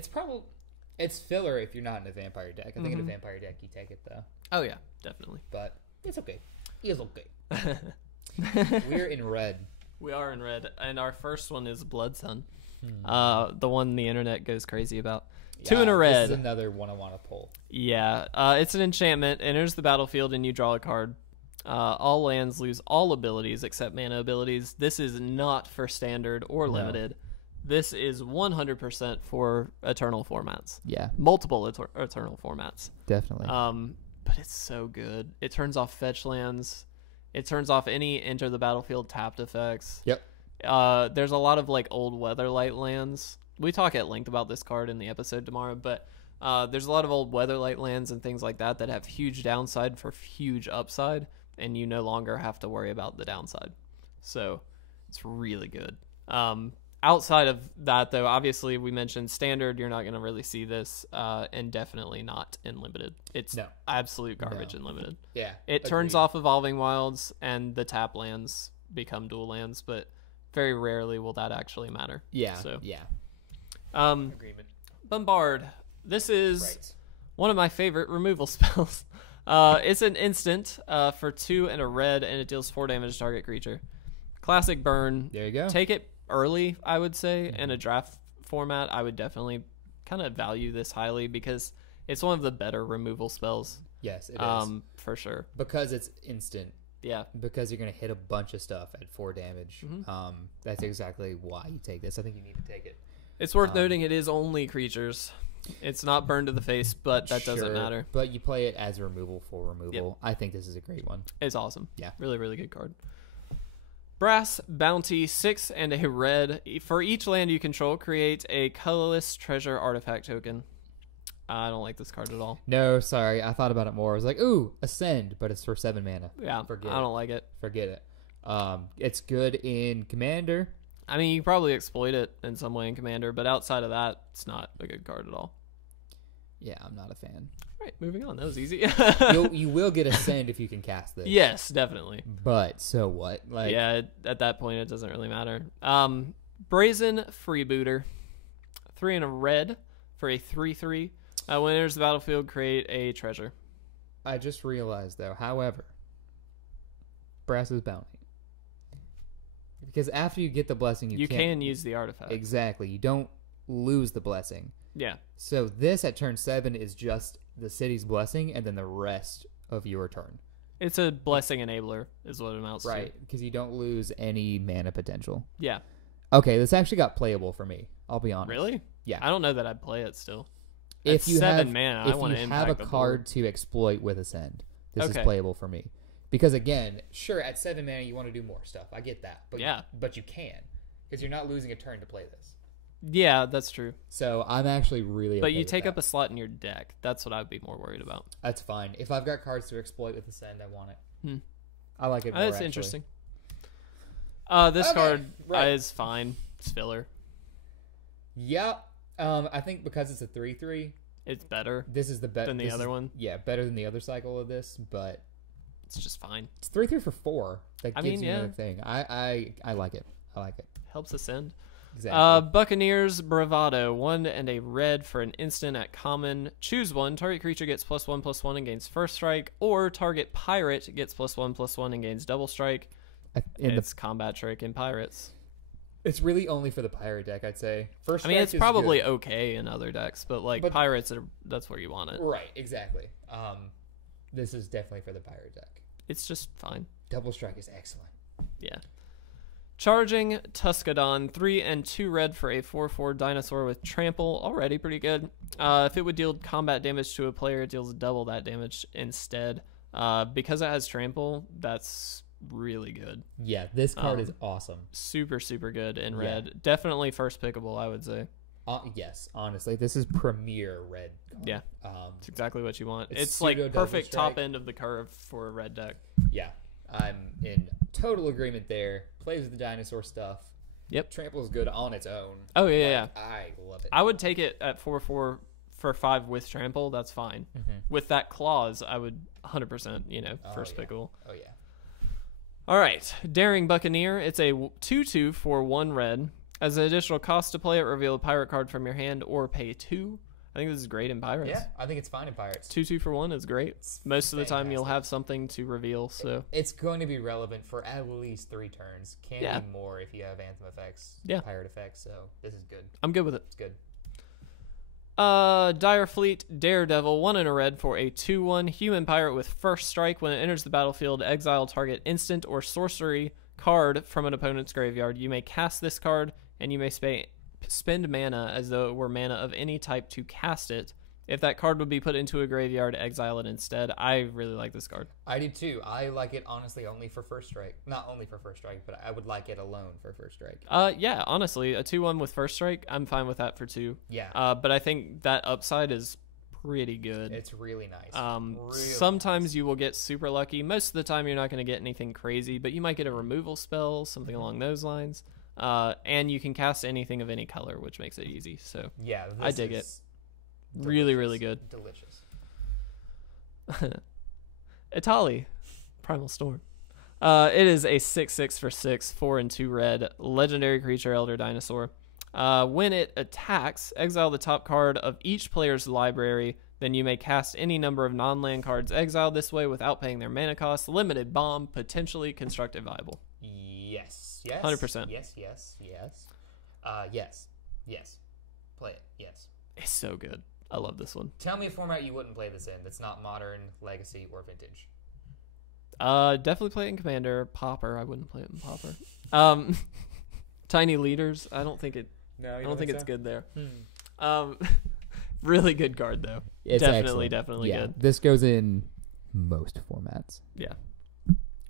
It's filler if you're not in a vampire deck. I think in a vampire deck you take it though. Oh yeah, definitely. But it's okay. It's okay. We're in red. We are in red, and our first one is Blood Sun. The one the internet goes crazy about. 2 and a red. This is another one I want to pull. Yeah, it's an enchantment. Enters the battlefield and you draw a card. All lands lose all abilities except mana abilities. This is not for standard or limited. This is 100% for eternal formats. Yeah. Multiple eternal formats. Definitely. But it's so good. It turns off fetch lands. It turns off any enter the battlefield tapped effects. Yep. There's a lot of like old Weatherlight lands. We talk at length about this card in the episode tomorrow, but there's a lot of old Weatherlight lands and things like that have huge downside for huge upside, and you no longer have to worry about the downside. So it's really good. Outside of that, though, obviously we mentioned standard. You're not going to really see this, and definitely not in limited. It's absolute garbage in limited. Yeah, it turns off Evolving Wilds, and the tap lands become dual lands, but very rarely will that actually matter. Yeah. So agreement. Bombard. This is one of my favorite removal spells. It's an instant for 2 and a red, and it deals 4 damage to target creature. Classic burn. There you go. Take it early, I would say. In a draft format, I would definitely kind of value this highly because it's one of the better removal spells. Yes, it is. For sure. Because it's instant. Yeah. Because you're going to hit a bunch of stuff at 4 damage. That's exactly why you take this. I think you need to take it. It's worth noting it is only creatures. It's not burned to the face, but that doesn't matter. But you play it as removal for removal. Yep. I think this is a great one. It's awesome. Yeah. Really, really good card. Brass Bounty, 6 and a red. For each land you control, create a colorless treasure artifact token. I don't like this card at all. No, sorry. I thought about it more. I was like, ooh, Ascend, but it's for 7 mana. Yeah, I don't like it. Forget it. It's good in Commander. I mean, you probably exploit it in some way in Commander, but outside of that, it's not a good card at all. Yeah, I'm not a fan. All right, moving on. That was easy. You will get Ascend if you can cast this. Yes, definitely. But so what? Like, yeah, at that point, it doesn't really matter. Brazen Freebooter. 3 and a red for a 3/3. When it enters the battlefield, create a treasure. I just realized, though, however, Brass's Bounty. Because after you get the blessing, you can use the artifact. Exactly. You don't lose the blessing. Yeah. So this at turn 7 is just the city's blessing and then the rest of your turn. It's a blessing enabler is what it amounts to. Right, because you don't lose any mana potential. Yeah. Okay, this actually got playable for me. I'll be honest. Really? Yeah. I don't know that I'd play it still. If you 7 mana, I want to impact have a card to exploit with Ascend, this is Okay. playable for me. Because again, sure, at 7 mana you want to do more stuff. I get that. But Yeah. But you can. Because you're not losing a turn to play this. Yeah, that's true. So I'm actually really But okay you with take that. up a slot in your deck. That's what I'd be more worried about. That's fine. If I've got cards to exploit with Ascend, I want it. Hmm. I like it more, That's actually. interesting. This card is fine. It's filler. Yeah. I think because it's a 3/3, It's better this is the better than the other one. Yeah, better than the other cycle of this, but It's just fine. it's 3/3 for 4. That I gives mean, you yeah. another thing. I like it. I like it. Helps ascend. Exactly. Buccaneers Bravado, 1 and a red for an instant at common. Choose one. Target creature gets +1/+1 and gains first strike, or target pirate gets +1/+1 and gains double strike. It's combat trick in pirates. It's really only for the pirate deck, I'd say. First I mean, strike it's is probably good. okay in other decks, but pirates, that's where you want it. Right, exactly. This is definitely for the pirate deck. It's just fine. Double strike is excellent. Yeah. Charging Tuscadon, 3 and 2 red for a 4/4 dinosaur with trample. Already pretty good. If it would deal combat damage to a player, it deals double that damage instead. Because it has trample, that's really good. Yeah, this card is awesome. Super, super good in red. Definitely first pickable, I would say. Yes, honestly, this is premier red card. Yeah, it's exactly what you want. It's pseudo like double perfect strike. top end of the curve for a red deck. Yeah, I'm in total agreement there. Plays with the dinosaur stuff. Yep. Trample is good on its own. Oh, yeah, yeah. I love it. I would take it at 4/4 for 5 with trample. That's fine. With that clause, I would 100%, first pickable. Oh, yeah. All right. Daring Buccaneer. It's a 2/2 for 1 red. As an additional cost to play it, reveal a pirate card from your hand or pay 2. I think this is great in pirates. Yeah, I think it's fine in pirates. 2/2 for 1 is great. Most of the time you'll have something to reveal. So it's going to be relevant for at least 3 turns. Can be more if you have anthem effects, pirate effects. So this is good. I'm good with it. It's good. Dire Fleet Daredevil, 1 and a red for a 2/1 human pirate with first strike. When it enters the battlefield, exile target instant or sorcery card from an opponent's graveyard. You may cast this card, and you may spend mana as though it were mana of any type to cast it. If that card would be put into a graveyard, exile it instead. I really like this card. I do too. I like it honestly only for first strike. Not only for first strike, but I would like it alone for first strike. Yeah, honestly, a 2/1 with first strike, I'm fine with that for 2. Yeah. But I think that upside is pretty good. It's really nice. Sometimes you will get super lucky. Most of the time you're not going to get anything crazy, but you might get a removal spell, something along those lines. And you can cast anything of any color, which makes it easy. So yeah, I dig it. Delicious. Really, really good. Delicious. Itali, Primal Storm. It is a 6/6 for 6, 4 and 2 red, legendary creature, Elder Dinosaur. When it attacks, exile the top card of each player's library. Then you may cast any number of non-land cards exiled this way without paying their mana cost. Limited bomb, potentially constructed viable. Yes. Yes. 100%. Yes. Yes. Yes. Yes. Play it. Yes. It's so good. I love this one. Tell me a format you wouldn't play this in that's not modern, legacy, or vintage. Definitely play it in Commander. Pauper, I wouldn't play it in Pauper. Tiny Leaders, I don't think it. No, I don't think it's good there. Hmm. Really good card though. It's definitely excellent. good. This goes in most formats. Yeah.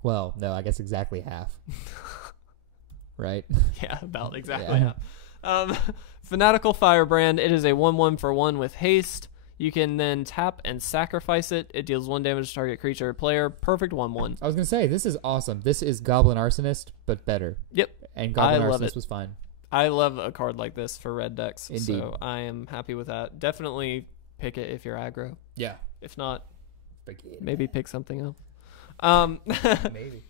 Well, no, I guess exactly half. Right? Yeah, about exactly half. Fanatical Firebrand. It is a 1/1 for 1 with haste. You can then tap and sacrifice it. It deals 1 damage to target creature or player. Perfect 1/1. I was gonna say this is awesome. This is Goblin Arsonist, but better. Yep. And Goblin I love Arsonist it. was fine. I love a card like this for red decks. Indeed. So I am happy with that. Definitely pick it if you're aggro. Yeah. If not, Forget maybe pick something else. Maybe.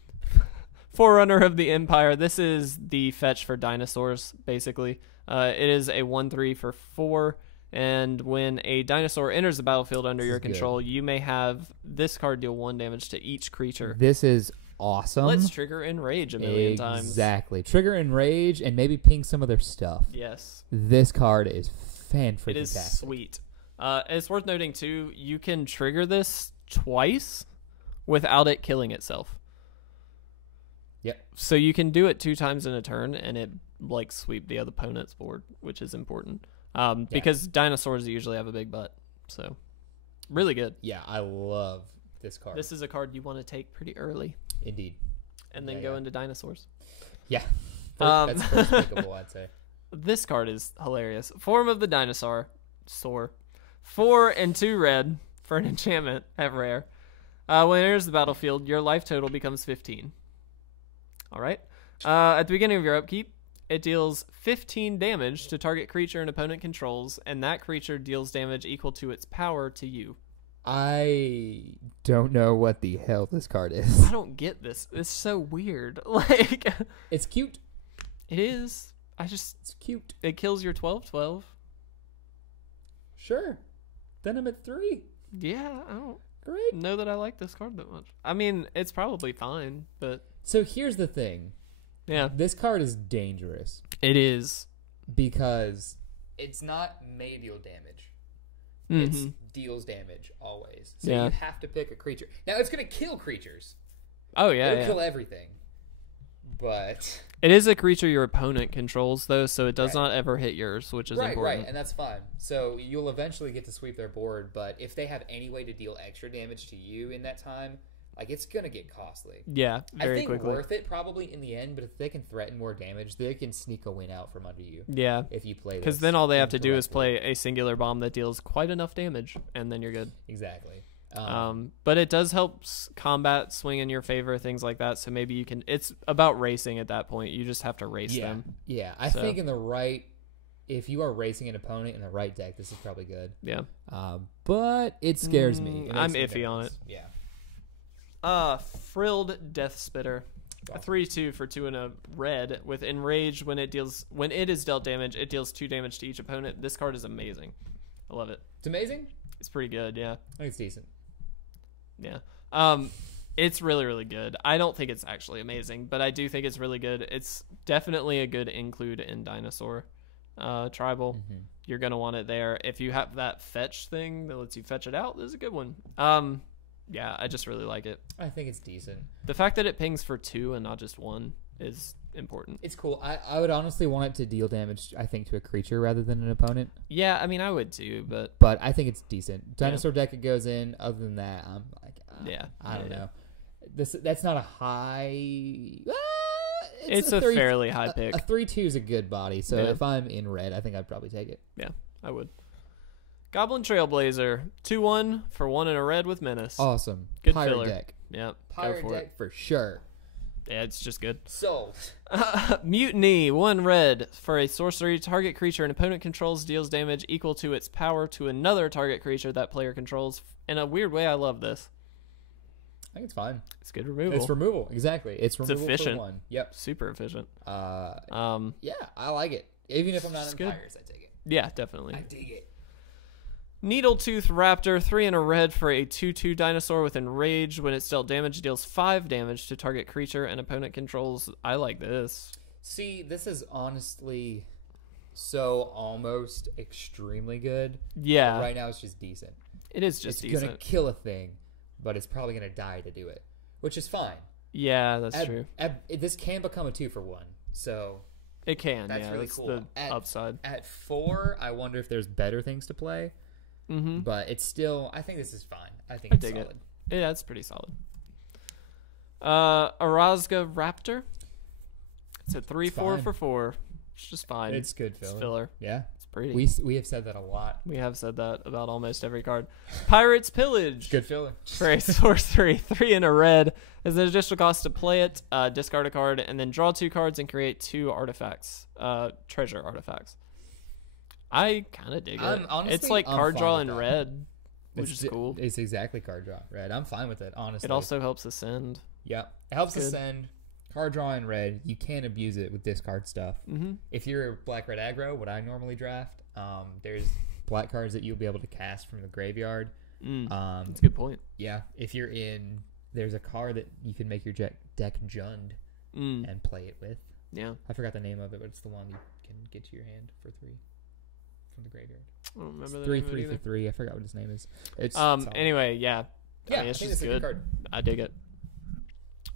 Forerunner of the Empire. This is the fetch for dinosaurs, basically. It is a 1/3 for 4, and when a dinosaur enters the battlefield under your control, you may have this card deal 1 damage to each creature. This is awesome. Let's trigger Enrage a million times. Exactly. Trigger Enrage and maybe ping some of their stuff. Yes. This card is fan-freaking-tastic. It is sweet. It's worth noting, too, you can trigger this twice without it killing itself. Yep. So you can do it 2 times in a turn, and it like sweep the other opponent's board, which is important. Because dinosaurs usually have a big butt. So really good. Yeah, I love this card. This is a card you want to take pretty early. Indeed. And then go into dinosaurs. Yeah. That's first pickable, I'd say. This card is hilarious. Form of the Dinosaur. 4 and 2 red for an enchantment at rare. When it enters the battlefield, your life total becomes 15. All right. At the beginning of your upkeep, it deals 15 damage to target creature an opponent controls, and that creature deals damage equal to its power to you. I don't know what the hell this card is. I don't get this. It's so weird. Like, it's cute. It is. It's cute. It kills your 12/12. Sure. Then I'm at 3. Yeah, I don't know that I like this card that much. I mean, it's probably fine, but... So here's the thing. Yeah. This card is dangerous. It is. Because it's not may deal damage. Mm-hmm. It deals damage always. So you have to pick a creature. Now, it's going to kill creatures. Oh, yeah, It'll kill everything. But... It is a creature your opponent controls, though, so it does not ever hit yours, which is important. Right, and that's fine. So you'll eventually get to sweep their board, but if they have any way to deal extra damage to you in that time, like, it's going to get costly. Yeah, very quickly. I think worth it probably in the end, but if they can threaten more damage, they can sneak a win out from under you. Yeah. If you play this. Because then all they have to do is play a singular bomb that deals quite enough damage, and then you're good. Exactly. But it does help combat swing in your favor, things like that. So maybe you can. It's about racing at that point. You just have to race them. Yeah, I think if you are racing an opponent in the right deck, this is probably good. Yeah. But it scares me. I'm iffy on it. Yeah. Frilled Death Spitter. A 3/2 for 2 and a red with Enrage. When it is dealt damage, it deals 2 damage to each opponent. This card is amazing. I love it. It's amazing. It's pretty good. Yeah. I think it's decent. Yeah. It's really, really good. I don't think it's actually amazing, but I do think it's really good. It's definitely a good include in Dinosaur Tribal. Mm-hmm. You're going to want it there. If you have that fetch thing that lets you fetch it out, this is a good one. Yeah, I just really like it. I think it's decent. The fact that it pings for 2 and not just 1 is important. It's cool. I would honestly want it to deal damage, I think, to a creature rather than an opponent. Yeah, I mean, I would too, but I think it's decent. Dinosaur deck it goes in. Other than that, I'm like, I don't know. That's not a high. It's a fairly high pick. A 3/2 is a good body. So if I'm in red, I think I'd probably take it. Yeah, I would. Goblin Trailblazer, 2/1 for 1 and a red with Menace. Awesome. Good Pirate filler. deck. Yeah, Pirate deck for sure. Yeah, it's just good. Sold. Mutiny, 1 red for a sorcery. Target creature an opponent controls deals damage equal to its power to another target creature that player controls. In a weird way, I love this. I think it's fine. It's good removal. It's removal, exactly. It's removal efficient. for 1. Yep. Super efficient. Yeah, I like it. Even if I'm not in Pirates, I take it. Yeah, definitely. I dig it. Needletooth Raptor, 3 and a red for a 2/2 dinosaur with Enrage. When it's dealt damage, deals 5 damage to target creature and opponent controls. I like this. See, this is honestly so almost extremely good. Yeah. But right now, it's just decent. It is just decent. It's going to kill a thing, but it's probably going to die to do it, which is fine. Yeah, that's true. This can become a 2 for 1, so... It can, that's really cool. The upside. At 4, I wonder if there's better things to play. Mm-hmm. But it's still, I think this is fine. I think it's solid. Yeah, it's pretty solid. Arazga Raptor. It's a 3/4 for 4. It's just fine. It's good filler. It's filler. Yeah. It's pretty. We have said that a lot. We have said that about almost every card. Pirates Pillage. Good filler. For a sorcery, 3 and a red. As an additional cost to play it, discard a card, and then draw 2 cards and create 2 artifacts. Treasure artifacts. I kind of dig it. Honestly, it's like card draw in red, which is cool. It's exactly card draw red. I'm fine with it, honestly. It also helps ascend. Yeah, it helps ascend. Card draw in red. You can abuse it with discard stuff. Mm-hmm. If you're black-red aggro, what I normally draft, there's black cards that you'll be able to cast from the graveyard. That's a good point. Yeah, if you're in... There's a card that you can make your deck Jund and play it with. Yeah. I forgot the name of it, but it's the one you can get to your hand for 3 from the graveyard. I don't remember the 3 name of it 3 either. for 3. I forgot what his name is. It's anyway, yeah. Yeah, I mean, it's I think just it's a good good. card. I dig it.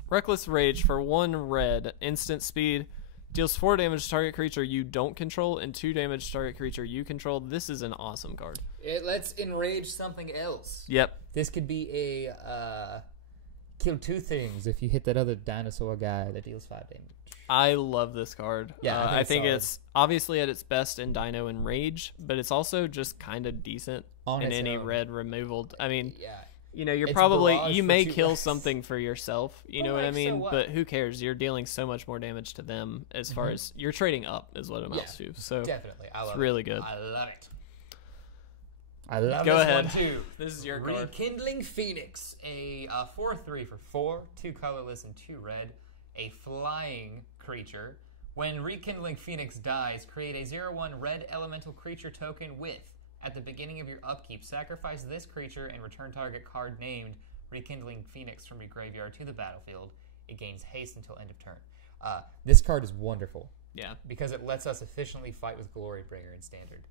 Reckless Rage for 1 red, instant speed, deals 4 damage to target creature you don't control and 2 damage to target creature you control. This is an awesome card. It lets enrage something else. Yep. This could be a kill 2 things if you hit that other dinosaur guy that deals 5 damage. I love this card. Yeah, I think it's obviously at its best in Dino and Rage, but it's also just kind of decent in any red removal. I mean, you know, you're probably, you may kill something for yourself, you know what I mean? So but who cares? You're dealing so much more damage to them as far as you're trading up is what it amounts to. So definitely. I love it's really good. I love it. I love Go this ahead. One too. This is your card. Rekindling Phoenix, a 4/3 for 4, 2 colorless and 2 red, a flying creature. When Rekindling Phoenix dies, create a 0/1 red elemental creature token with, at the beginning of your upkeep, sacrifice this creature and return target card named Rekindling Phoenix from your graveyard to the battlefield. It gains haste until end of turn. This card is wonderful. Yeah. Because it lets us efficiently fight with Glorybringer in Standard.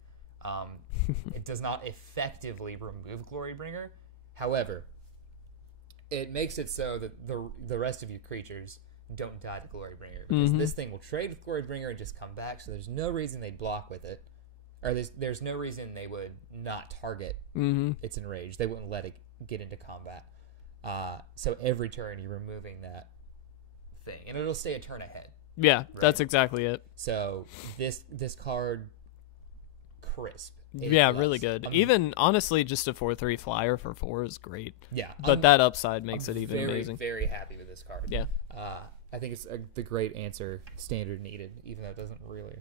It does not effectively remove Glorybringer. However, it makes it so that the rest of your creatures don't die to Glorybringer. Because this thing will trade with Glorybringer and just come back, so there's no reason they'd block with it. Or there's no reason they would not target its enraged. They wouldn't let it get into combat. So every turn you're removing that thing. And it'll stay a turn ahead. Yeah, right? That's exactly it. So this card, crisp. Yeah, really good. Even, honestly, just a 4/3 flyer for 4 is great. Yeah. But that upside makes it even amazing. I'm very happy with this card. Yeah. I think it's the great answer Standard needed, even though it doesn't really.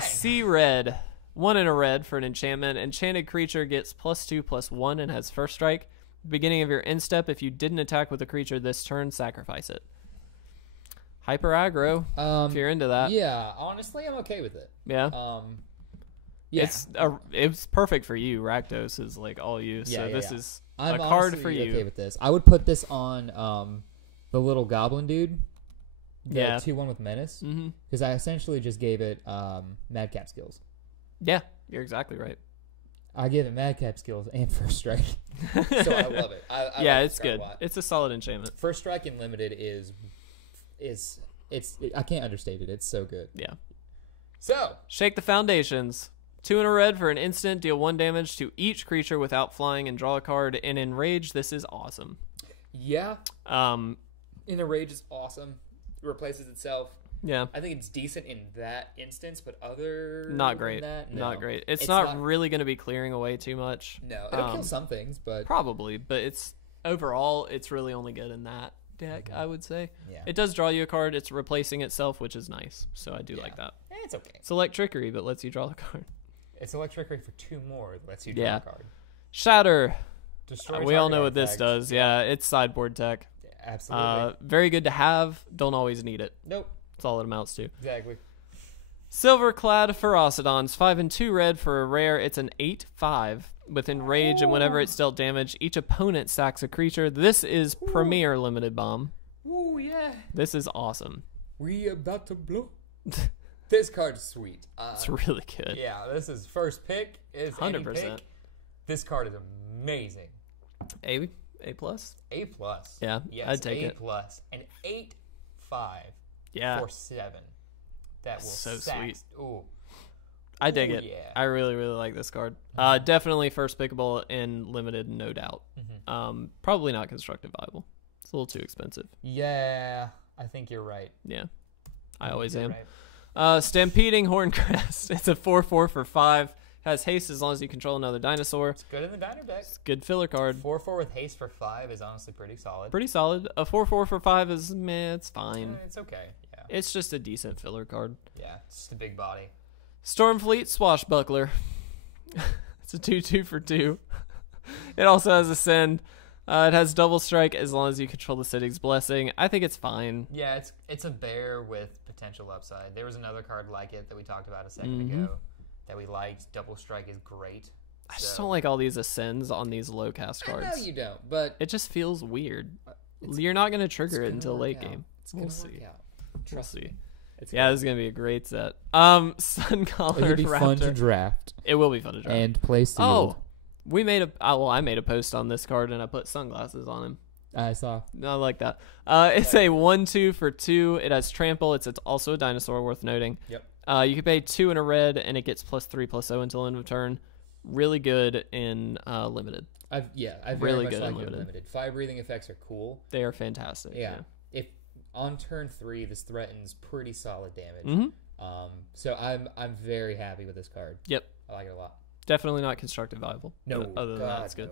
Sea Red. 1 in a red for an enchantment. Enchanted creature gets +2/+1 and has first strike. Beginning of your end step, if you didn't attack with a creature this turn, sacrifice it. Hyper aggro, if you're into that. Yeah, honestly, I'm okay with it. Yeah. Yeah. It's perfect for you. Rakdos is like all you. So this is I'm a card for you. Okay with this. I would put this on the little goblin dude. The 2/1 with menace. Because I essentially just gave it madcap skills. Yeah, you're exactly right. I gave it madcap skills and first strike. So I love it. I yeah, like it's good. It's a solid enchantment. First strike in limited is I can't understate it. It's so good. Yeah. So Shake the Foundations. 2 in a red for an instant, deal 1 damage to each creature without flying and draw a card. And in Rage, this is awesome. Yeah. In a Rage is awesome. It replaces itself. Yeah. I think it's decent in that instance, but other not great. than that, no. Not great. It's not really going to be clearing away too much. No, it'll kill some things, but probably. But it's overall, it's really only good in that deck, I would say. Yeah. It does draw you a card. It's replacing itself, which is nice. So I do like that. It's okay. It's Electrickery, but lets you draw the card. It's Electrickery for 2 more. That lets you draw a card. Shatter. Destroy we all know what artifacts. this does. Yeah, it's sideboard tech. Absolutely. Very good to have. Don't always need it. Nope. That's all it amounts to. Exactly. Silverclad Ferocidons. 5 and 2 red for a rare. It's an 8/5 with enrage, and whenever it's dealt damage, each opponent sacks a creature. This is Premier Limited Bomb. Ooh, yeah. This is awesome. We about to blow. This card's sweet. It's really good. Yeah, this is first pick. Is 100%. This card is amazing. A+. A+. Yeah, yes, I'd take it. A+. An 8/5. Yeah. For 7. That will so sack. sweet. Ooh. I dig it. Yeah. I really, really like this card. Definitely first pickable in limited, no doubt. Probably not constructive viable. It's a little too expensive. Yeah, I think you're right. Yeah, I always am. Right. Stampeding Horncrest. It's a 4/4 for 5. Has haste as long as you control another dinosaur. It's good in the diner deck. It's good filler card. 4/4 with haste for 5 is honestly pretty solid. Pretty solid. A 4/4 for 5 is meh. It's fine. It's okay. Yeah. It's just a decent filler card. Yeah, it's just a big body. Stormfleet Swashbuckler. It's a 2/2 for 2. It also has Ascend. It has double strike as long as you control the city's blessing. I think it's fine. Yeah, it's a bear with potential upside. There was another card like it that we talked about a second ago that we liked. Double strike is great. I just don't like all these Ascends on these low cast cards. I know you don't, but it just feels weird. You're not going to trigger it until late game. We'll see. Trust me. Yeah, this is going to be a great set. Sun-Collared Raptor. It'll be fun to draft. It will be fun to draft. And play sealed. I made a post on this card, and I put sunglasses on him. I saw. I like that. It's a 1/2 for 2. It has trample. It's also a dinosaur, worth noting. Yep. You can pay 2 and a red, and it gets +3/+0 until end of turn. Really good in limited. I've really very much good liked in it in limited. limited. Fire breathing effects are cool. They are fantastic. Yeah. If on turn 3 this threatens pretty solid damage. Mm-hmm. So I'm very happy with this card. Yep. I like it a lot. Definitely not constructive viable. No. Other than that, it's good.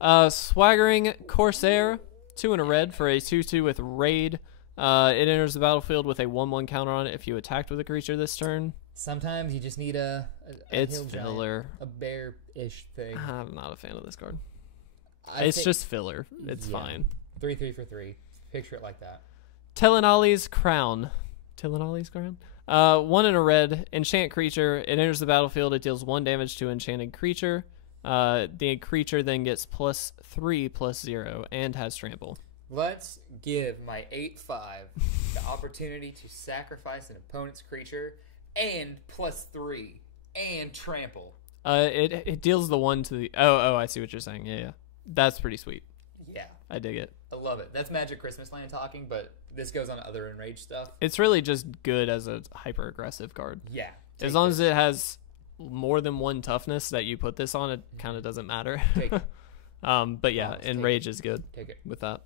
No. Swaggering Corsair, 2 and a red for a 2/2 with Raid. It enters the battlefield with a 1/1 counter on it if you attacked with a creature this turn. Sometimes you just need a it's hill filler. Giant, a bear-ish thing. I'm not a fan of this card. It's just filler. It's fine. 3/3 for 3. Picture it like that. Telenali's Crown. 1 and a red. Enchant creature. It enters the battlefield. It deals 1 damage to enchanted creature. The creature then gets +3/+0 and has trample. Let's give my 8/5 the opportunity to sacrifice an opponent's creature and +3 and trample. It deals the 1 to the... Oh, I see what you're saying. Yeah. That's pretty sweet. Yeah. I dig it. I love it. That's Magic Christmas Land talking, but this goes on other Enraged stuff. It's really just good as a hyper-aggressive card. Yeah. As long as it has more than 1 toughness that you put this on, it kind of doesn't matter. Take it. But yeah, Enrage is good. Take it. With that.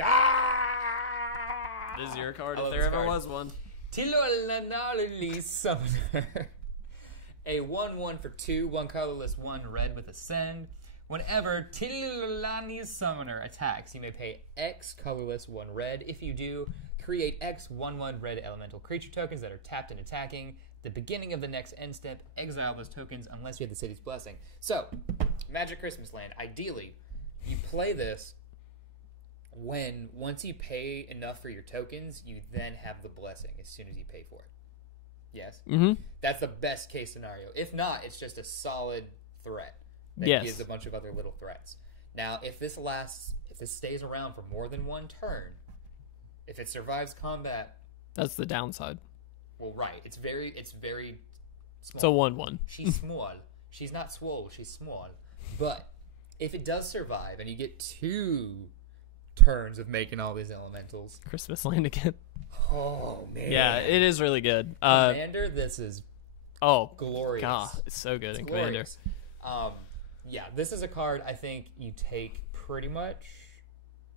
Ah! This is your card if there ever was one. Tilolanali Summoner. A 1/1 for 2, 1 colorless, 1 red with Ascend. Whenever Tilolani Summoner attacks, you may pay X colorless, 1 red. If you do, create X 1/1 red elemental creature tokens that are tapped and attacking. The beginning of the next end step, exile those tokens unless you have the city's blessing. So, Magic Christmas Land. Ideally, you play this once you pay enough for your tokens, you then have the blessing as soon as you pay for it. Yes? Mm-hmm. That's the best case scenario. If not, it's just a solid threat that gives a bunch of other little threats. Now, if this stays around for more than 1 turn, if it survives combat... That's the downside. Well, right. It's very small. It's a 1/1. She's small. She's not swole. She's small. But if it does survive and you get 2 turns of making all these elementals... Christmas Land again. Oh, man. Yeah, it is really good. Commander, this is glorious. God, it's so good in Commander. Yeah, this is a card I think you take pretty much.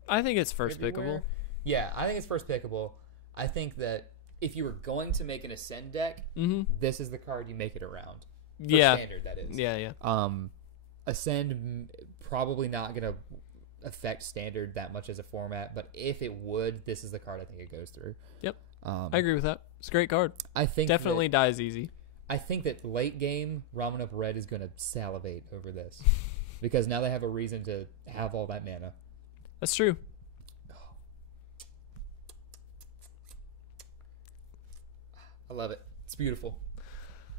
I think it's first pickable. Yeah, I think it's first pickable. I think that if you were going to make an Ascend deck, this is the card you make it around. For standard, that is. Yeah. Ascend probably not going to affect standard that much as a format, but if it would, this is the card I think it goes through. Yep. I agree with that. It's a great card. I think definitely dies easy. I think that late game, Ramen Up Red is going to salivate over this because now they have a reason to have all that mana. That's true. I love it. It's beautiful.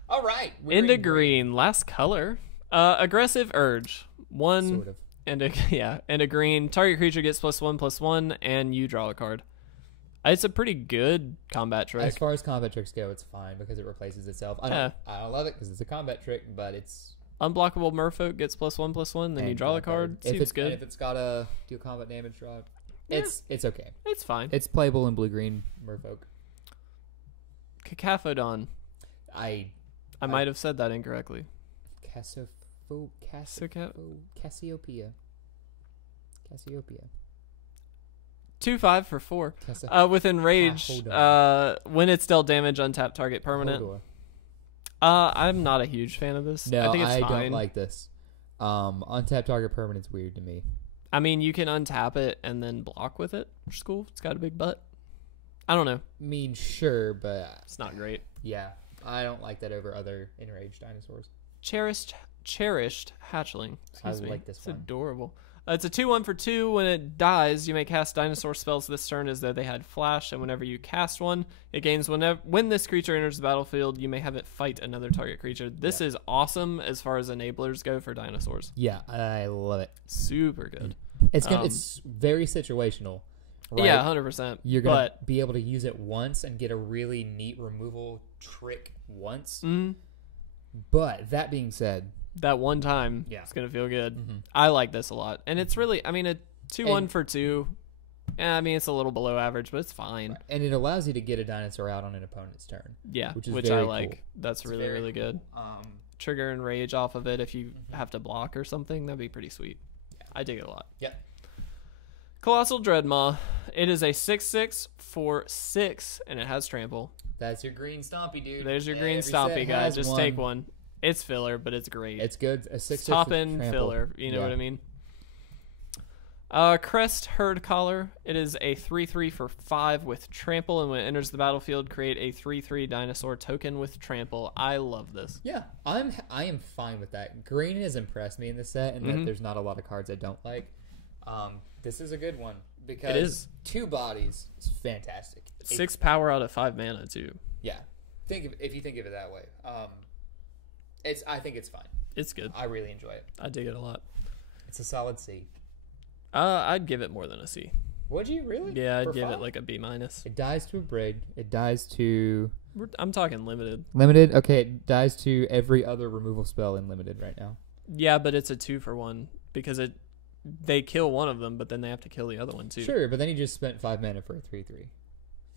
All right. Into green, last color. Aggressive Urge. 1 sort of. And a green. Target creature gets +1/+1, and you draw a card. It's a pretty good combat trick. As far as combat tricks go, it's fine because it replaces itself. I don't love it because it's a combat trick, but it's... Unblockable Merfolk gets +1/+1, then you draw a card. Seems good. And if it's got a deal combat damage, draw it. It's okay. It's fine. It's playable in blue-green Merfolk. Cacaphodon. I might have said that incorrectly. Cassiopeia. 2/5 for 4. With Enrage, when it's dealt damage, untap target permanent. I'm not a huge fan of this. No, I think it's fine. Don't like this. Untap target permanent's weird to me. I mean, you can untap it and then block with it, which is cool. It's got a big butt. I don't know. I mean, sure, but... It's not great. Yeah, I don't like that over other Enraged dinosaurs. Cherished Hatchling. Excuse me. I like this one. It's adorable. It's a 2/1 for 2. When it dies, you may cast dinosaur spells this turn as though they had flash, and whenever you cast one, it gains when this creature enters the battlefield, you may have it fight another target creature. This is awesome as far as enablers go for dinosaurs. Yeah, I love it. Super good. It's very situational. Right? Yeah, 100%. You're going to be able to use it once and get a really neat removal trick once. Mm-hmm. But that being said, that one time, it's going to feel good. Mm-hmm. I like this a lot. And it's really, I mean, a 2-1 for 2. I mean, it's a little below average, but it's fine. Right. And it allows you to get a dinosaur out on an opponent's turn. Yeah, which I like. Cool. That's really, really good. Trigger and rage off of it if you have to block or something. That'd be pretty sweet. Yeah. I dig it a lot. Yep. Colossal Dreadmaw. It is a 6/6 for 6, and it has trample. That's your green stompy, dude. There's your green stompy, guys. Just take one. It's filler, but it's great. It's good. A 6/6 top end filler. You know what I mean? Crest Herd Collar. It is a 3/3 for 5 with trample, and when it enters the battlefield, create a 3/3 dinosaur token with trample. I love this. Yeah, I am fine with that. Green has impressed me in this set, and that there's not a lot of cards I don't like. This is a good one because it is 2 bodies is fantastic. 6 power out of 5 mana too. Yeah, if you think of it that way. I think it's fine. It's good. I really enjoy it. I dig it a lot. It's a solid C. I'd give it more than a C. Would you really? Yeah, I'd give it like a B-. It dies to a braid. It dies to... I'm talking limited. Limited? Okay, it dies to every other removal spell in limited right now. Yeah, but it's a 2 for 1 because they kill one of them, but then they have to kill the other one too. Sure, but then you just spent 5 mana for a 3/3.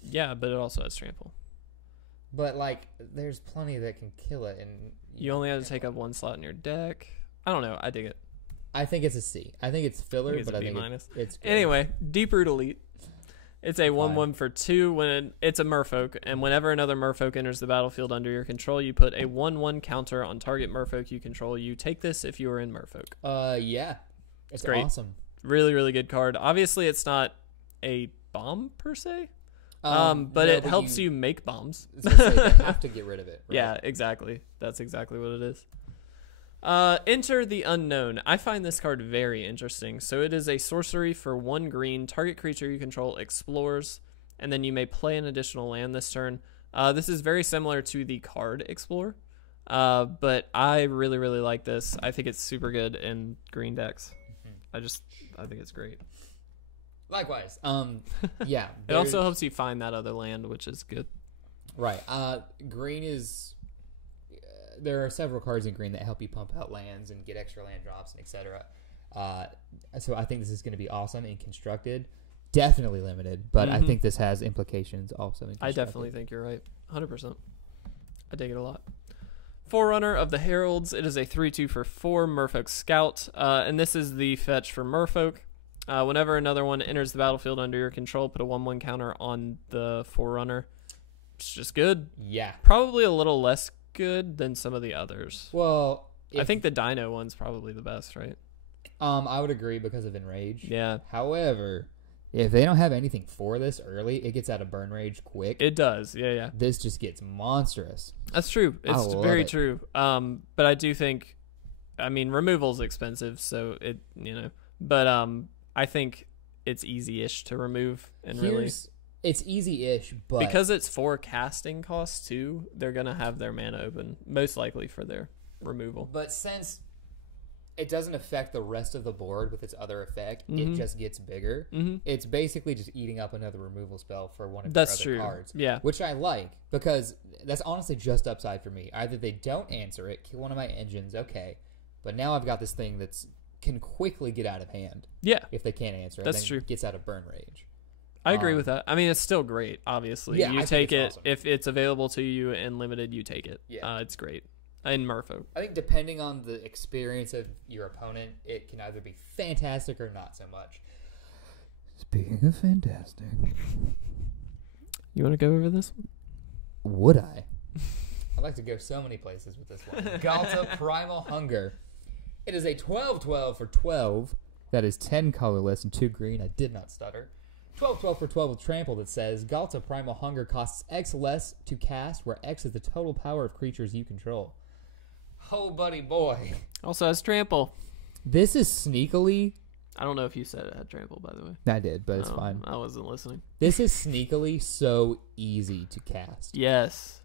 Yeah, but it also has trample. But like, there's plenty that can kill it, and you only have to take up 1 slot in your deck. I don't know. I dig it. I think it's a C. I think it's filler, but I think it's good. Anyway, Deep Root Elite. It's a 1/1 for 2 when it's a merfolk, and whenever another merfolk enters the battlefield under your control, you put a 1/1 counter on target merfolk you control. You take this if you are in merfolk. Yeah. It's great. Awesome. Really, really good card. Obviously, it's not a bomb per se, but it helps you make bombs. They have to get rid of it. Right? Yeah, exactly. That's exactly what it is. Enter the Unknown. I find this card very interesting. So it is a sorcery for 1 green. Target creature you control explores, and then you may play an additional land this turn. This is very similar to the card Explore, but I really, really like this. I think it's super good in green decks. I think it's great. Likewise. Yeah. It also helps you find that other land, which is good. Right. Green is... there are several cards in green that help you pump out lands and get extra land drops and etc. So I think this is going to be awesome and constructed. Definitely limited, but I think this has implications also. I definitely think you're right. 100%. I dig it a lot. Forerunner of the Heralds. It is a 3/2 for 4 Merfolk Scout, and this is the fetch for Merfolk. Whenever another one enters the battlefield under your control, put a 1/1 counter on the Forerunner. It's just good. Yeah. Probably a little less good than some of the others. Well, I think the Dino one's probably the best, right? I would agree because of Enrage. Yeah. However, if they don't have anything for this early, it gets out of burn rage quick. It does. Yeah. This just gets monstrous. That's true. It's very true. But I do think, I mean, removal's expensive, so it, but I think it's easy-ish to remove and It's easy-ish, but... because it's 4 casting costs, too, they're going to have their mana open, most likely for their removal. But since it doesn't affect the rest of the board with its other effect, it just gets bigger. It's basically just eating up another removal spell for one of your other cards. Yeah. Which I like, because that's honestly just upside for me. Either they don't answer it, kill one of my engines, okay. But now I've got this thing that's can quickly get out of hand. Yeah. If they can't answer it. That's then true. It gets out of burn rage. I agree with that. I mean, it's still great, obviously. Yeah, you take it. Awesome. If it's available to you and limited, you take it. Yeah. It's great. In Merfolk. I think depending on the experience of your opponent, it can either be fantastic or not so much. Speaking of fantastic. You want to go over this one? Would I? I'd like to go so many places with this one. Galta Primal Hunger. It is a 12/12 for 12. That is 10 colorless and 2 green. I did not stutter. 12/12 for 12 with trample that says Galta Primal Hunger costs X less to cast, where X is the total power of creatures you control. Oh, buddy boy. Also has trample. This is sneakily... I don't know if you said it had trample, by the way. I did, but it's fine. I wasn't listening. This is sneakily so easy to cast. Yes.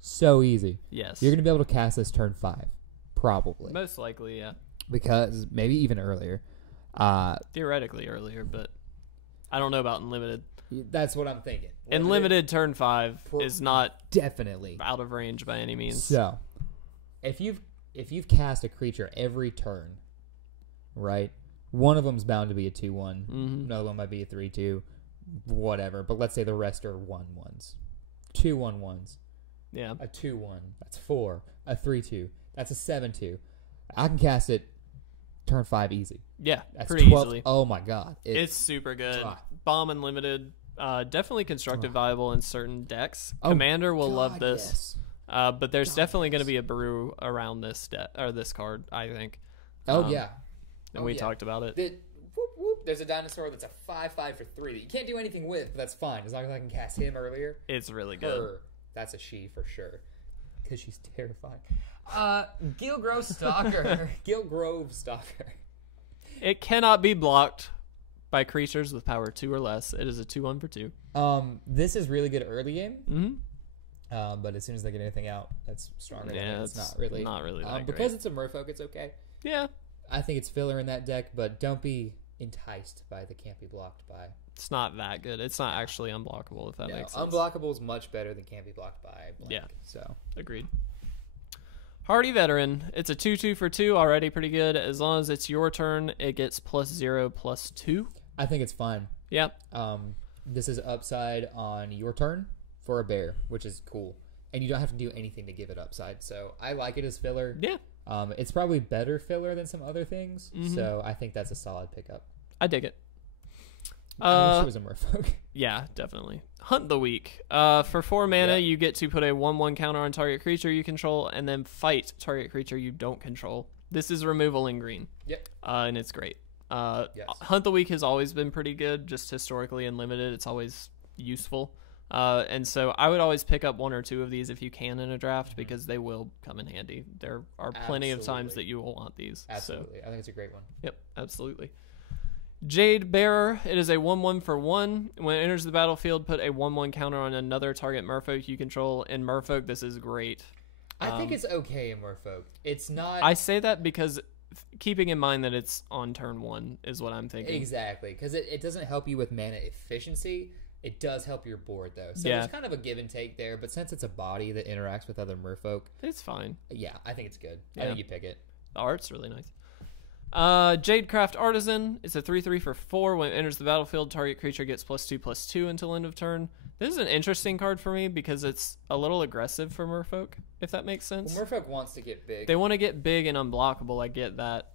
So easy. Yes. You're going to be able to cast this turn 5. Probably. Most likely, yeah. Because maybe even earlier. Theoretically earlier, but I don't know about Unlimited. That's what I'm thinking. Limited turn 5 is not definitely out of range by any means. So, if you've cast a creature every turn, right? One of them's bound to be a 2/1. Another one might be a 3/2, whatever. But let's say the rest are 1/1s, 2/1/1s. Yeah, a 2/1. That's 4. A 3/2. That's a 7/2. I can cast it turn 5 easy. Yeah, that's pretty 12. Easily. Oh my god, it's super good. Bomb Unlimited, definitely constructive viable in certain decks. Commander will love this. Yes. But there's definitely going to be a brew around this this card, I think. And we talked about it. There's a dinosaur that's a 5/5 for 3 that you can't do anything with, but that's fine as long as I can cast him earlier. It's really good. That's a she for sure, because she's terrifying. Gilgrove Stalker. Gilgrove Stalker. It cannot be blocked by creatures with power 2 or less. It is a 2/1 for 2. This is really good early game. But as soon as they get anything out, that's stronger. Yeah, it's not really that because great. It's a Merfolk. It's okay. Yeah, I think it's filler in that deck, but don't be enticed by the can't be blocked by. It's not that good. It's not actually unblockable, if that makes sense. Unblockable is much better than can't be blocked by blank. Yeah, so agreed. Hardy Veteran. It's a 2/2 for 2, already pretty good. As long as it's your turn, it gets +0/+2. I think it's fine. Yeah. This is upside on your turn for a bear, which is cool. And you don't have to do anything to give it upside. So I like it as filler. Yeah. It's probably better filler than some other things. So I think that's a solid pickup. I dig it. I wish it was a Merfolk. Yeah, definitely. Hunt the Weak. For 4 mana, you get to put a 1/1 counter on target creature you control, and then fight target creature you don't control. This is removal in green. Yep. And it's great. Yes. Hunt the Weak has always been pretty good, just historically and limited. It's always useful. And so I would always pick up 1 or 2 of these if you can in a draft, because they will come in handy. There are plenty of times that you will want these. Absolutely. So, I think it's a great one. Yep, absolutely. Jade Bearer. It is a 1/1 for 1. When it enters the battlefield, put a 1/1 counter on another target Merfolk you control. In Merfolk, this is great. I think it's okay in Merfolk. It's not. I say that because keeping in mind that it's on turn 1 is what I'm thinking. Exactly, because it doesn't help you with mana efficiency. It does help your board, though. So there's kind of a give and take there, but since it's a body that interacts with other Merfolk, it's fine. Yeah, I think it's good. Yeah. I think you pick it. The art's really nice. Jadecraft Artisan. It's a 3/3 for 4. When it enters the battlefield, target creature gets +2/+2 until end of turn. This is an interesting card for me because it's a little aggressive for Merfolk, if that makes sense. Well, Merfolk wants to get big. They want to get big and unblockable. I get that.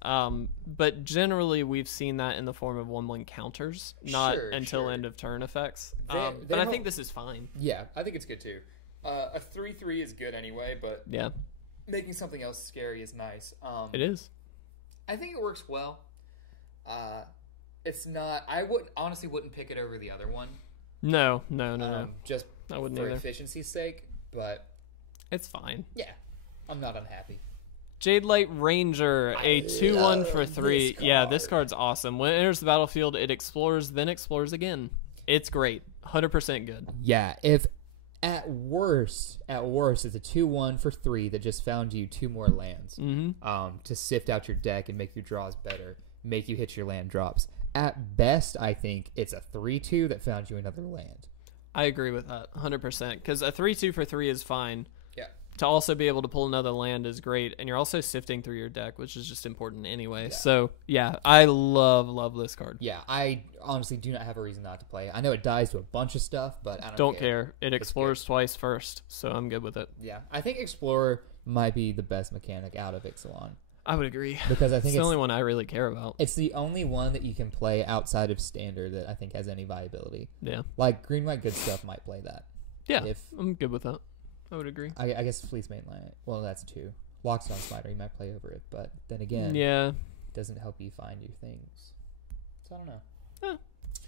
But generally, we've seen that in the form of 1/1 counters, not until end of turn effects. But I think this is fine. Yeah, I think it's good too. A 3/3 is good anyway, but yeah, making something else scary is nice. It is. I think it works well. It's not. I honestly wouldn't pick it over the other one. No. Just I wouldn't for either. efficiency's sake, but it's fine. Yeah, I'm not unhappy. Jadelight Ranger, a 2/1 for 3. Yeah, this card's awesome. When it enters the battlefield, it explores, then explores again. It's great. 100% good. Yeah, if at worst, it's a 2/1 for 3 that just found you 2 more lands. To sift out your deck and make your draws better, make you hit your land drops. At best, I think it's a 3/2 that found you another land. I agree with that 100%, because a 3/2 for 3 is fine. Yeah. To also be able to pull another land is great, and you're also sifting through your deck, which is just important anyway. Yeah. So, yeah, I love this card. Yeah, I honestly do not have a reason not to play it. I know it dies to a bunch of stuff, but I don't care. It explores twice first, so I'm good with it. Yeah, I think Explorer might be the best mechanic out of Ixalan. I would agree. Because I think it's the only one I really care about. It's the only one that you can play outside of Standard that I think has any viability. Yeah. Like, Green White Good Stuff might play that. Yeah, I'm good with that. I would agree. I guess Fleece Mainline. Well, that's 2. Lockstone Spider, you might play over it, but then again, it doesn't help you find your things. So I don't know.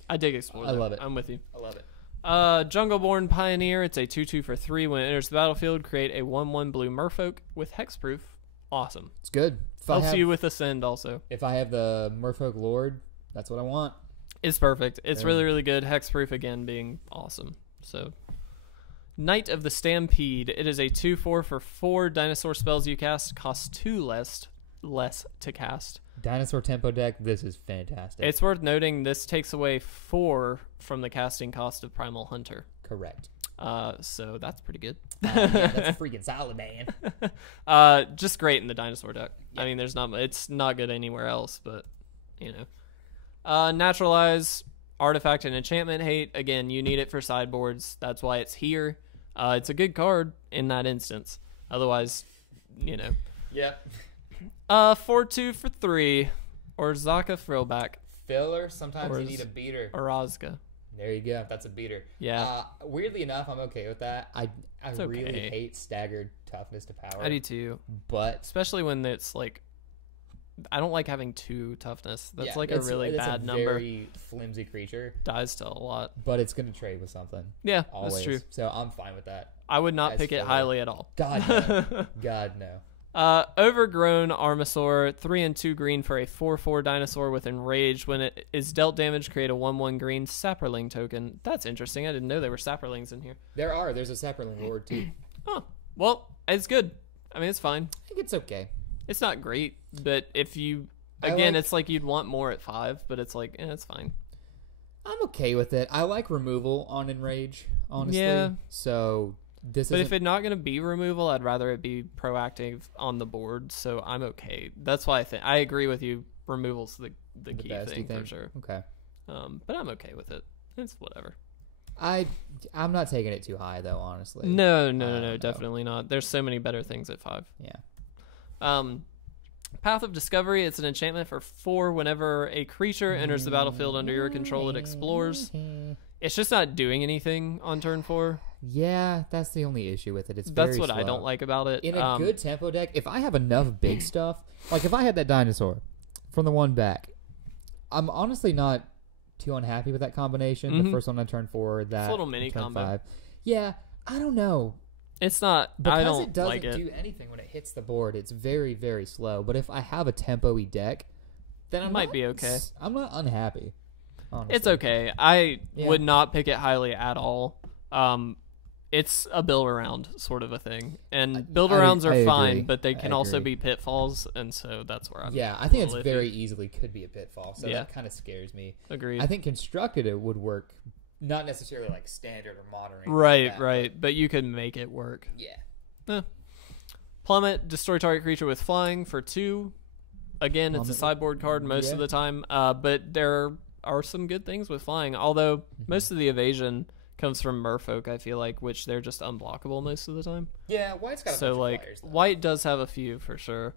I dig Explore. I love it. I'm with you. I love it. Jungleborn Pioneer. It's a 2/2 for 3. When it enters the battlefield, create a 1/1 blue Merfolk with hexproof. Awesome. It's good. Helps you with Ascend also. If I have the Merfolk Lord, that's what I want. It's perfect. It's really, really good. Hexproof again being awesome. So, Knight of the Stampede. It is a 2/4 for 4. Dinosaur spells you cast cost 2 less less to cast. Dinosaur tempo deck, this is fantastic. It's worth noting this takes away 4 from the casting cost of Primal Hunter. Correct. So that's pretty good. Yeah, that's freaking solid, man. Just great in the dinosaur deck. Yeah. I mean, it's not good anywhere else, but you know. Naturalize, artifact and enchantment hate. Again, you need it for sideboards. That's why it's here. It's a good card in that instance. Otherwise, you know. Yep. 4-2 for 3, or Zaka Throwback. Filler. Sometimes you need a beater. Or Ozga. There you go. That's a beater. Yeah. Weirdly enough, I'm okay with that. I really okay. hate staggered toughness to power. I do too. But especially when it's like, I don't like having 2 toughness. That's like a really bad number. Very flimsy creature. Dies to a lot. But it's going to trade with something. Yeah, always. That's true. So I'm fine with that. I would not pick it highly at all. God no. God no. Overgrown Armasaur, 3 and 2 green for a 4/4 dinosaur with Enrage. When it is dealt damage, create a 1/1 green Sapperling token. That's interesting. I didn't know there were Sapperlings in here. There's a Sapperling Lord too. Oh, well, it's good. I mean, it's fine. I think it's okay. It's not great, but if you, again, it's like you'd want more at 5, but it's like, it's fine. I'm okay with it. I like removal on Enrage, honestly. Yeah. So this is. But if it's not going to be removal, I'd rather it be proactive on the board. So I'm okay. That's why I agree with you. Removal's the key thing for sure. Okay. But I'm okay with it. It's whatever. I'm not taking it too high though, honestly. No, definitely not. There's so many better things at 5. Yeah. Path of Discovery. It's an enchantment for 4. Whenever a creature enters the battlefield under your control, it explores. It's just not doing anything on turn 4. Yeah, that's the only issue with it. That's what I don't like about it. In a good tempo deck, if I have enough big stuff, like if I had that dinosaur from the 1 back, I'm honestly not too unhappy with that combination. The first one on turn 4, that it's a little mini combo. 5. Yeah, I don't know. It's not. Because I don't it doesn't like it. do anything when it hits the board. It's very, very slow. But if I have a tempo-y deck, then I might be okay. I'm not unhappy. Honestly. It's okay. I would not pick it highly at all. It's a build around sort of a thing, and build arounds are fine, but they can also be pitfalls, and so that's where I'm. Yeah, I think it's very easily could be a pitfall, so that kind of scares me. Agreed. I think constructed it would work, not necessarily like standard or modern. Right, but you could make it work. Yeah. Plummet, destroy target creature with flying for 2. Again, it's a sideboard card most of the time, but there are some good things with flying. Although most of the evasion comes from Merfolk, I feel like, which they're just unblockable most of the time. Yeah, White's got a bunch of flyers, though. White does have a few for sure.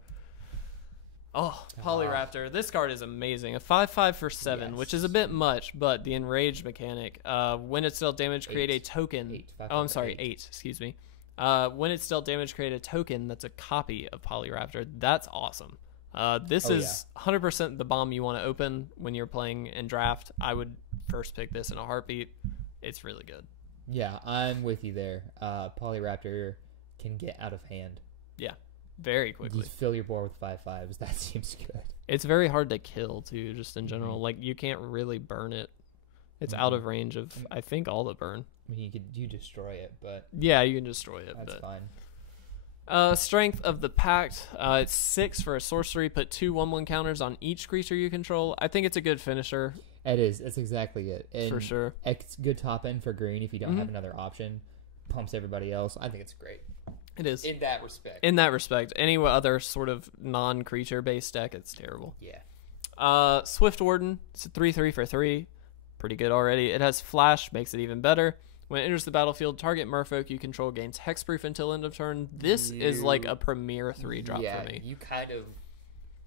Oh, Polyraptor. This card is amazing. A 5/5 for 7, which is a bit much, but the Enraged mechanic. When it's dealt damage, create a token. 8. Excuse me. When it's dealt damage, create a token that's a copy of Polyraptor. That's awesome. This is 100% the bomb you want to open when you're playing in draft. I would first pick this in a heartbeat. It's really good. Yeah, I'm with you there. Polyraptor can get out of hand. Yeah, very quickly. You fill your board with 5/5s. That seems good. It's very hard to kill, too, just in general. Like, you can't really burn it. It's out of range of, I think, all the burn. I mean, you destroy it, but... Yeah, you can destroy it. That's fine. Strength of the Pact. It's 6 for a sorcery. Put 2 1/1 counters on each creature you control. I think it's a good finisher. It is. It's exactly it. And for sure. It's good top end for green if you don't have another option. Pumps everybody else. I think it's great. It is. In that respect. Any other sort of non-creature based deck, it's terrible. Yeah. Swift Warden. It's a 3/3 for 3. Pretty good already. It has Flash, makes it even better. When it enters the battlefield, target Merfolk you control gains hexproof until end of turn. This is like a premier 3-drop for me. You kind of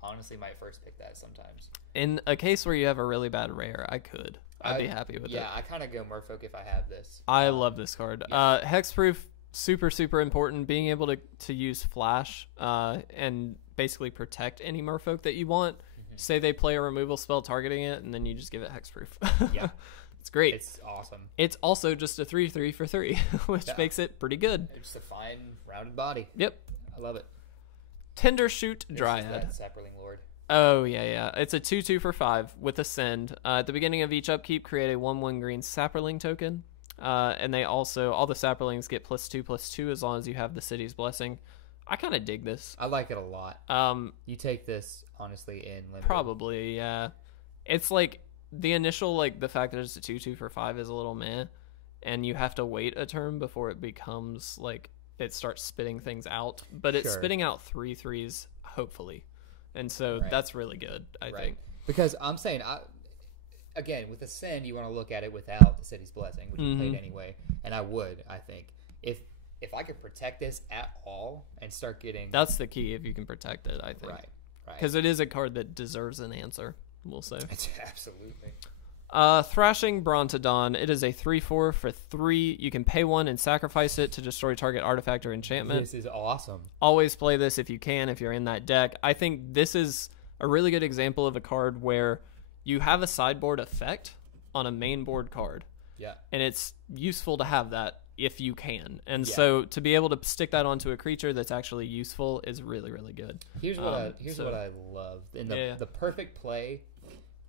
honestly might first pick that sometimes. In a case where you have a really bad rare, I'd be happy with it. Yeah, I kind of go Merfolk if I have this. I love this card. Yeah. Hexproof, super, super important. Being able to use Flash and basically protect any Merfolk that you want. Say they play a removal spell targeting it, and then you just give it hexproof. Yeah. It's great. It's awesome. It's also just a 3/3 for 3, which makes it pretty good. It's a fine, rounded body. Yep. I love it. Tender Shoot Dryad. That Sapperling Lord. Oh, yeah. It's a 2/2 for 5 with Ascend. At the beginning of each upkeep, create a 1/1 green Sapperling token. And they also, all the Sapperlings get +2/+2 as long as you have the City's Blessing. I kind of dig this. I like it a lot. You take this, honestly, in limited. Probably, yeah. It's like, the initial, like, the fact that it's a 2/2 for 5 is a little meh, and you have to wait a turn before it becomes, like, it starts spitting things out. But it's spitting out 3/3s, hopefully. And so that's really good, I think. Because I'm saying, again, with Ascend, you want to look at it without the City's Blessing, which you played anyway. And I would, I think. If I could protect this at all and start getting... That's the key, if you can protect it, I think. Right. Because it is a card that deserves an answer, we'll say. Absolutely. Thrashing Brontodon. It is a 3/4 for 3. You can pay 1 and sacrifice it to destroy target artifact or enchantment. This is awesome. Always play this if you can, if you're in that deck. I think this is a really good example of a card where you have a sideboard effect on a main board card. Yeah. And it's useful to have that if you can. And so to be able to stick that onto a creature that's actually useful is really, really good. Here's what I love. In the perfect play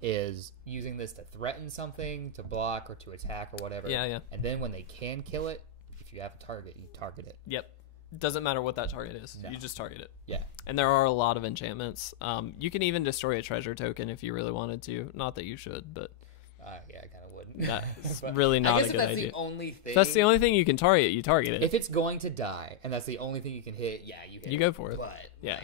is using this to threaten something, to block, or to attack, or whatever. Yeah. And then when they can kill it, if you have a target, you target it. Yep. Doesn't matter what that target is. No. You just target it. Yeah. And there are a lot of enchantments. You can even destroy a treasure token if you really wanted to. Not that you should, but... yeah, I kind of wouldn't. That's really not a good idea. I guess if that's the only thing... If that's the only thing you can target, you target it. If it's going to die, and that's the only thing you can hit, you hit it. You go for it. But, yeah.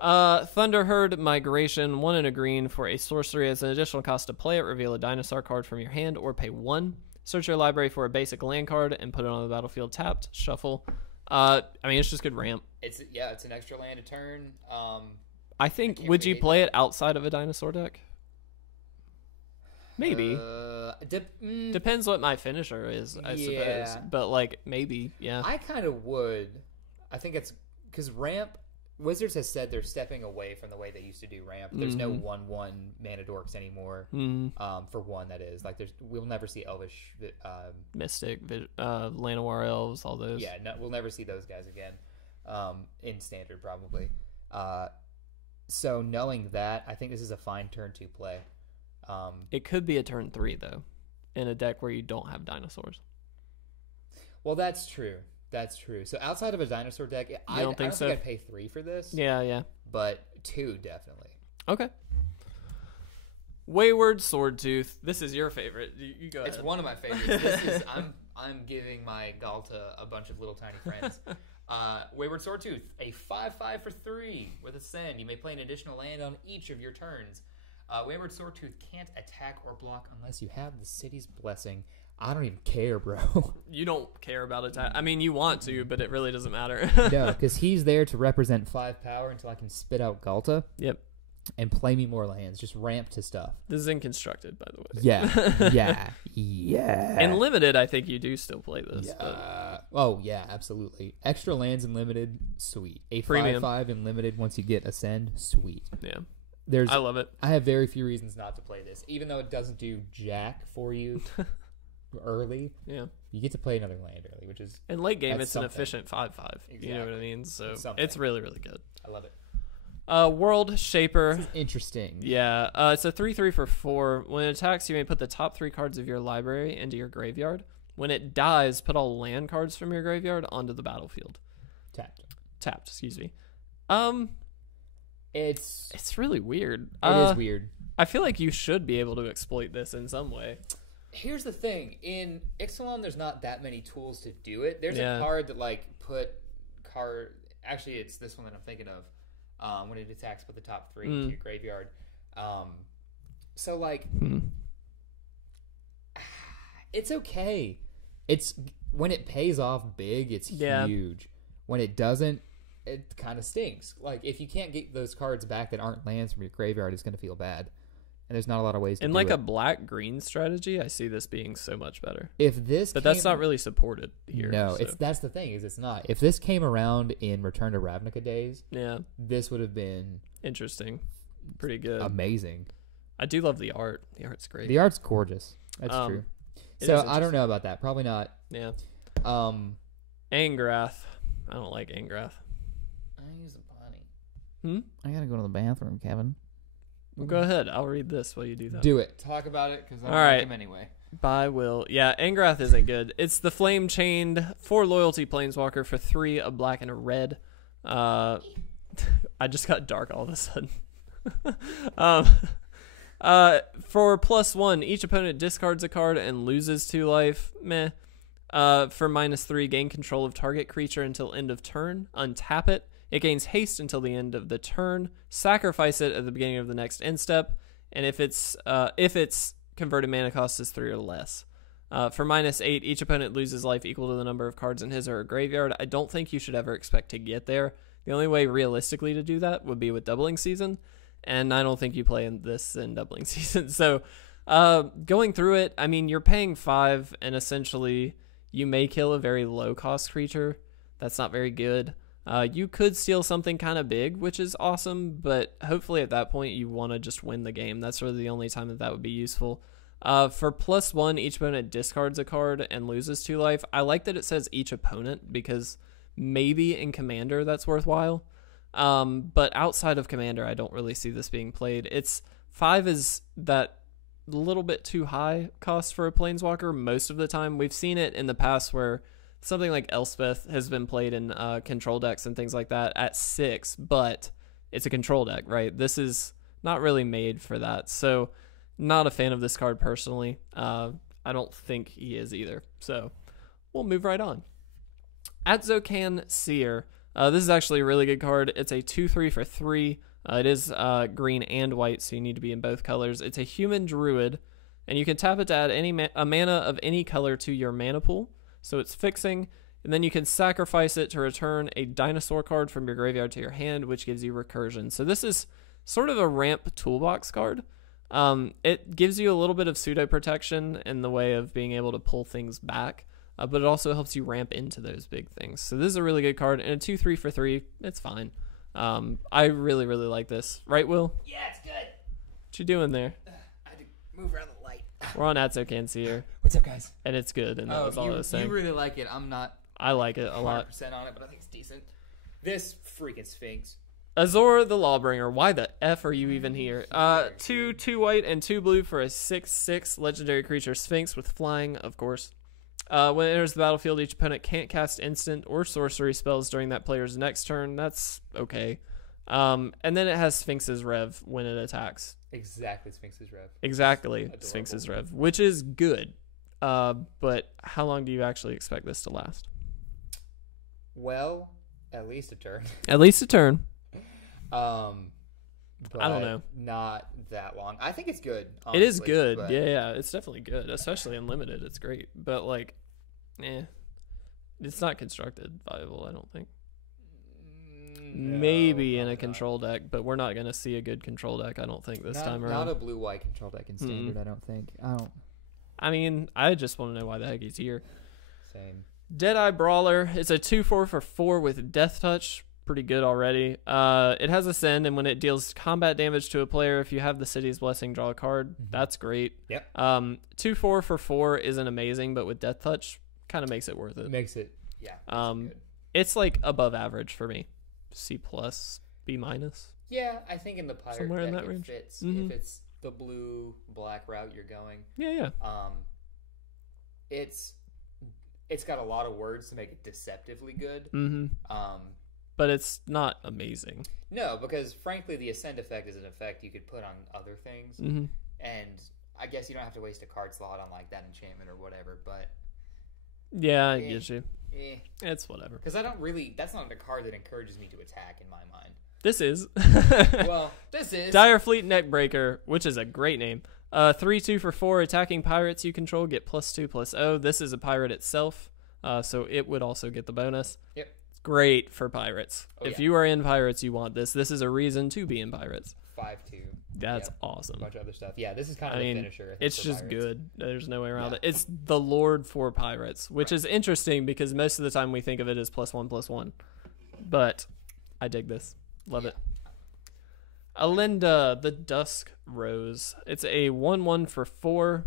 Thunderherd Migration, 1 and a green for a sorcery. As an additional cost to play it, reveal a dinosaur card from your hand or pay 1. Search your library for a basic land card and put it on the battlefield tapped. Shuffle. I mean, it's just good ramp. It's an extra land a turn. I think, would you play it outside of a dinosaur deck? Maybe. Depends what my finisher is, I suppose. But, like, maybe, yeah. I kind of would. I think it's... Because ramp... Wizards has said they're stepping away from the way they used to do ramp. There's no 1/1 mana dorks anymore. For one, that is. Like, we'll never see Elvish... Mystic, Llanowar Elves, all those. Yeah, we'll never see those guys again. In Standard, probably. So, knowing that, I think this is a fine turn 2 play. It could be a turn 3, though, in a deck where you don't have dinosaurs. Well, that's true. That's true. So outside of a dinosaur deck, I don't think I'd pay 3 for this. Yeah. But 2, definitely. Okay. Wayward Swordtooth. This is your favorite. You go ahead. It's one of my favorites. This is I'm giving my Galta a bunch of little tiny friends. Wayward Swordtooth, a 5/5 for 3 with Ascend. You may play an additional land on each of your turns. Wayward Swordtooth can't attack or block unless you have the City's Blessing. I don't even care, bro. You don't care about attack. I mean, you want to, but it really doesn't matter. No, because he's there to represent 5 power until I can spit out Galta. Yep. And play me more lands. Just ramp to stuff. This is in Constructed, by the way. Yeah. In Limited, I think you do still play this. Yeah. But... Oh, yeah, absolutely. Extra lands in Limited, sweet. A 5/5 in Limited once you get Ascend, sweet. Yeah. I love it. I have very few reasons not to play this. Even though it doesn't do jack for you early, you get to play another land early, which is... In late game, it's an efficient 5/5. Exactly. You know what I mean? So it's really, really good. I love it. World Shaper. This is interesting. Yeah. It's a 3/3 for 4. When it attacks, you may put the top 3 cards of your library into your graveyard. When it dies, put all land cards from your graveyard onto the battlefield. Tapped, excuse me. It's really weird. It is weird. I feel like you should be able to exploit this in some way. Here's the thing. In Ixalan, there's not that many tools to do it. There's a card that, like, Actually, it's this one that I'm thinking of. When it attacks, put the top 3 into your graveyard. So, like, it's okay. When it pays off big, it's huge. When it doesn't, it kind of stinks. Like, if you can't get those cards back that aren't lands from your graveyard, it's going to feel bad. And there's not a lot of ways to do it. In, like, a black-green strategy, I see this being so much better. But that's not really supported here. No, that's the thing, is it's not. If this came around in Return to Ravnica days, this would have been... Interesting. Pretty good. Amazing. I do love the art. The art's great. The art's gorgeous. That's true. So, I don't know about that. Probably not. Yeah. Angrath. I don't like Angrath. I use a potty. I gotta go to the bathroom, Kevin. Well, go ahead. I'll read this while you do that. Do it. Talk about it, because I don't like him anyway. By Will. Yeah, Angrath isn't good. It's the Flame Chained 4 loyalty planeswalker for 3, a black and a red. I just got dark all of a sudden. For +1, each opponent discards a card and loses 2 life. Meh. For -3, gain control of target creature until end of turn. Untap it. It gains haste until the end of the turn. Sacrifice it at the beginning of the next end step. And if its converted mana cost is 3 or less. For -8, each opponent loses life equal to the number of cards in his or her graveyard. I don't think you should ever expect to get there. The only way realistically to do that would be with Doubling Season. And I don't think you play in this in Doubling Season. So going through it, I mean, you're paying 5 and essentially you may kill a very low cost creature. That's not very good. You could steal something kind of big, which is awesome, but hopefully at that point you want to just win the game. That's really the only time that would be useful. For +1, each opponent discards a card and loses 2 life. I like that it says each opponent because maybe in Commander that's worthwhile. But outside of Commander, I don't really see this being played. 5 is that little bit too high cost for a Planeswalker most of the time. We've seen it in the past where something like Elspeth has been played in control decks and things like that at 6, but it's a control deck, right? This is not really made for that. So not a fan of this card personally. I don't think he is either. So we'll move right on. Atzocan Seer. This is actually a really good card. It's a 2/3 for 3. It is green and white, so you need to be in both colors. It's a human druid, and you can tap it to add a mana of any color to your mana pool. So it's fixing, and then you can sacrifice it to return a dinosaur card from your graveyard to your hand, which gives you recursion. So this is sort of a ramp toolbox card. It gives you a little bit of pseudo protection in the way of being able to pull things back, but it also helps you ramp into those big things. So this is a really good card, and a 2/3 for 3, it's fine. I really, really like this. Right, Will? Yeah, it's good. What you doing there? I had to move around the light. We're on Atzocan Seer. What's up, guys? And it's good, and that was all I was saying. You really like it. I'm not. I like it a lot. 100% on it, but I think it's decent. This freaking Sphinx. Azor the Lawbringer. Why the F are you even here? 2 white and 2 blue for a 6/6 legendary creature Sphinx with flying, of course. When it enters the battlefield, each opponent can't cast instant or sorcery spells during that player's next turn. That's okay. And then it has Sphinx's Rev when it attacks. Exactly, Sphinx's Rev. Exactly, Sphinx's Rev, which is good. But how long do you actually expect this to last? Well, at least a turn. At least a turn. But I don't know. Not that long. I think it's good. Honestly, it is good. Yeah, it's definitely good, especially in limited. It's great, but like, it's not constructed viable. I don't think. No, maybe in a control deck, but we're not gonna see a good control deck. I don't think this time around. Not a blue-white control deck in standard. I don't think. I mean, I just want to know why the heck he's here. Same. Deadeye Brawler. It's a 2/4 for 4 with Death Touch. Pretty good already. It has Ascend, and when it deals combat damage to a player, if you have the City's Blessing, draw a card. That's great. Yep. 2/4 for 4 isn't amazing, but with Death Touch, kind of makes it worth it. Makes it, yeah. It's like above average for me. C+, B-. Yeah, I think in the pirate somewhere deck in that it range. fits. If it's the blue-black route you're going. Yeah. It's got a lot of words to make it deceptively good. But it's not amazing. No, because frankly, the Ascend effect is an effect you could put on other things, and I guess you don't have to waste a card slot on like that enchantment or whatever. But yeah, I get you. It's whatever. Because I don't really. That's not a card that encourages me to attack in my mind. This is. Well, this is Direfleet Neckbreaker, which is a great name. 3/2 for 4 attacking pirates you control get +2/+0. This is a pirate itself, so it would also get the bonus. Yep. Great for pirates. If you are in pirates, you want this. This is a reason to be in pirates. 5/2. That's awesome. A bunch of other stuff. Yeah, this is kind of a finisher. It's just good. There's no way around it. It's the Lord for pirates, which is interesting because most of the time we think of it as +1/+1. But I dig this. Love it. Alinda, the Dusk Rose. It's a 1/1 for 4.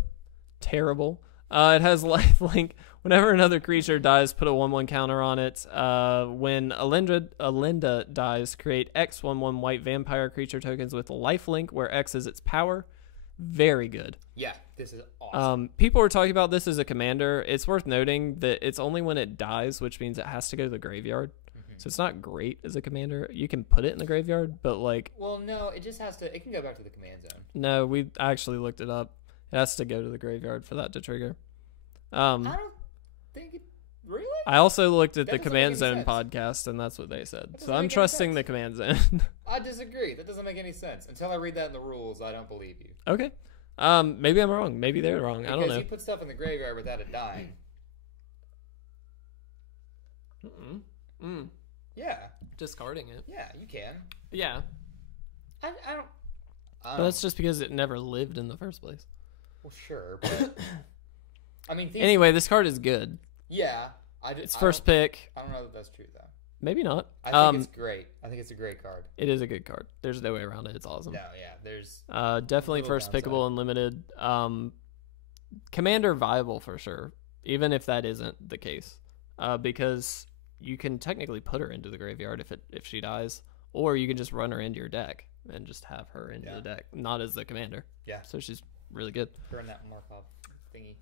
Terrible. It has lifelink. Whenever another creature dies, put a 1/1 counter on it. When Alinda dies, create X 1/1 white vampire creature tokens with lifelink, where X is its power. Very good. Yeah, this is awesome. People were talking about this as a commander. It's worth noting that it's only when it dies, which means it has to go to the graveyard. So it's not great as a commander. You can put it in the graveyard, but like... Well, no, it just has to... It can go back to the command zone. No, we actually looked it up. It has to go to the graveyard for that to trigger. I don't think it... Really? I also looked at the Command Zone podcast, and that's what they said. So I'm trusting the Command Zone. I disagree. That doesn't make any sense. Until I read that in the rules, I don't believe you. Okay. Maybe I'm wrong. Maybe they're wrong. I don't know. Because you put stuff in the graveyard without it dying. Yeah. Discarding it. Yeah, you can. Yeah. I don't... But that's just because it never lived in the first place. Well, sure, but... I mean... Anyway, this card is good. Yeah. It's first pick. I don't know that that's true, though. Maybe not. I think it's great. I think it's a great card. It is a good card. There's no way around it. It's awesome. No, yeah. There's... definitely first pickable and limited. Commander viable for sure, even if that isn't the case. Because you can technically put her into the graveyard if she dies, or you can just run her into your deck and just have her into the deck, not as the commander. Yeah. So she's really good. Burn that Markov thingy.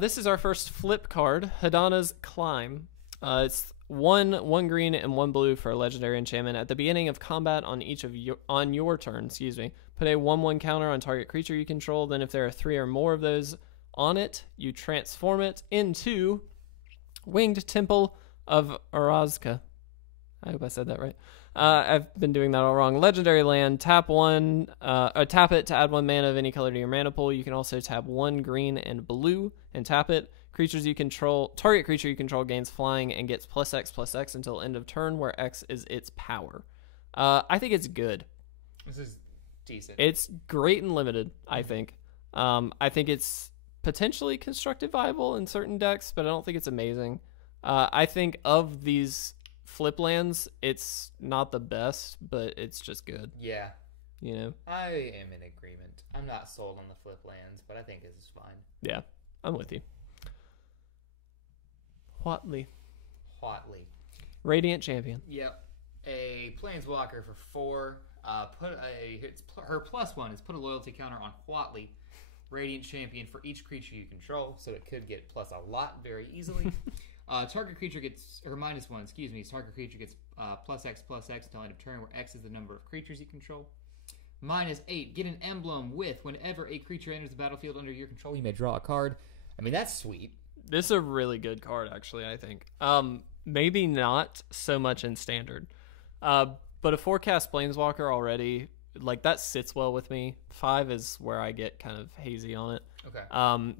This is our first flip card, Hadana's Climb. It's one green and 1 blue for a legendary enchantment. At the beginning of combat on your turn, put a 1/1 counter on target creature you control. Then if there are 3 or more of those on it, you transform it into Winged Temple of Orazka. I hope I said that right. I've been doing that all wrong. Legendary land, tap it to add 1 mana of any color to your mana pool. You can also tap 1 green and blue and tap it. Target creature you control gains flying and gets +X/+X until end of turn, where X is its power. I think it's good. This is decent. It's great and limited, I think. I think it's potentially constructed viable in certain decks, but I don't think it's amazing. I think of these flip lands, it's not the best, but it's just good. Yeah. You know? I am in agreement. I'm not sold on the flip lands, but I think this is fine. Yeah, I'm with you. Whatley. Radiant Champion. Yep. A Planeswalker for 4. Her +1 is put a loyalty counter on Whatley. Radiant Champion for each creature you control, so it could get plus a lot very easily. Target creature gets, or -1, target creature gets +X/+X until end of turn, where X is the number of creatures you control. -8, get an emblem with whenever a creature enters the battlefield under your control, you may draw a card. I mean, that's sweet. This is a really good card, actually, I think. Maybe not so much in Standard. But a 4-cast Planeswalker already, like, that sits well with me. 5 is where I get kind of hazy on it. Okay.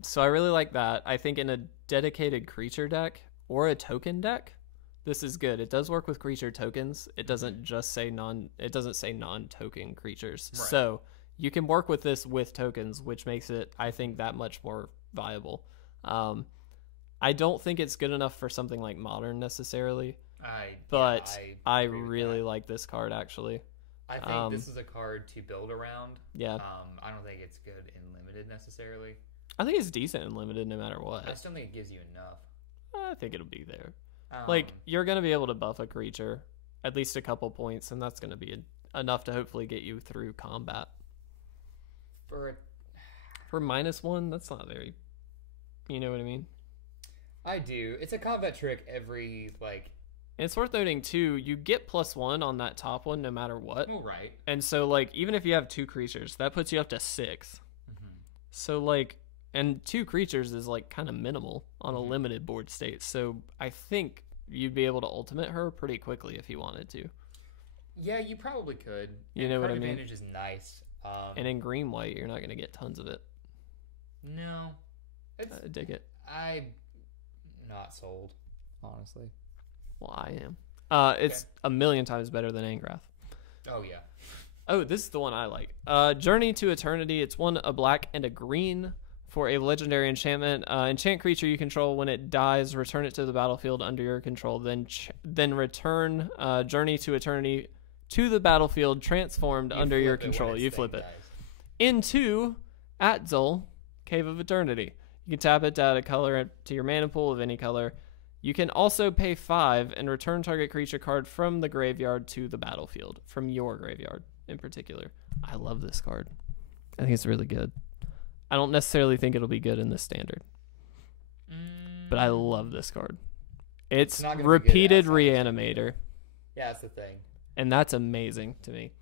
So I really like that. I think in a dedicated creature deck or a token deck, this is good. It does work with creature tokens. It doesn't just say non-token creatures. Right. So you can work with this with tokens, which makes it, I think, that much more viable. I don't think it's good enough for something like Modern necessarily, I really like this card, actually. I think this is a card to build around. Yeah. I don't think it's good in Limited necessarily. I think it's decent in Limited no matter what. I just don't think it gives you enough. I think it'll be there. Like, you're going to be able to buff a creature at least a couple points, and that's going to be enough to hopefully get you through combat. For -1, that's not very... You know what I mean? I do. It's a combat trick every, like... And it's worth noting, too, you get +1 on that top one no matter what. Oh, right. And so, like, even if you have 2 creatures, that puts you up to 6. Mm-hmm. So, like... And 2 creatures is, like, kind of minimal on a limited board state. So I think you'd be able to ultimate her pretty quickly if you wanted to. Yeah, you probably could. You know what I mean? Advantage is nice. And in green-white, you're not going to get tons of it. No. I dig it. I'm not sold, honestly. Well, I am. It's a million times better than Angrath. Oh, yeah. Oh, this is the one I like. Journey to Eternity. It's a black and a green for a legendary enchantment. Enchant creature you control. When it dies, return it to the battlefield under your control. Then return Journey to Eternity to the battlefield transformed under your control. You flip it. Into Atzul, Cave of Eternity. You can tap it to add a color to your mana pool of any color. You can also pay 5 and return target creature card from the graveyard to the battlefield, from your graveyard in particular. I love this card. I think it's really good. I don't necessarily think it'll be good in the Standard, but I love this card. It's Repeated Reanimator. Yeah, that's the thing. And that's amazing to me.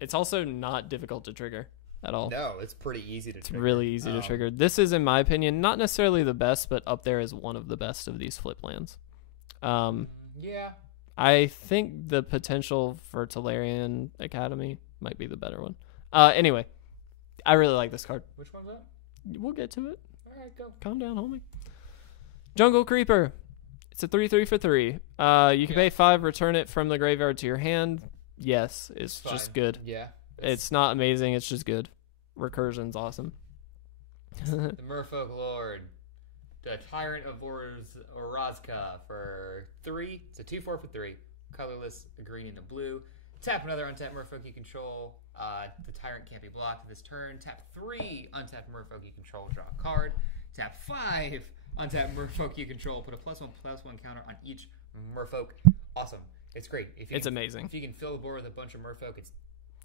It's also not difficult to trigger at all. No, it's pretty easy to trigger. It's really easy to trigger. This is, in my opinion, not necessarily the best, but up there is one of the best of these flip lands. Yeah. I think the potential for Tolarian Academy might be the better one. Anyway, I really like this card. Which one's that? We'll get to it. All right, go. Calm down, homie. Jungle Creeper. It's a 3/3 for 3. You can pay 5, return it from the graveyard to your hand. Yes, it's just good. Yeah. It's not amazing, it's just good. Recursion's awesome. The Merfolk Lord. The Tyrant of Orazka for 3. It's a 2/4 for 3. Colorless, a green and a blue. Tap another untapped Merfolk you control. The Tyrant can't be blocked this turn. Tap 3 untapped Merfolk you control. Draw a card. Tap 5 untapped Merfolk you control. Put a +1/+1 counter on each Merfolk. Awesome. It's great. It's amazing. If you can fill the board with a bunch of Merfolk, it's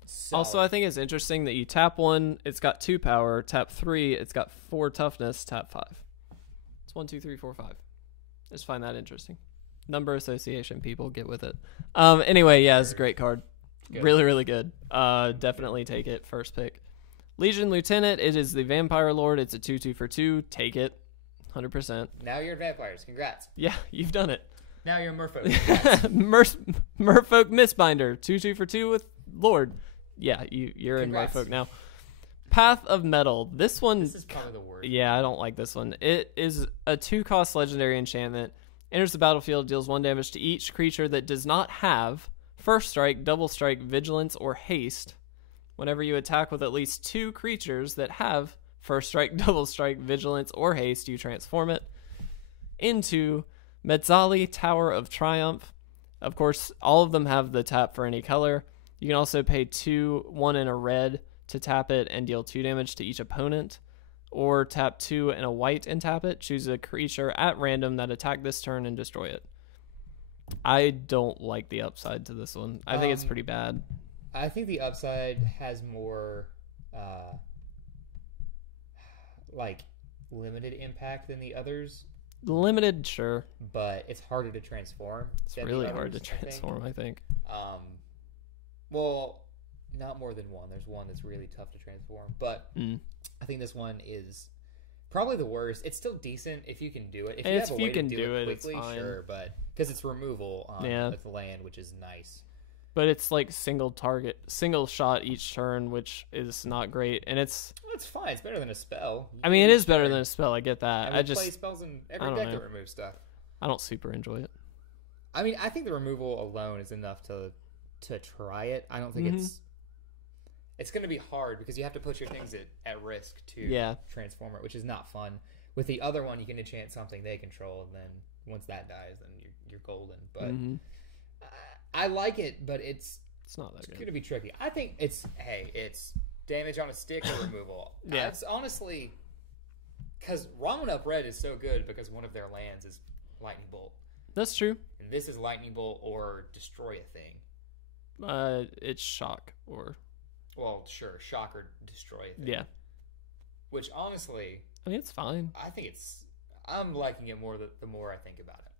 solid. Also, I think it's interesting that you tap 1, it's got 2 power. Tap 3, it's got 4 toughness. Tap 5. It's 1, 2, 3, 4, 5. I just find that interesting. Number association, people get with it. Anyway, yeah, it's a great card. Good. Really, really good. Definitely take it. First pick. Legion Lieutenant. It is the Vampire Lord. It's a 2/2 for 2. Take it. 100%. Now you're vampires. Congrats. Yeah, you've done it. Now you're Merfolk. Merfolk Mistbinder. 2/2 for 2 with Lord. Yeah, you're Congrats. in Merfolk now. Path of Metal. This one. This is probably the worst. Yeah, I don't like this one. It is a 2-cost legendary enchantment. Enters the battlefield, deals 1 damage to each creature that does not have First Strike, Double Strike, Vigilance, or Haste. Whenever you attack with at least 2 creatures that have First Strike, Double Strike, Vigilance, or Haste, you transform it into Metzali, Tower of Triumph. Of course, all of them have the tap for any color. You can also pay 2, 1 in a red to tap it and deal 2 damage to each opponent. Or tap 2 and a white and tap it. Choose a creature at random that attack this turn and destroy it. I don't like the upside to this one. I think it's pretty bad. I think the upside has more like limited impact than the others. Limited, sure. But it's harder to transform. It's really hard to transform, I think. Well, not more than one. There's one that's really tough to transform. But I think this one is probably the worst. It's still decent if you can do it. If you have a way to do it quickly, sure. But because it's removal with land, which is nice. But it's like single shot each turn, which is not great. And it's fine. It's better than a spell. I mean, it is better than a spell. I get that. I just play spells in every deck that remove stuff. I don't super enjoy it. I mean, I think the removal alone is enough to try it. I don't think it's going to be hard because you have to put your things at risk to transform it, which is not fun. With the other one, you can enchant something they control, and then once that dies, then you're golden. But I like it, but it's not that good. It's going to be tricky. I think it's damage on a stick or removal. Yeah. It's honestly because Ramen Up Red is so good because one of their lands is Lightning Bolt. That's true. And this is Lightning Bolt or Destroy a Thing. It's Shock or... Well, sure. Shock or Destroy a Thing. Yeah. Which, honestly... I mean, it's fine. I think it's... I'm liking it more the more I think about it.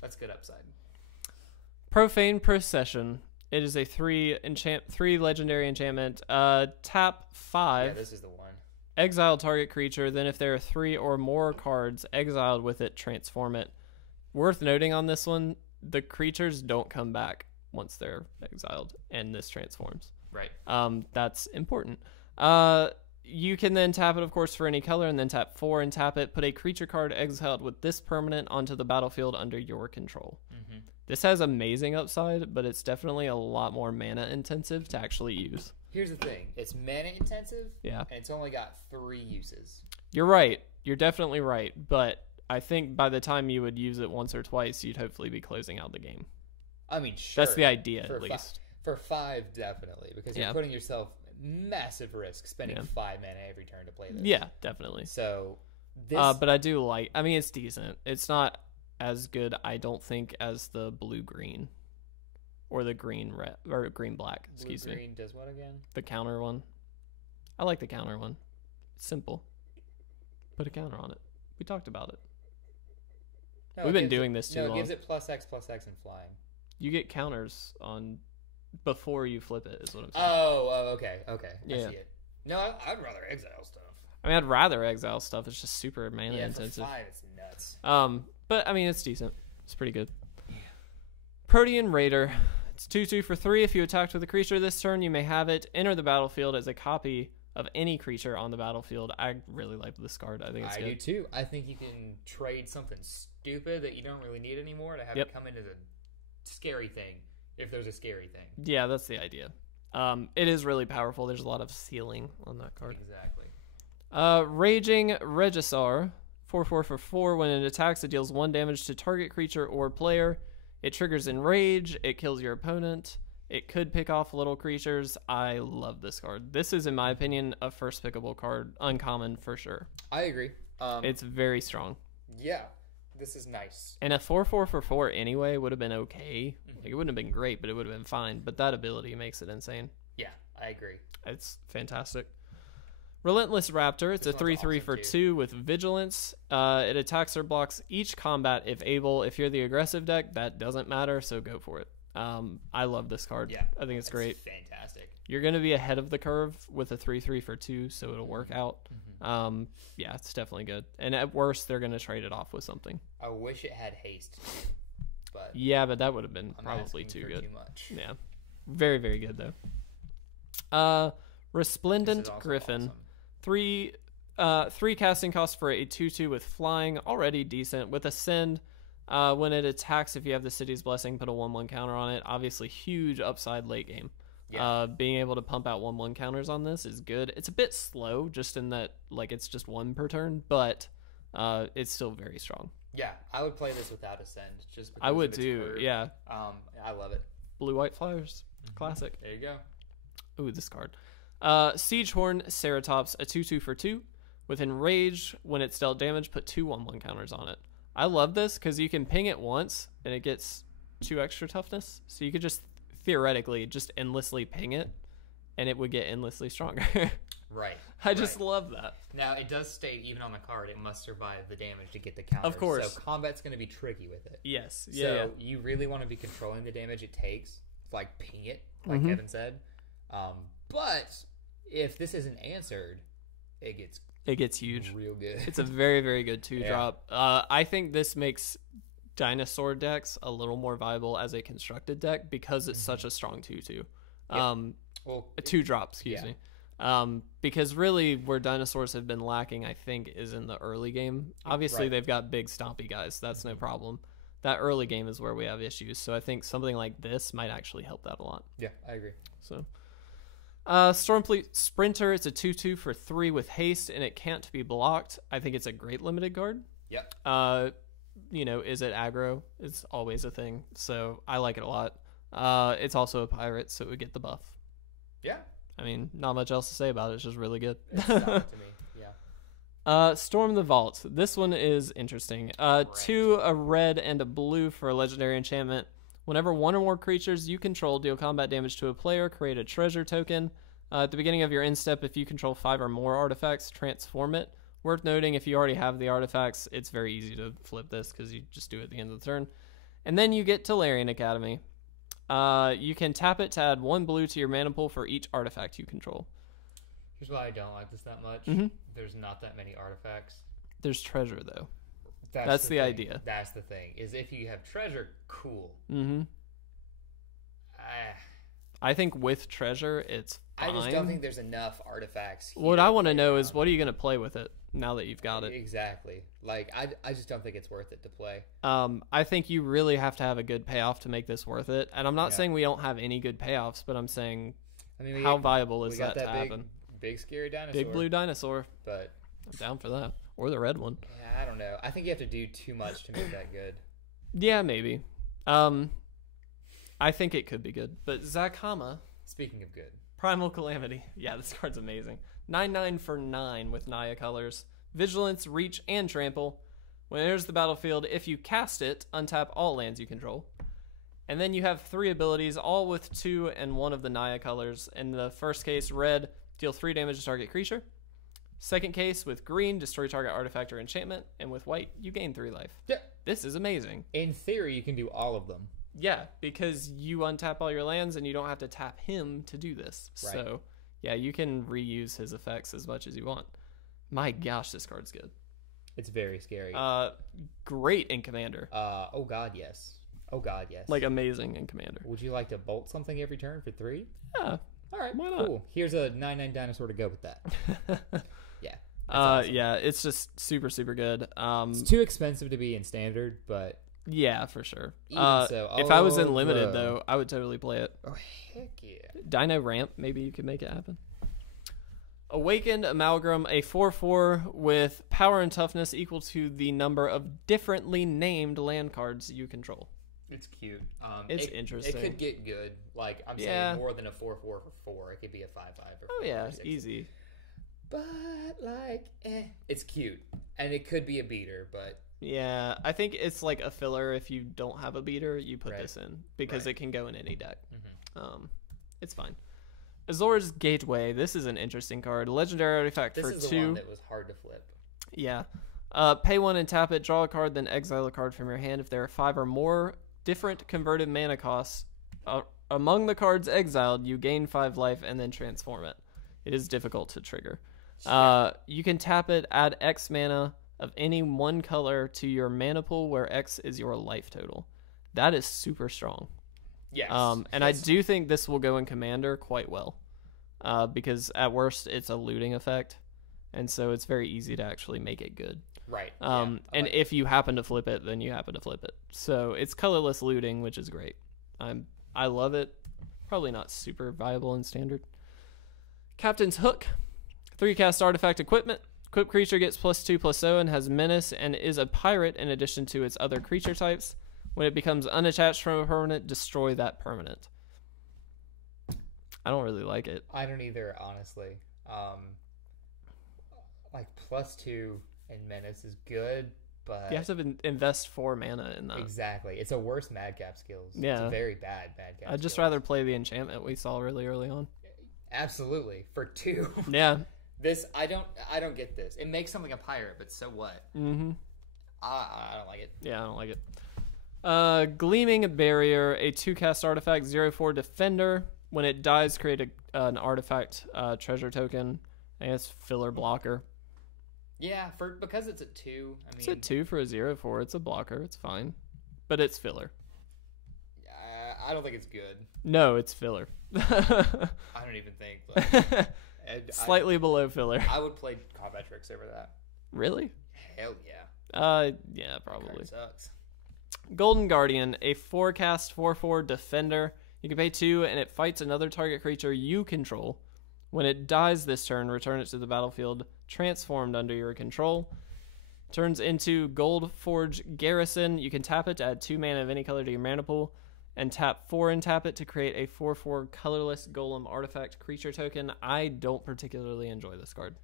That's good upside. Profane Procession. It is a 3 legendary enchantment. Tap 5. Yeah, this is the one. Exile target creature. Then if there are 3 or more cards exiled with it, transform it. Worth noting on this one, the creatures don't come back once they're exiled, and this transforms. Right. That's important. You can then tap it, of course, for any color, and then tap 4 and tap it. Put a creature card exiled with this permanent onto the battlefield under your control. This has amazing upside, but it's definitely a lot more mana intensive to actually use. Here's the thing. It's mana intensive, and it's only got 3 uses. You're right. You're definitely right, but I think by the time you would use it once or twice, you'd hopefully be closing out the game. I mean, sure. That's the idea, at least. For 5, definitely, because you're putting yourself massive risk spending 5 mana every turn to play this. Yeah, definitely. So, this... but I do like... I mean, it's decent. It's not as good, I don't think, as the blue-green. Or the green-red... Or green-black, excuse me. Blue-green does what again? The counter one. I like the counter one. It's simple. Put a counter on it. We talked about it. No, We've been doing this too long. No, it gives it +X and flying. You get counters on before you flip it, is what I'm saying. Oh, okay. I see it. No, I'd rather exile stuff. I mean, I'd rather exile stuff. It's just super mana intensive. For 5, it's nuts. But I mean, it's decent. It's pretty good. Yeah. Protean Raider. It's 2/2 for 3. If you attacked with a creature this turn, you may have it enter the battlefield as a copy of any creature on the battlefield. I really like this card. I think it's good. I do too. I think you can trade something stupid that you don't really need anymore to have it come into the scary thing, if there's a scary thing. Yeah, that's the idea. It is really powerful. There's a lot of ceiling on that card. Exactly. Raging Regisar, 4/4 for 4. When it attacks, it deals 1 damage to target creature or player. It triggers Enrage. It kills your opponent. It could pick off little creatures. I love this card. This is, in my opinion, a first pickable card. Uncommon for sure. I agree. It's very strong. Yeah, this is nice. And a 4/4 for 4 anyway would have been okay. Like, it wouldn't have been great, but it would have been fine. But that ability makes it insane. Yeah, I agree. It's fantastic. Relentless Raptor. It's a 3/3 for 2 with Vigilance. It attacks or blocks each combat if able. If you're the aggressive deck, that doesn't matter, so go for it. I love this card. Yeah, I think it's great. Fantastic. You're going to be ahead of the curve with a 3/3 for 2, so it'll work out. Yeah, it's definitely good. And at worst, they're going to trade it off with something. I wish it had haste, but yeah, but that would have been probably too good. Too much. Yeah, very, very good though. Resplendent Griffin. Awesome. 3 casting costs for a 2/2 with flying, already decent. With Ascend, when it attacks, if you have the City's Blessing, put a 1/1 counter on it. Obviously, huge upside late game. Yeah. Being able to pump out 1/1 counters on this is good. It's a bit slow, just in that like it's just 1 per turn, but it's still very strong. Yeah, I would play this without Ascend. Just because I would too. Curve. Yeah. I love it. Blue-white flyers, classic. There you go. Ooh, this card. Siegehorn Ceratops, a 2/2 for 2. With Enrage, when it's dealt damage, put 2 1/1 counters on it. I love this because you can ping it once and it gets 2 extra toughness. So you could just theoretically just endlessly ping it and it would get endlessly stronger. Right. I just love that. Now, it does state, even on the card, it must survive the damage to get the counter. Of course. So combat's going to be tricky with it. Yes. So you really want to be controlling the damage it takes. Like, ping it, like Kevin said. But if this isn't answered, it gets huge. Real good. It's a very, very good 2-drop. I think this makes dinosaur decks a little more viable as a constructed deck because it's such a strong 2/2. Well, a 2-drop, excuse me. Because really where dinosaurs have been lacking, I think, is in the early game. Obviously, they've got big stompy guys. That's no problem. That early game is where we have issues. So I think something like this might actually help that a lot. Yeah, I agree. So, Stormfleet Sprinter. It's a 2/2 for 3 with haste, and it can't be blocked. I think it's a great limited card. Yep. Is it aggro? It's always a thing. So I like it a lot. It's also a pirate, so it would get the buff. Yeah. I mean, not much else to say about it. It's just really good. It's solid to me. Yeah. Storm the Vault. This one is interesting. 2, a red, and a blue for a legendary enchantment. Whenever 1 or more creatures you control deal combat damage to a player, create a treasure token. At the beginning of your end step, if you control 5 or more artifacts, transform it. Worth noting, if you already have the artifacts, it's very easy to flip this because you just do it at the end of the turn. And then you get Tolarian Academy. You can tap it to add 1 blue to your mana pool for each artifact you control. Here's why I don't like this that much. There's not that many artifacts. There's treasure, though. That's the idea. That's the thing. Is if you have treasure, cool. I think with treasure, it's fine. I just don't think there's enough artifacts here. What I want to know is, what are you going to play with it now that you've got it? Exactly. Like, I just don't think it's worth it to play. I think you really have to have a good payoff to make this worth it. And I'm not saying we don't have any good payoffs, but I'm saying how viable is that to happen? Big scary dinosaur. Big blue dinosaur. But I'm down for that. Or the red one. Yeah, I don't know. I think you have to do too much to make that good. Yeah, maybe. I think it could be good. But Zakama. Speaking of good. Primal Calamity. Yeah, this card's amazing. 9/9 for 9 with Naya colors. Vigilance, Reach, and Trample. When it enters the battlefield, if you cast it, untap all lands you control. And then you have 3 abilities, all with 2 and 1 of the Naya colors. In the first case, red, deal 3 damage to target creature. Second case, with green, destroy target artifact or enchantment. And with white, you gain 3 life. Yeah. This is amazing. In theory, you can do all of them. Yeah, because you untap all your lands and you don't have to tap him to do this. Right. So, yeah, you can reuse his effects as much as you want. My gosh, this card's good. It's very scary. Great in Commander. Oh god, yes. Like amazing in Commander. Would you like to bolt something every turn for 3? Yeah. All right, why not? Cool. Here's a 9/9 dinosaur to go with that. Yeah. Awesome. Yeah, it's just super, super good. It's too expensive to be in Standard, but yeah, for sure. So, if I was in Limited, though, I would totally play it. Oh, heck yeah. Dino Ramp, maybe you could make it happen. Awakened Amalgam, a 4/4 with power and toughness equal to the number of differently named land cards you control. It's cute. It's interesting. It could get good. Like, I'm saying more than a 4/4 for 4. It could be a 5/5 or 4. Oh, yeah, or 6. easy. But, like, it's cute. And it could be a beater, but... Yeah, I think it's like a filler. If you don't have a beater, you put this in because it can go in any deck. Mm-hmm. It's fine. Azor's Gateway. This is an interesting card. Legendary artifact for 2. This is the one that was hard to flip. Yeah. Pay 1 and tap it. Draw a card, then exile a card from your hand. If there are 5 or more different converted mana costs among the cards exiled, you gain 5 life and then transform it. It is difficult to trigger. You can tap it, add X mana of any one color to your mana pool where X is your life total. That is super strong. Yes. And I do think this will go in Commander quite well. Because at worst it's a looting effect. And so it's very easy to actually make it good. Right. And if you happen to flip it, then you happen to flip it. So it's colorless looting, which is great. I love it. Probably not super viable in Standard. Captain's Hook. 3 cast artifact equipment. Equipped creature gets +2/+0 and has menace and is a pirate in addition to its other creature types. When it becomes unattached from a permanent, destroy that permanent. I don't really like it. I don't either, honestly. Like +2 and menace is good, but you have to invest 4 mana in that. Exactly. It's a worse Madcap skills. Yeah. It's a very bad Madcap I'd just rather play the enchantment we saw really early on. Absolutely. For 2. Yeah. This I don't get this. It makes something a pirate, but so what? Mm-hmm. I don't like it. Yeah, I don't like it. Gleaming Barrier, a 2 cast artifact, 0/4 defender. When it dies, create an artifact treasure token. I guess filler blocker. Yeah, because it's a 2. I mean, it's a 2 for a 0/4. It's a blocker. It's fine, but it's filler. I don't think it's good. No, it's filler. I don't even think. Like, slightly below filler. I would play Combat Tricks over that. Really? Hell yeah. Yeah, probably. Sucks. Golden Guardian, a 4 cast 4/4 defender. You can pay 2 and it fights another target creature you control. When it dies this turn, return it to the battlefield transformed under your control. Turns into Gold Forge Garrison. You can tap it to add 2 mana of any color to your mana pool. And tap 4 and tap it to create a 4/4 colorless golem artifact creature token. I don't particularly enjoy this card.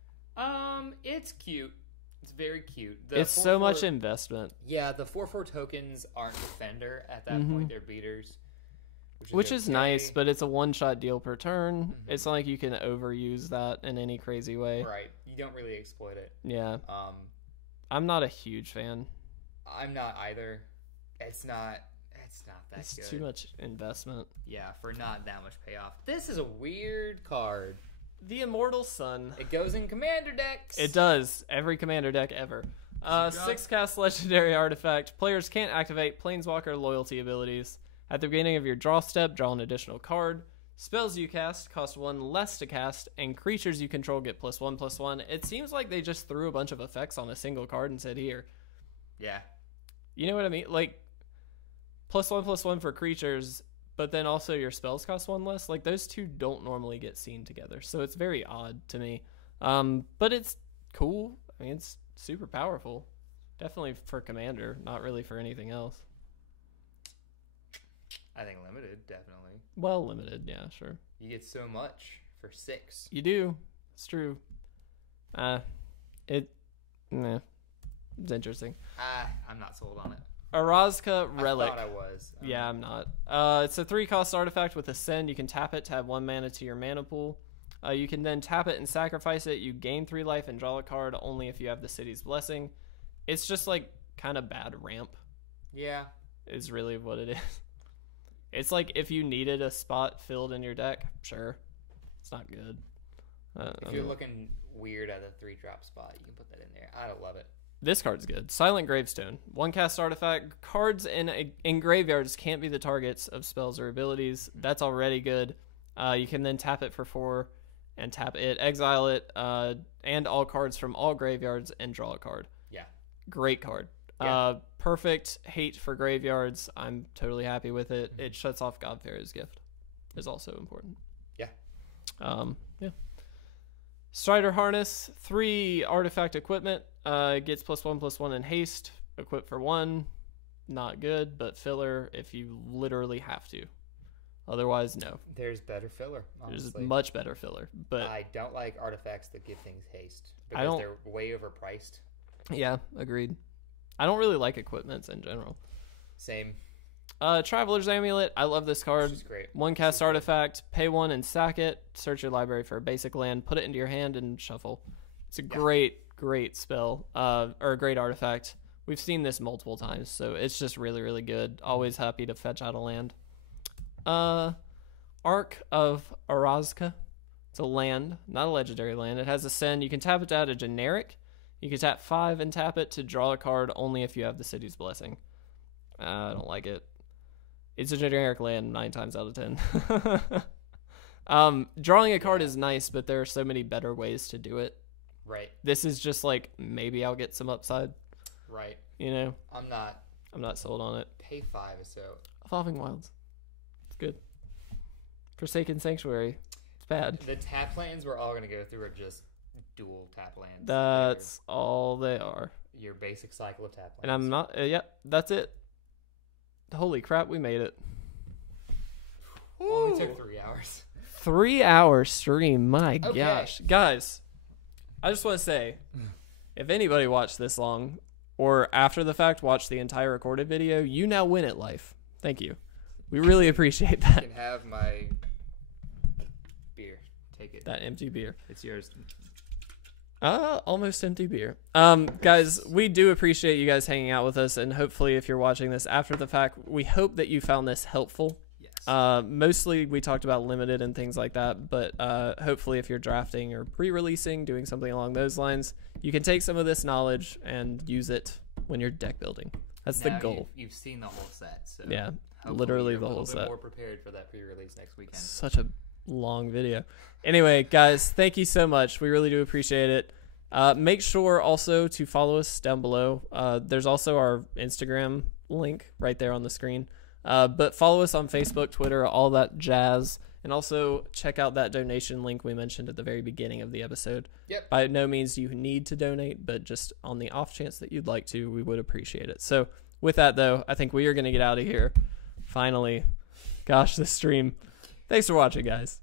It's cute. It's very cute. It's so much investment. Yeah, the 4/4 tokens aren't defender at that point. They're beaters. Which is nice, but it's a 1-shot deal per turn. It's not like you can overuse that in any crazy way. Right. You don't really exploit it. Yeah. I'm not a huge fan. I'm not either. It's not that it's good. It's too much investment. Yeah, for not that much payoff. This is a weird card. The Immortal Sun. It goes in Commander decks. It does. Every Commander deck ever. 6 cast legendary artifact. Players can't activate Planeswalker loyalty abilities. At the beginning of your draw step, draw an additional card. Spells you cast cost 1 less to cast, and creatures you control get +1/+1. It seems like they just threw a bunch of effects on a single card and said, here. Yeah. You know what I mean? Like, +1/+1 for creatures, but then also your spells cost 1 less. Like, those two don't normally get seen together, so it's very odd to me. But it's cool. I mean, it's super powerful. Definitely for Commander, not really for anything else. I think limited, definitely. Well, limited, yeah, sure. You get so much for 6. You do. It's true. It's interesting. I'm not sold on it. Arazka Relic. I thought I was. Yeah, I'm not. It's a 3 cost artifact with Ascend. You can tap it to add 1 mana to your mana pool. You can then tap it and sacrifice it. You gain 3 life and draw a card only if you have the City's Blessing. It's just like kind of bad ramp. Yeah. Is really what it is. It's like if you needed a spot filled in your deck, sure. It's not good. If you're looking weird at a 3-drop spot, you can put that in there. I don't love it. This card's good. Silent Gravestone. 1-cast artifact. Cards in graveyards can't be the targets of spells or abilities. That's already good. You can then tap it for 4 and tap it, exile it, and all cards from all graveyards and draw a card. Yeah. Great card. Yeah. Perfect hate for graveyards. I'm totally happy with it. It shuts off Godfarer's Gift. Is also important. Yeah. Yeah. Strider Harness, 3 artifact equipment. Gets +1/+1 in haste. Equip for 1. Not good, but filler if you literally have to. Otherwise, no. There's better filler, honestly. There's much better filler. But I don't like artifacts that give things haste because they're way overpriced. Yeah, agreed. I don't really like equipments in general. Same. Traveler's Amulet. I love this card. This is great. 1-cast artifact. Pay 1 and sack it. Search your library for a basic land. Put it into your hand and shuffle. It's a great spell. Or a great artifact. We've seen this multiple times, so it's just really, really good. Always happy to fetch out a land. Arc of Arazka. It's a land, not a legendary land. It has a send. You can tap it to add a generic. You can tap 5 and tap it to draw a card only if you have the City's Blessing. I don't like it. It's a generic land 9 times out of 10. Drawing a card is nice, but there are so many better ways to do it. Right. This is just like, maybe I'll get some upside. Right. You know? I'm not sold on it. Pay 5 so. Evolving Wilds. It's good. Forsaken Sanctuary. It's bad. The tap lands we're all going to go through are just dual tap lands. That's all they are. Your basic cycle of tap lands. And I'm not, that's it. Holy crap, we made it. Only took 3 hours. 3-hour stream, my gosh. Guys, I just want to say, if anybody watched this long, or after the fact watched the entire recorded video, you now win at life. Thank you. We really appreciate that. You can have my beer. Take it. That empty beer. It's yours. Almost empty beer. Guys, we do appreciate you guys hanging out with us, and hopefully if you're watching this after the fact, we hope that you found this helpful. Yes. Mostly we talked about limited and things like that, but hopefully if you're drafting or pre-releasing, doing something along those lines, you can take some of this knowledge and use it when you're deck building. That's the goal. You've seen the whole set, so yeah, literally the whole set. A little bit more prepared for that pre-release next weekend. Such a long video. Anyway, guys, thank you so much. We really do appreciate it. Make sure also to follow us down below. There's also our Instagram link right there on the screen. But follow us on Facebook, Twitter, all that jazz. And also check out that donation link we mentioned at the very beginning of the episode. Yep. By no means you need to donate, but just on the off chance that you'd like to, we would appreciate it. So with that, though, I think we are going to get out of here. Finally. Gosh, this stream. Thanks for watching, guys.